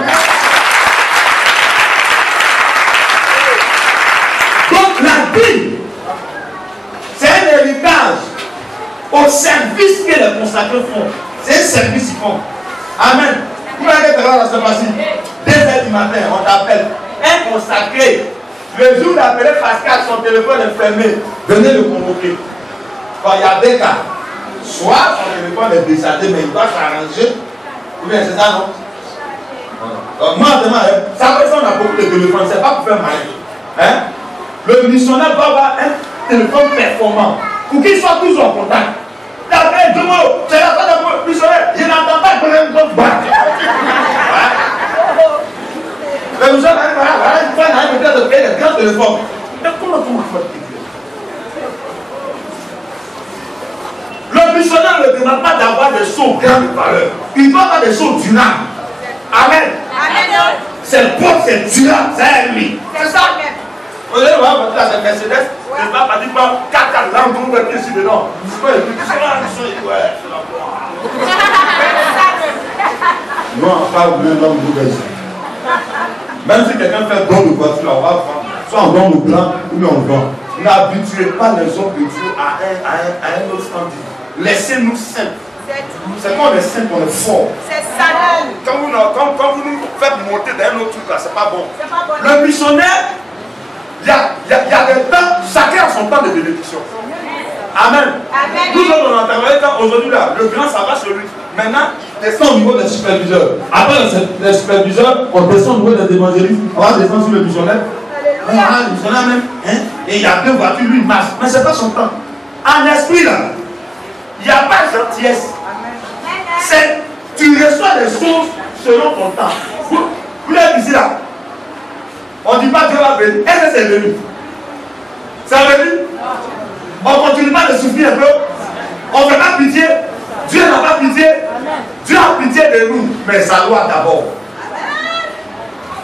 Donc la vie, c'est un héritage au service que les consacrés font. C'est un service qu'ils font. Amen. Vous voyez que là, ça passe. 2h du matin, on t'appelle. Un consacré. Le jour d'appeler Pascal, son téléphone est fermé. Venez le convoquer. Quand il y a des cas, soit son téléphone est déchargé, mais il doit s'arranger. Ou bien c'est ça, non? Donc, moi, demain, ça veut dire qu'on a beaucoup de téléphones, c'est pas pour faire mal. Hein? Le missionnaire doit avoir un téléphone performant pour qu'il soit toujours en contact. D'après Dumont, c'est la fin de missionnaire, je n'entends pas que le monde bat. Le missionnaire, il faut de payer des grands téléphones. Mais comment tu m'as fait? Le missionnaire ne demande pas d'avoir des choses grandes de valeur. Il doit avoir des choses durables. Amen. Amen. C'est bon, c'est durable, c'est lui. C'est ça. Vous allez voir, votre là, c'est Mercedes. Je ne vais pas dire quoi, 4 langues, vous mettez ici dedans. C'est quoi, non, pas oublier l'homme de ici. Même si quelqu'un fait don de voiture, on va prendre. Soit on donne au blanc ou bien on vend. N'habituez pas les hommes de Dieu à un autre standard. Laissez-nous simples. C'est quand on est simple, on est fort. C'est ça. Quand vous nous faites monter dans un autre truc, c'est pas bon. Le missionnaire, il y a des temps, chacun a son temps de bénédiction. Amen. Nous autres, on a travaillé aujourd'hui là, le grand ça va sur lui. Maintenant, il descend au niveau des superviseurs. Après les superviseurs, on descend au niveau des évangélistes, on va descendre sur le missionnaire. Alléluia. Le missionnaire même, hein? Et il y a 2 voitures, lui il marche. Mais c'est pas son temps. En esprit là, il n'y a pas de gentillesse. C'est, tu reçois des choses selon ton temps. Vous êtes ici là. On ne dit pas Dieu va venir. Est-ce que c'est venu? C'est venu? On ne continue pas de souffrir un peu. On ne fait pas pitié. Dieu n'a pas pitié. Dieu Dieu a pitié de nous, mais sa loi d'abord.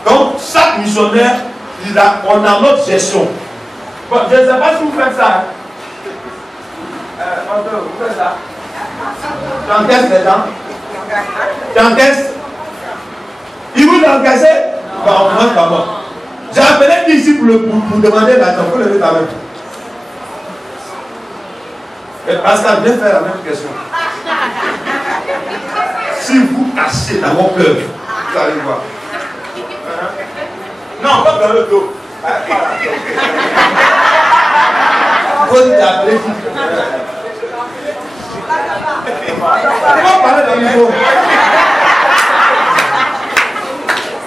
Donc, chaque missionnaire, on a notre gestion. Bon, je ne sais pas si vous faites ça. Vous faites ça. Tu encaisses les gens. Tu encaisses. Ils vous encaissent. Bon, on commence par moi. J'ai appelé ici pour demander l'argent. Vous levez ta main. Et Pascal, viens faire la même question. Si vous cachez dans mon cœur, vous allez voir. Non, pas dans le dos. Vous appelez. Comment parler dans le micro?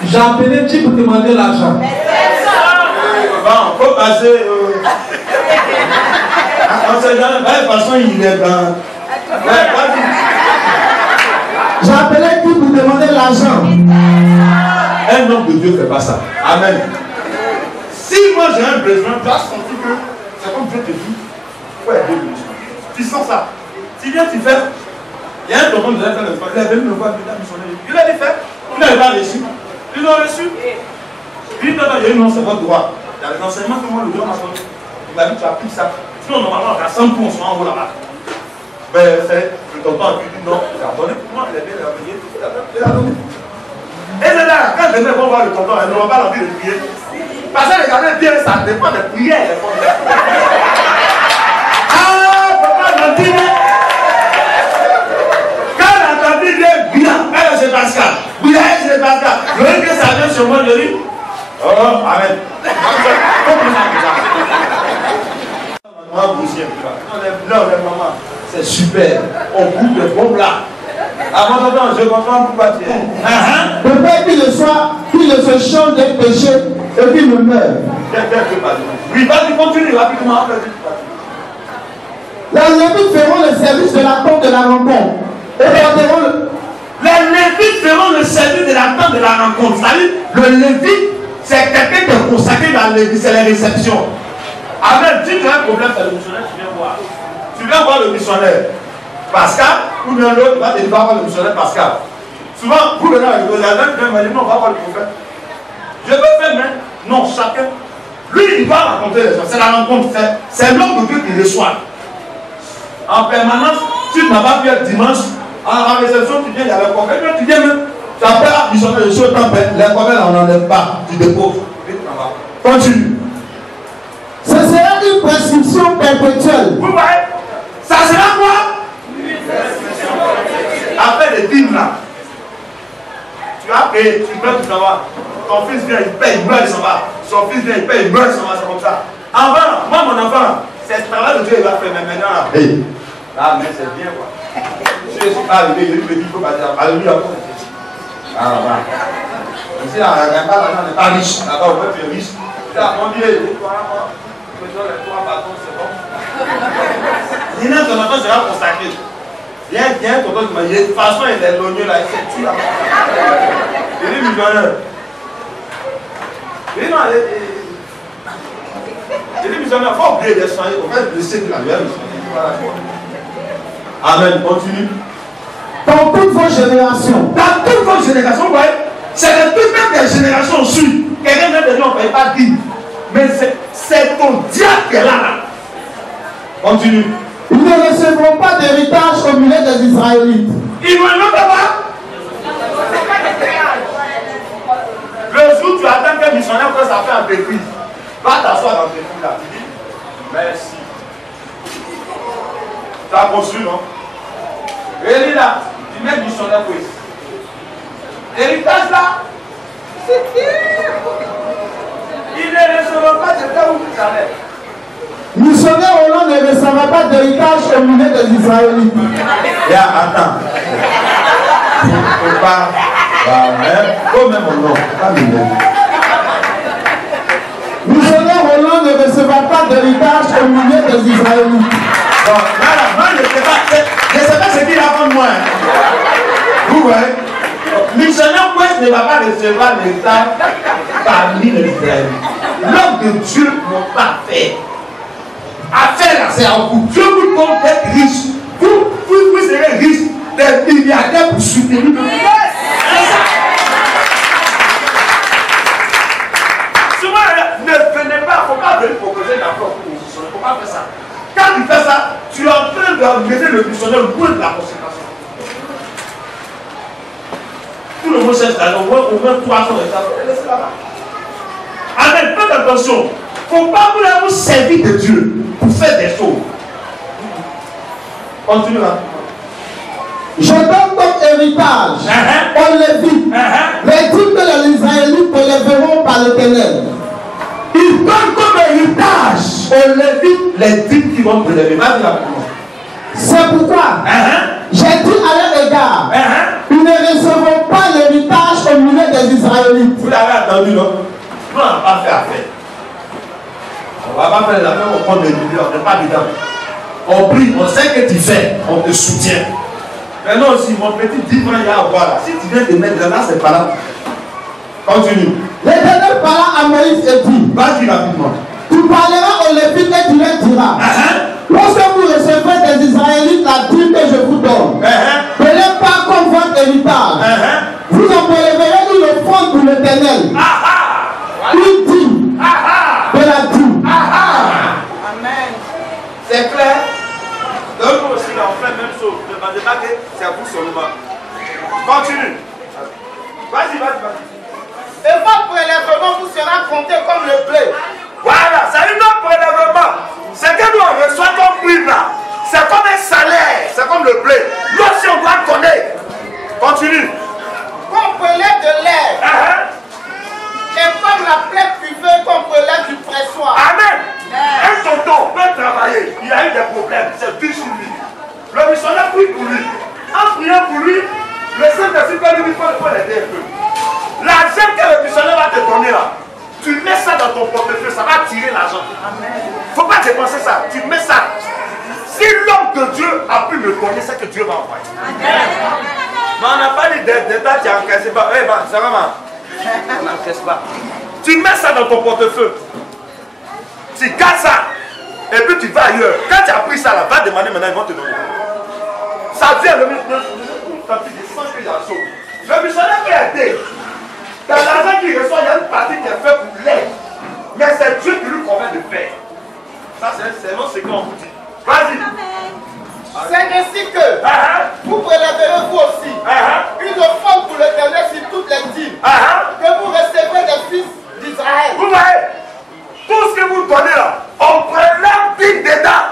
J'ai appelé qui pour demander l'argent? Bon, il faut passer. On sait jamais, de toute façon, il est dans. J'ai appelé qui pour demander l'argent? Un homme de Dieu ne fait pas ça. Amen. Si moi j'ai un besoin, tu as senti que c'est comme Dieu te dit, il faut aider le missionnaire. Tu sens ça. Tu viens, tu fais. Il y a un tonton qui devait faire le missionnaire. Il est venu me voir, il a missionnaire. Il a fait. Il n'avait pas reçu. Ils l'ont reçu. Il dit, non, il y a une non, c'est votre droit. Il y a les enseignements que moi, le Dieu m'a donné. Il m'a dit, tu appliques ça. Sinon, normalement, on a 100 pour on se rend en haut là-bas. Mais c'est le tonton qui dit, non, il a donné pour moi, il a bien réveillé. Il a donné. Et c'est là, quand je vais voir le tonton, elle n'aura pas envie de prier. Parce que regardez bien, ça dépend des prières. Ah, papa, Nantine. Quand Nantine vient bien, elle c'est Pascal. Oui, elle c'est Pascal. Je veux que ça vient sur moi, je dis, oh, amen. C'est super. On coupe les bombes là. Avant d'entendre, je comprends pourquoi tu es. Le Père qu'il ne se change des péchés et qu'il ne meurt. Oui, vas-y, continue rapidement. Les Lévites feront le service de la tente de la rencontre. Et porteront le... Les Lévites feront le service de la tente de la rencontre. C'est-à-dire, le Lévite, c'est quelqu'un qui est consacré dans l'église, c'est les réceptions. Amen. Si tu as un problème, c'est le missionnaire, tu viens voir. Tu viens voir le missionnaire. Pascal, ou bien l'autre, va te dire, va voir le missionnaire Pascal. Souvent, vous venez avec les amis, vous allez dire, non, on va voir le prophète. Je veux faire, mais non, chacun. Lui, il va raconter les gens. C'est la rencontre. C'est l'homme de Dieu qui reçoit. En permanence, si tu n'as pas pu être dimanche, en réception, tu viens, il y a le prophète, tu viens même. Tu appelles à missionnaire, je suis au temple, les prophètes, on n'en aime pas. Tu déposes. Continue. Ce sera une prescription perpétuelle. Vous voyez? Ça sera quoi? Après les dîmes là, tu as payé, tu peux tout savoir. Ton fils vient, il paye, il meurt, il s'en va. Son fils vient, il paye, il meurt, il s'en va, c'est comme ça. Avant, moi mon enfant, c'est ce travail de Dieu, il va faire, mais maintenant là, hey. Ah, mais c'est bien quoi. Je suis pas arrivé, il me dit, il faut pas dire, alléluia. Ah, voilà. Ici, là, on n'est pas riche, là-bas, on peut être riche. Là, mon Dieu, les trois bâtons, c'est bon. Maintenant, ton enfant sera consacré. Viens, tonton qui m'a dit, de toute façon, il est l'oignon là, il s'est tué là-bas. Il est millionnaire. Il dit non, il est millionnaire, il faut oublier les soins, il faut blesser qu'il a eu. Amen, continue. Dans toutes vos générations. Dans toutes vos générations, vous voyez, c'est de toutes les générations suivies. Quelqu'un vient de dire, on ne peut pas dire. Mais c'est ton diable qui est là. Continue. Ils ne recevront pas d'héritage au milieu des Israélites. Ils ne vont pas. Le jour où tu attends qu'un missionnaire fasse ça fait un pétri, va t'asseoir dans tes couilles là. Tu dis, merci. Tu as conçu, non? Et lui là, tu mets missionnaire pour ici. Héritage là, il ne recevra pas de terre où tu allais. Missionnaire Hollande ne recevra pas d'héritage au milieu des Israélites. Et attends. Faut pas. Faut même au nom. Pas milieu. Missionnaire Hollande ne recevra pas d'héritage au milieu des Israélites. Bon, voilà, moi je ne sais pas ce qu'il a avant moi. Vous voyez? Missionnaire Ouest ne va pas recevoir l'État parmi les Israélites. L'homme de Dieu n'a pas fait. Affaire là, c'est à vous. Dieu vous donne d'être riche. Vous serez riche des milliardaires pour soutenir le ministère. C'est ça. Souvent, ne venez pas, il ne faut pas venir proposer d'accord pour vous. Il ne faut pas faire ça. Quand tu fais ça, tu es en train de mettre le missionnaire loin de la conséquence. Tout le monde cherche l'argent, au moins 300 hectares. Laissez là-bas. Amen, faites attention. Il ne faut pas vous servir de Dieu pour faire des choses. Continue là. Je donne comme héritage aux Lévites les dîmes que les Israélites prélèveront par l'Éternel. Il donne comme héritage aux Lévites les dîmes qui vont prélever. Vas-y là. C'est pourquoi j'ai dit à leur égard, ils ne recevront pas l'héritage au milieu des Israélites. Vous l'avez entendu, non? Nous, on n'a pas fait affaire. On ne va pas faire les affaires, on prend des millions, on n'est pas dedans. On prie, on sait que tu fais, on te soutient. Maintenant aussi, mon petit 10 francs, il y a à voir là. Si tu viens te mettre là, c'est pas là. Continue. L'Éternel parla à Moïse et dit, vas-y rapidement. Tu parleras aux Lévites et tu leur diras, lorsque vous recevrez des Israélites la dîme que je vous donne, ne les pas comme votre héritage. Vous en prélèverez une offrande pour l'Éternel. Une dîme de la dîme. Amen. C'est clair? Donc nous aussi, on fait la même chose. Ne demandez pas que c'est à vous seulement. Continue. Vas-y. Et votre prélèvement vous sera compté comme le blé. Voilà, c'est une autre prélèvement. C'est que nous on reçoit comme prix là. C'est comme un salaire, c'est comme le blé. Nous aussi on doit connaître. Continue. Qu'on prélève de l'air. Et comme la plaie cuvée qu'on prélève du pressoir. Amen. Un tonton peut travailler. Il a eu des problèmes. C'est dur sur lui. Le missionnaire prie pour lui. En priant pour lui, le Saint-Esprit peut lui dire qu'il faut l'aider un peu. L'argent que le missionnaire va te donner là, tu mets ça dans ton portefeuille, ça va tirer l'argent. Il ne faut pas dépenser ça. Tu mets ça. Si l'homme de Dieu a pu me donner, c'est que Dieu va envoyer. Mais on n'a pas dit d'état, tu n'encaisses pas. Ça va, on n'encaisse pas. Tu mets ça dans ton portefeuille. Tu gardes ça. Et puis tu vas ailleurs. Quand tu as pris ça là, va demander maintenant, ils vont te donner. Ça vient le quand tu descends qu'il y a chaud. Le missionnaire peut aider. Dans l'argent qu'il reçoit, il y a une partie qui est faite pour l'aide. Mais c'est Dieu qui lui convient de faire. Ça, c'est un autre secret, on vous dit. Vas-y. C'est ainsi que vous prélèverez vous aussi une offrande pour l'Éternel sur toutes les dîmes que vous recevrez des fils d'Israël. Vous voyez, tout ce que vous donnez là, on prélève dit dedans.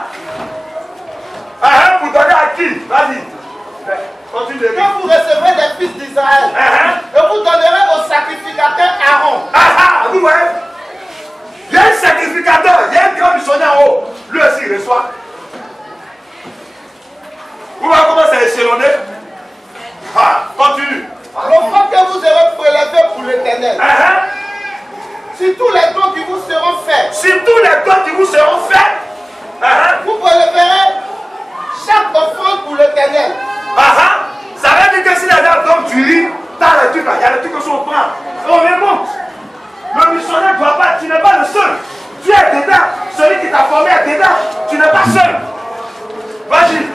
Vous donnez à qui? Vas-y. Continue. Que vous recevrez des fils d'Israël. Et vous donnerez au sacrificateur Aaron. Vous voyez, il y a un sacrificateur, il y a un grand missionnaire en haut. Lui aussi il reçoit. Vous voyez comment c'est échelonné? Continue. L'offrande que vous aurez prélevée pour l'Éternel. Sur tous les dons qui vous seront faits. Sur tous les dons qui vous seront faits. Vous préleverez chaque offrande pour l'Éternel. Ça veut dire que si les gens donnent du riz, dans les trucs là, il y a des trucs que on prend. On remonte. Le missionnaire ne doit pas, tu n'es pas le seul. Tu es dedans. Celui qui t'a formé est dedans. Tu n'es pas seul. Vas-y.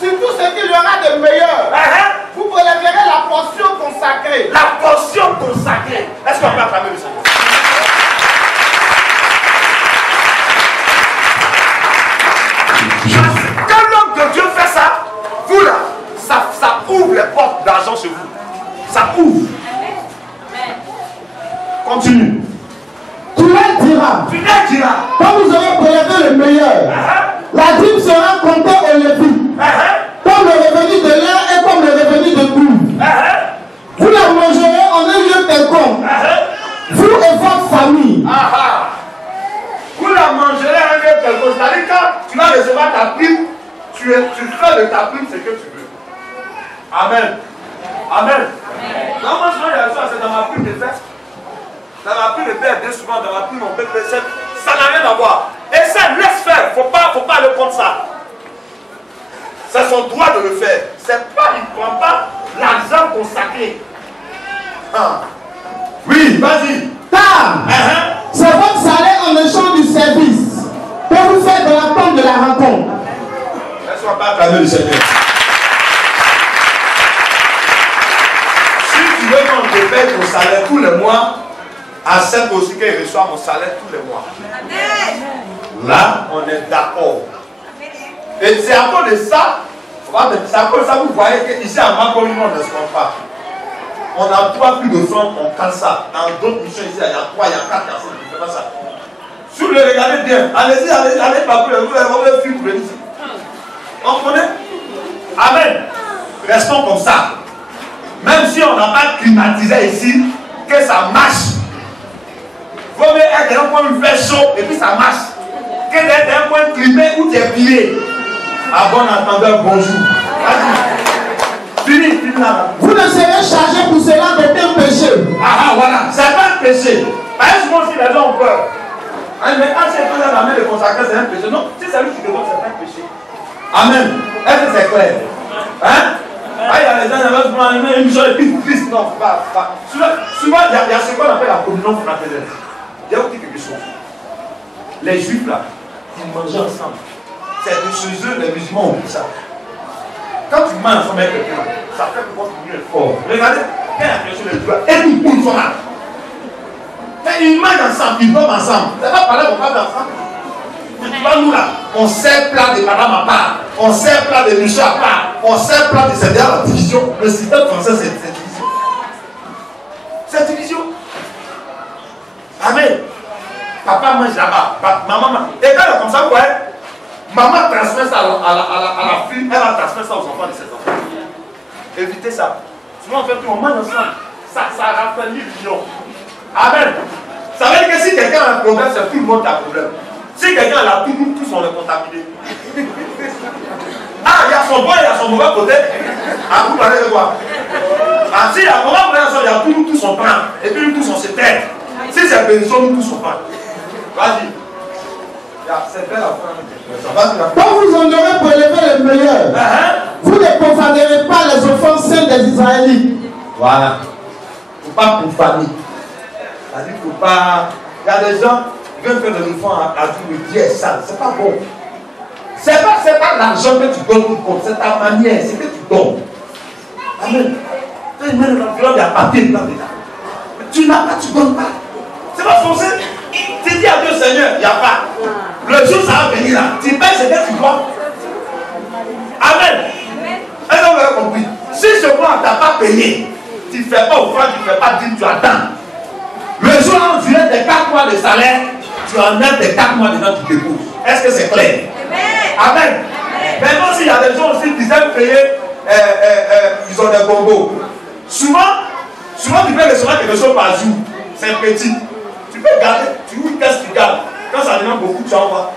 Sur tout ce qu'il y aura de meilleur, vous prélèverez la portion consacrée. La portion consacrée. Est-ce qu'on peut acclamer le Seigneur? Quand l'homme de Dieu fait ça, vous là, ça ouvre les portes d'argent chez vous. Ça ouvre. Continue. Tu leur diras, quand vous aurez prélevé le meilleur, la dîme sera comptée au Lévites, comme le revenu de l'air et comme le revenu de tout. Vous la mangerez en un lieu quelconque, vous et votre famille. Vous la mangerez en un lieu quelconque. C'est-à-dire quand tu vas recevoir ta prime, tu fais de ta prime ce que tu veux. Amen. Amen. Non, moi je vais ça, c'est dans ma prime de fête. Dans ma prime de BRD, souvent dans ma prime en BPC, ça n'a rien à voir. Et ça, laisse faire. Faut pas aller contre ça. C'est son droit de le faire. C'est pas, il ne prend pas l'argent consacré. Oui, vas-y. C'est votre salaire en échange du service que vous faites dans la tente de la rencontre. Laisse-moi pas acclamer le Seigneur. je paye mon salaire tous les mois, accepte aussi que je reçois mon salaire tous les mois. Là, on est d'accord. Et c'est à cause de ça, c'est à cause de ça que vous voyez qu'ici à Macron, on ne se compte pas. On a 3 plus de francs, on casse ça. Dans d'autres missions ici, il y a 3, il y a 4 personnes qui ne font pas ça. Si vous le regardez bien, allez-y, allez pas plus, vous allez le film ici. On connaît? Amen. Restons comme ça. Même si on n'a pas climatisé ici, que ça marche. Vous voyez, être un point où il fait chaud et puis ça marche. Que d'être un point climé où tu es plié. À bon entendeur, bonjour. Fini là. Vous ne serez chargé pour cela d'aucun péché. Ah, voilà. C'est pas un péché. Par exemple, si les gens ont peur. Mais quand c'est pas la main de consacrer, c'est un péché. Non, si c'est lui qui demande, c'est pas un péché. Amen. Est-ce que c'est clair? Hein? Ah, il y a les gens qui vont une mission et puis Christ. Non, pas. Souvent, il y a ce qu'on appelle la communion fraternelle. Il y a aussi quelque chose. Les juifs là, ils mangeaient ensemble. C'est de chez eux, les musulmans ont dit ça. Quand tu manges ensemble avec quelqu'un, ça fait que votre communion est fort. Regardez, quand il y a quelque chose de toi, et tout le monde sont là. Quand ils mangent ensemble, ils dorment ensemble. C'est pas parler, on parle ensemble. Tu vois, nous là, on sert plat de madame à part, on sert plat de monsieur à part, on sert plat de c'est derrière la division. Le système français, c'est division. C'est division. Amen. Papa mange là-bas, maman. Et quand elle est comme ça, vous voyez, maman transmet ça à la fille, elle va transmettre ça aux enfants de ses enfants. Évitez ça. Souvent, en fait, on mange ensemble. Ça rafraîchit l'union. Amen. Ça veut dire que si quelqu'un a un problème, c'est tout le monde qui a un problème. Si quelqu'un a tout, nous tous on est contaminés. Ah, il y a son bon et il y a son mauvais côté. Ah, vous parlez de quoi? Ah, si il y a un mauvais côté, il y a tout, nous tous on prend. Et puis nous tous on se tait. Si c'est bénédiction, nous tous on prend. Vas-y. C'est belle la fin. Quand vous en aurez pour élever les meilleurs, vous ne profanerez pas les offenses saintes des Israélites. Voilà. Il ne faut pas profaner. C'est-à-dire qu'il ne faut pas. Il y a des gens qui veulent faire des enfants à dire que Dieu est sale. C'est pas bon. C'est pas l'argent que tu donnes pour compte, c'est ta manière, c'est que tu donnes. Amen. Tu mets dans l'enveloppe, il y a papier dedans. Tu n'as pas, tu ne donnes pas. C'est pas forcé. Tu dis à Dieu Seigneur, il n'y a pas. Le jour ça va venir là. Tu payes ce que tu dois. Amen. Est-ce que vous avez compris? Si ce mois tu n'as pas payé, tu ne fais pas offrande, tu ne fais pas dîme, tu attends. Le jour où on dirait tes 4 mois de salaire, tu enlèves tes 4 mois dedans, tu déposes. Est-ce que c'est clair? Amen. Maintenant, s'il y a des gens aussi qui aiment payer, ils ont des bonbons. Souvent, tu peux recevoir quelque chose par jour. C'est petit. Tu peux garder, tu ouvres qu'est-ce que tu gardes. Quand ça devient beaucoup, tu envoies.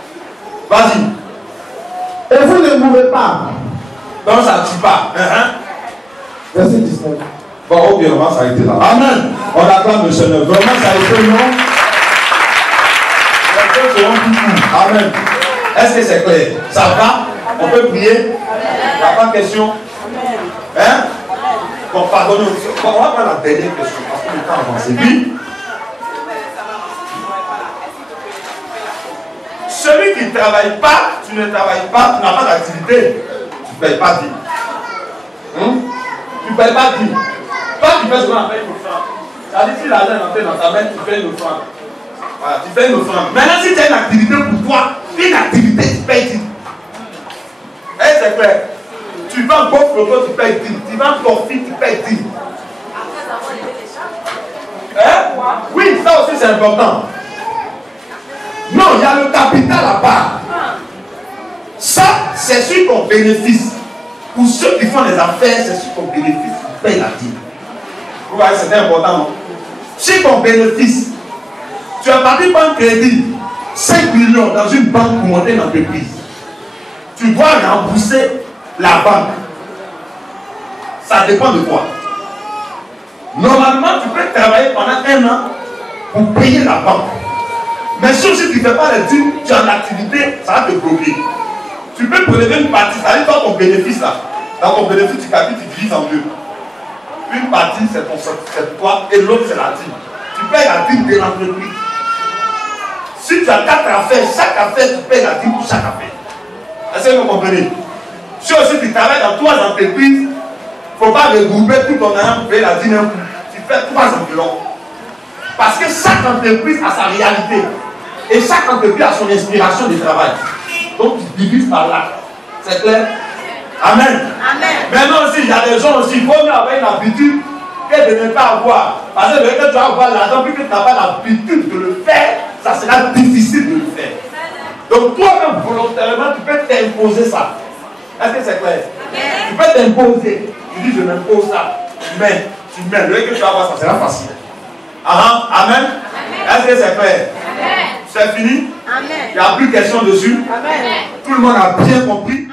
Vas-y. Et vous ne mourrez pas. Donc ça ne tue pas. Verset 19. Bon, ok, on va s'arrêter là. Amen. On acclame le Seigneur. Vraiment, ça a été long. Les choses seront plus courtes. Amen. Est-ce que c'est clair? Ça va? On peut prier? Il n'y a pas de question? Hein? Bon, pardonnez. On va prendre la dernière question parce que le temps avance. Oui? Celui qui ne travaille pas, tu ne travailles pas, tu n'as pas d'activité, tu ne payes pas dîme. Tu ne payes pas dîme. Toi, tu fais ce qu'on appelle une offrande. C'est-à-dire si l'argent est entré dans ta main, tu fais une offrande. Voilà, tu fais une offrande. Maintenant, si tu as une activité pour toi, une activité, tu payes dîme. Eh, c'est clair. Tu vends beau photo, tu payes dîme. Tu vends ton fils, tu payes dîme. Oui, ça aussi c'est important. Non, il y a le capital là-bas. Ça, c'est sur ton bénéfice. Pour ceux qui font les affaires, c'est sur ton bénéfice qui paye la dîme. Vous voyez, c'est important, non? Sur ton bénéfice, tu as parti prendre un crédit, 5 millions dans une banque pour monter une entreprise. Tu dois rembourser la banque. Ça dépend de toi. Normalement, tu peux travailler pendant 1 an pour payer la banque. Mais si tu ne fais pas les dîmes, tu es en activité, ça va te bloquer. Tu peux prélever une partie, c'est-à-dire dans ton bénéfice là. Dans ton bénéfice, tu calcules, tu divises en 2. Une partie, c'est toi, et l'autre, c'est la dîme. Tu payes la dîme de l'entreprise. Si tu as 4 affaires, chaque affaire, tu payes la dîme pour chaque affaire. Est-ce que vous comprenez? Si aussi tu travailles dans 3 entreprises, il ne faut pas regrouper tout ton argent pour payer la dîme un coup. Tu fais 3 enveloppes. Parce que chaque entreprise a sa réalité. Et chaque entreprise a son inspiration de travail. Donc tu divises par là. C'est clair? Amen. Amen. Maintenant aussi, il y a des gens aussi, il faut mieux avoir une habitude que de ne pas avoir. Parce que quand tu vas avoir l'argent, puis que tu n'as pas l'habitude de le faire, ça sera difficile de le faire. Donc toi-même, volontairement, tu peux t'imposer ça. Est-ce que c'est clair? Tu peux t'imposer. Tu dis, je m'impose ça. Tu mets. Le que tu vas avoir, ça sera facile. Amen. Est-ce que c'est clair? C'est fini? Il n'y a plus de question dessus. Tout le monde a bien compris.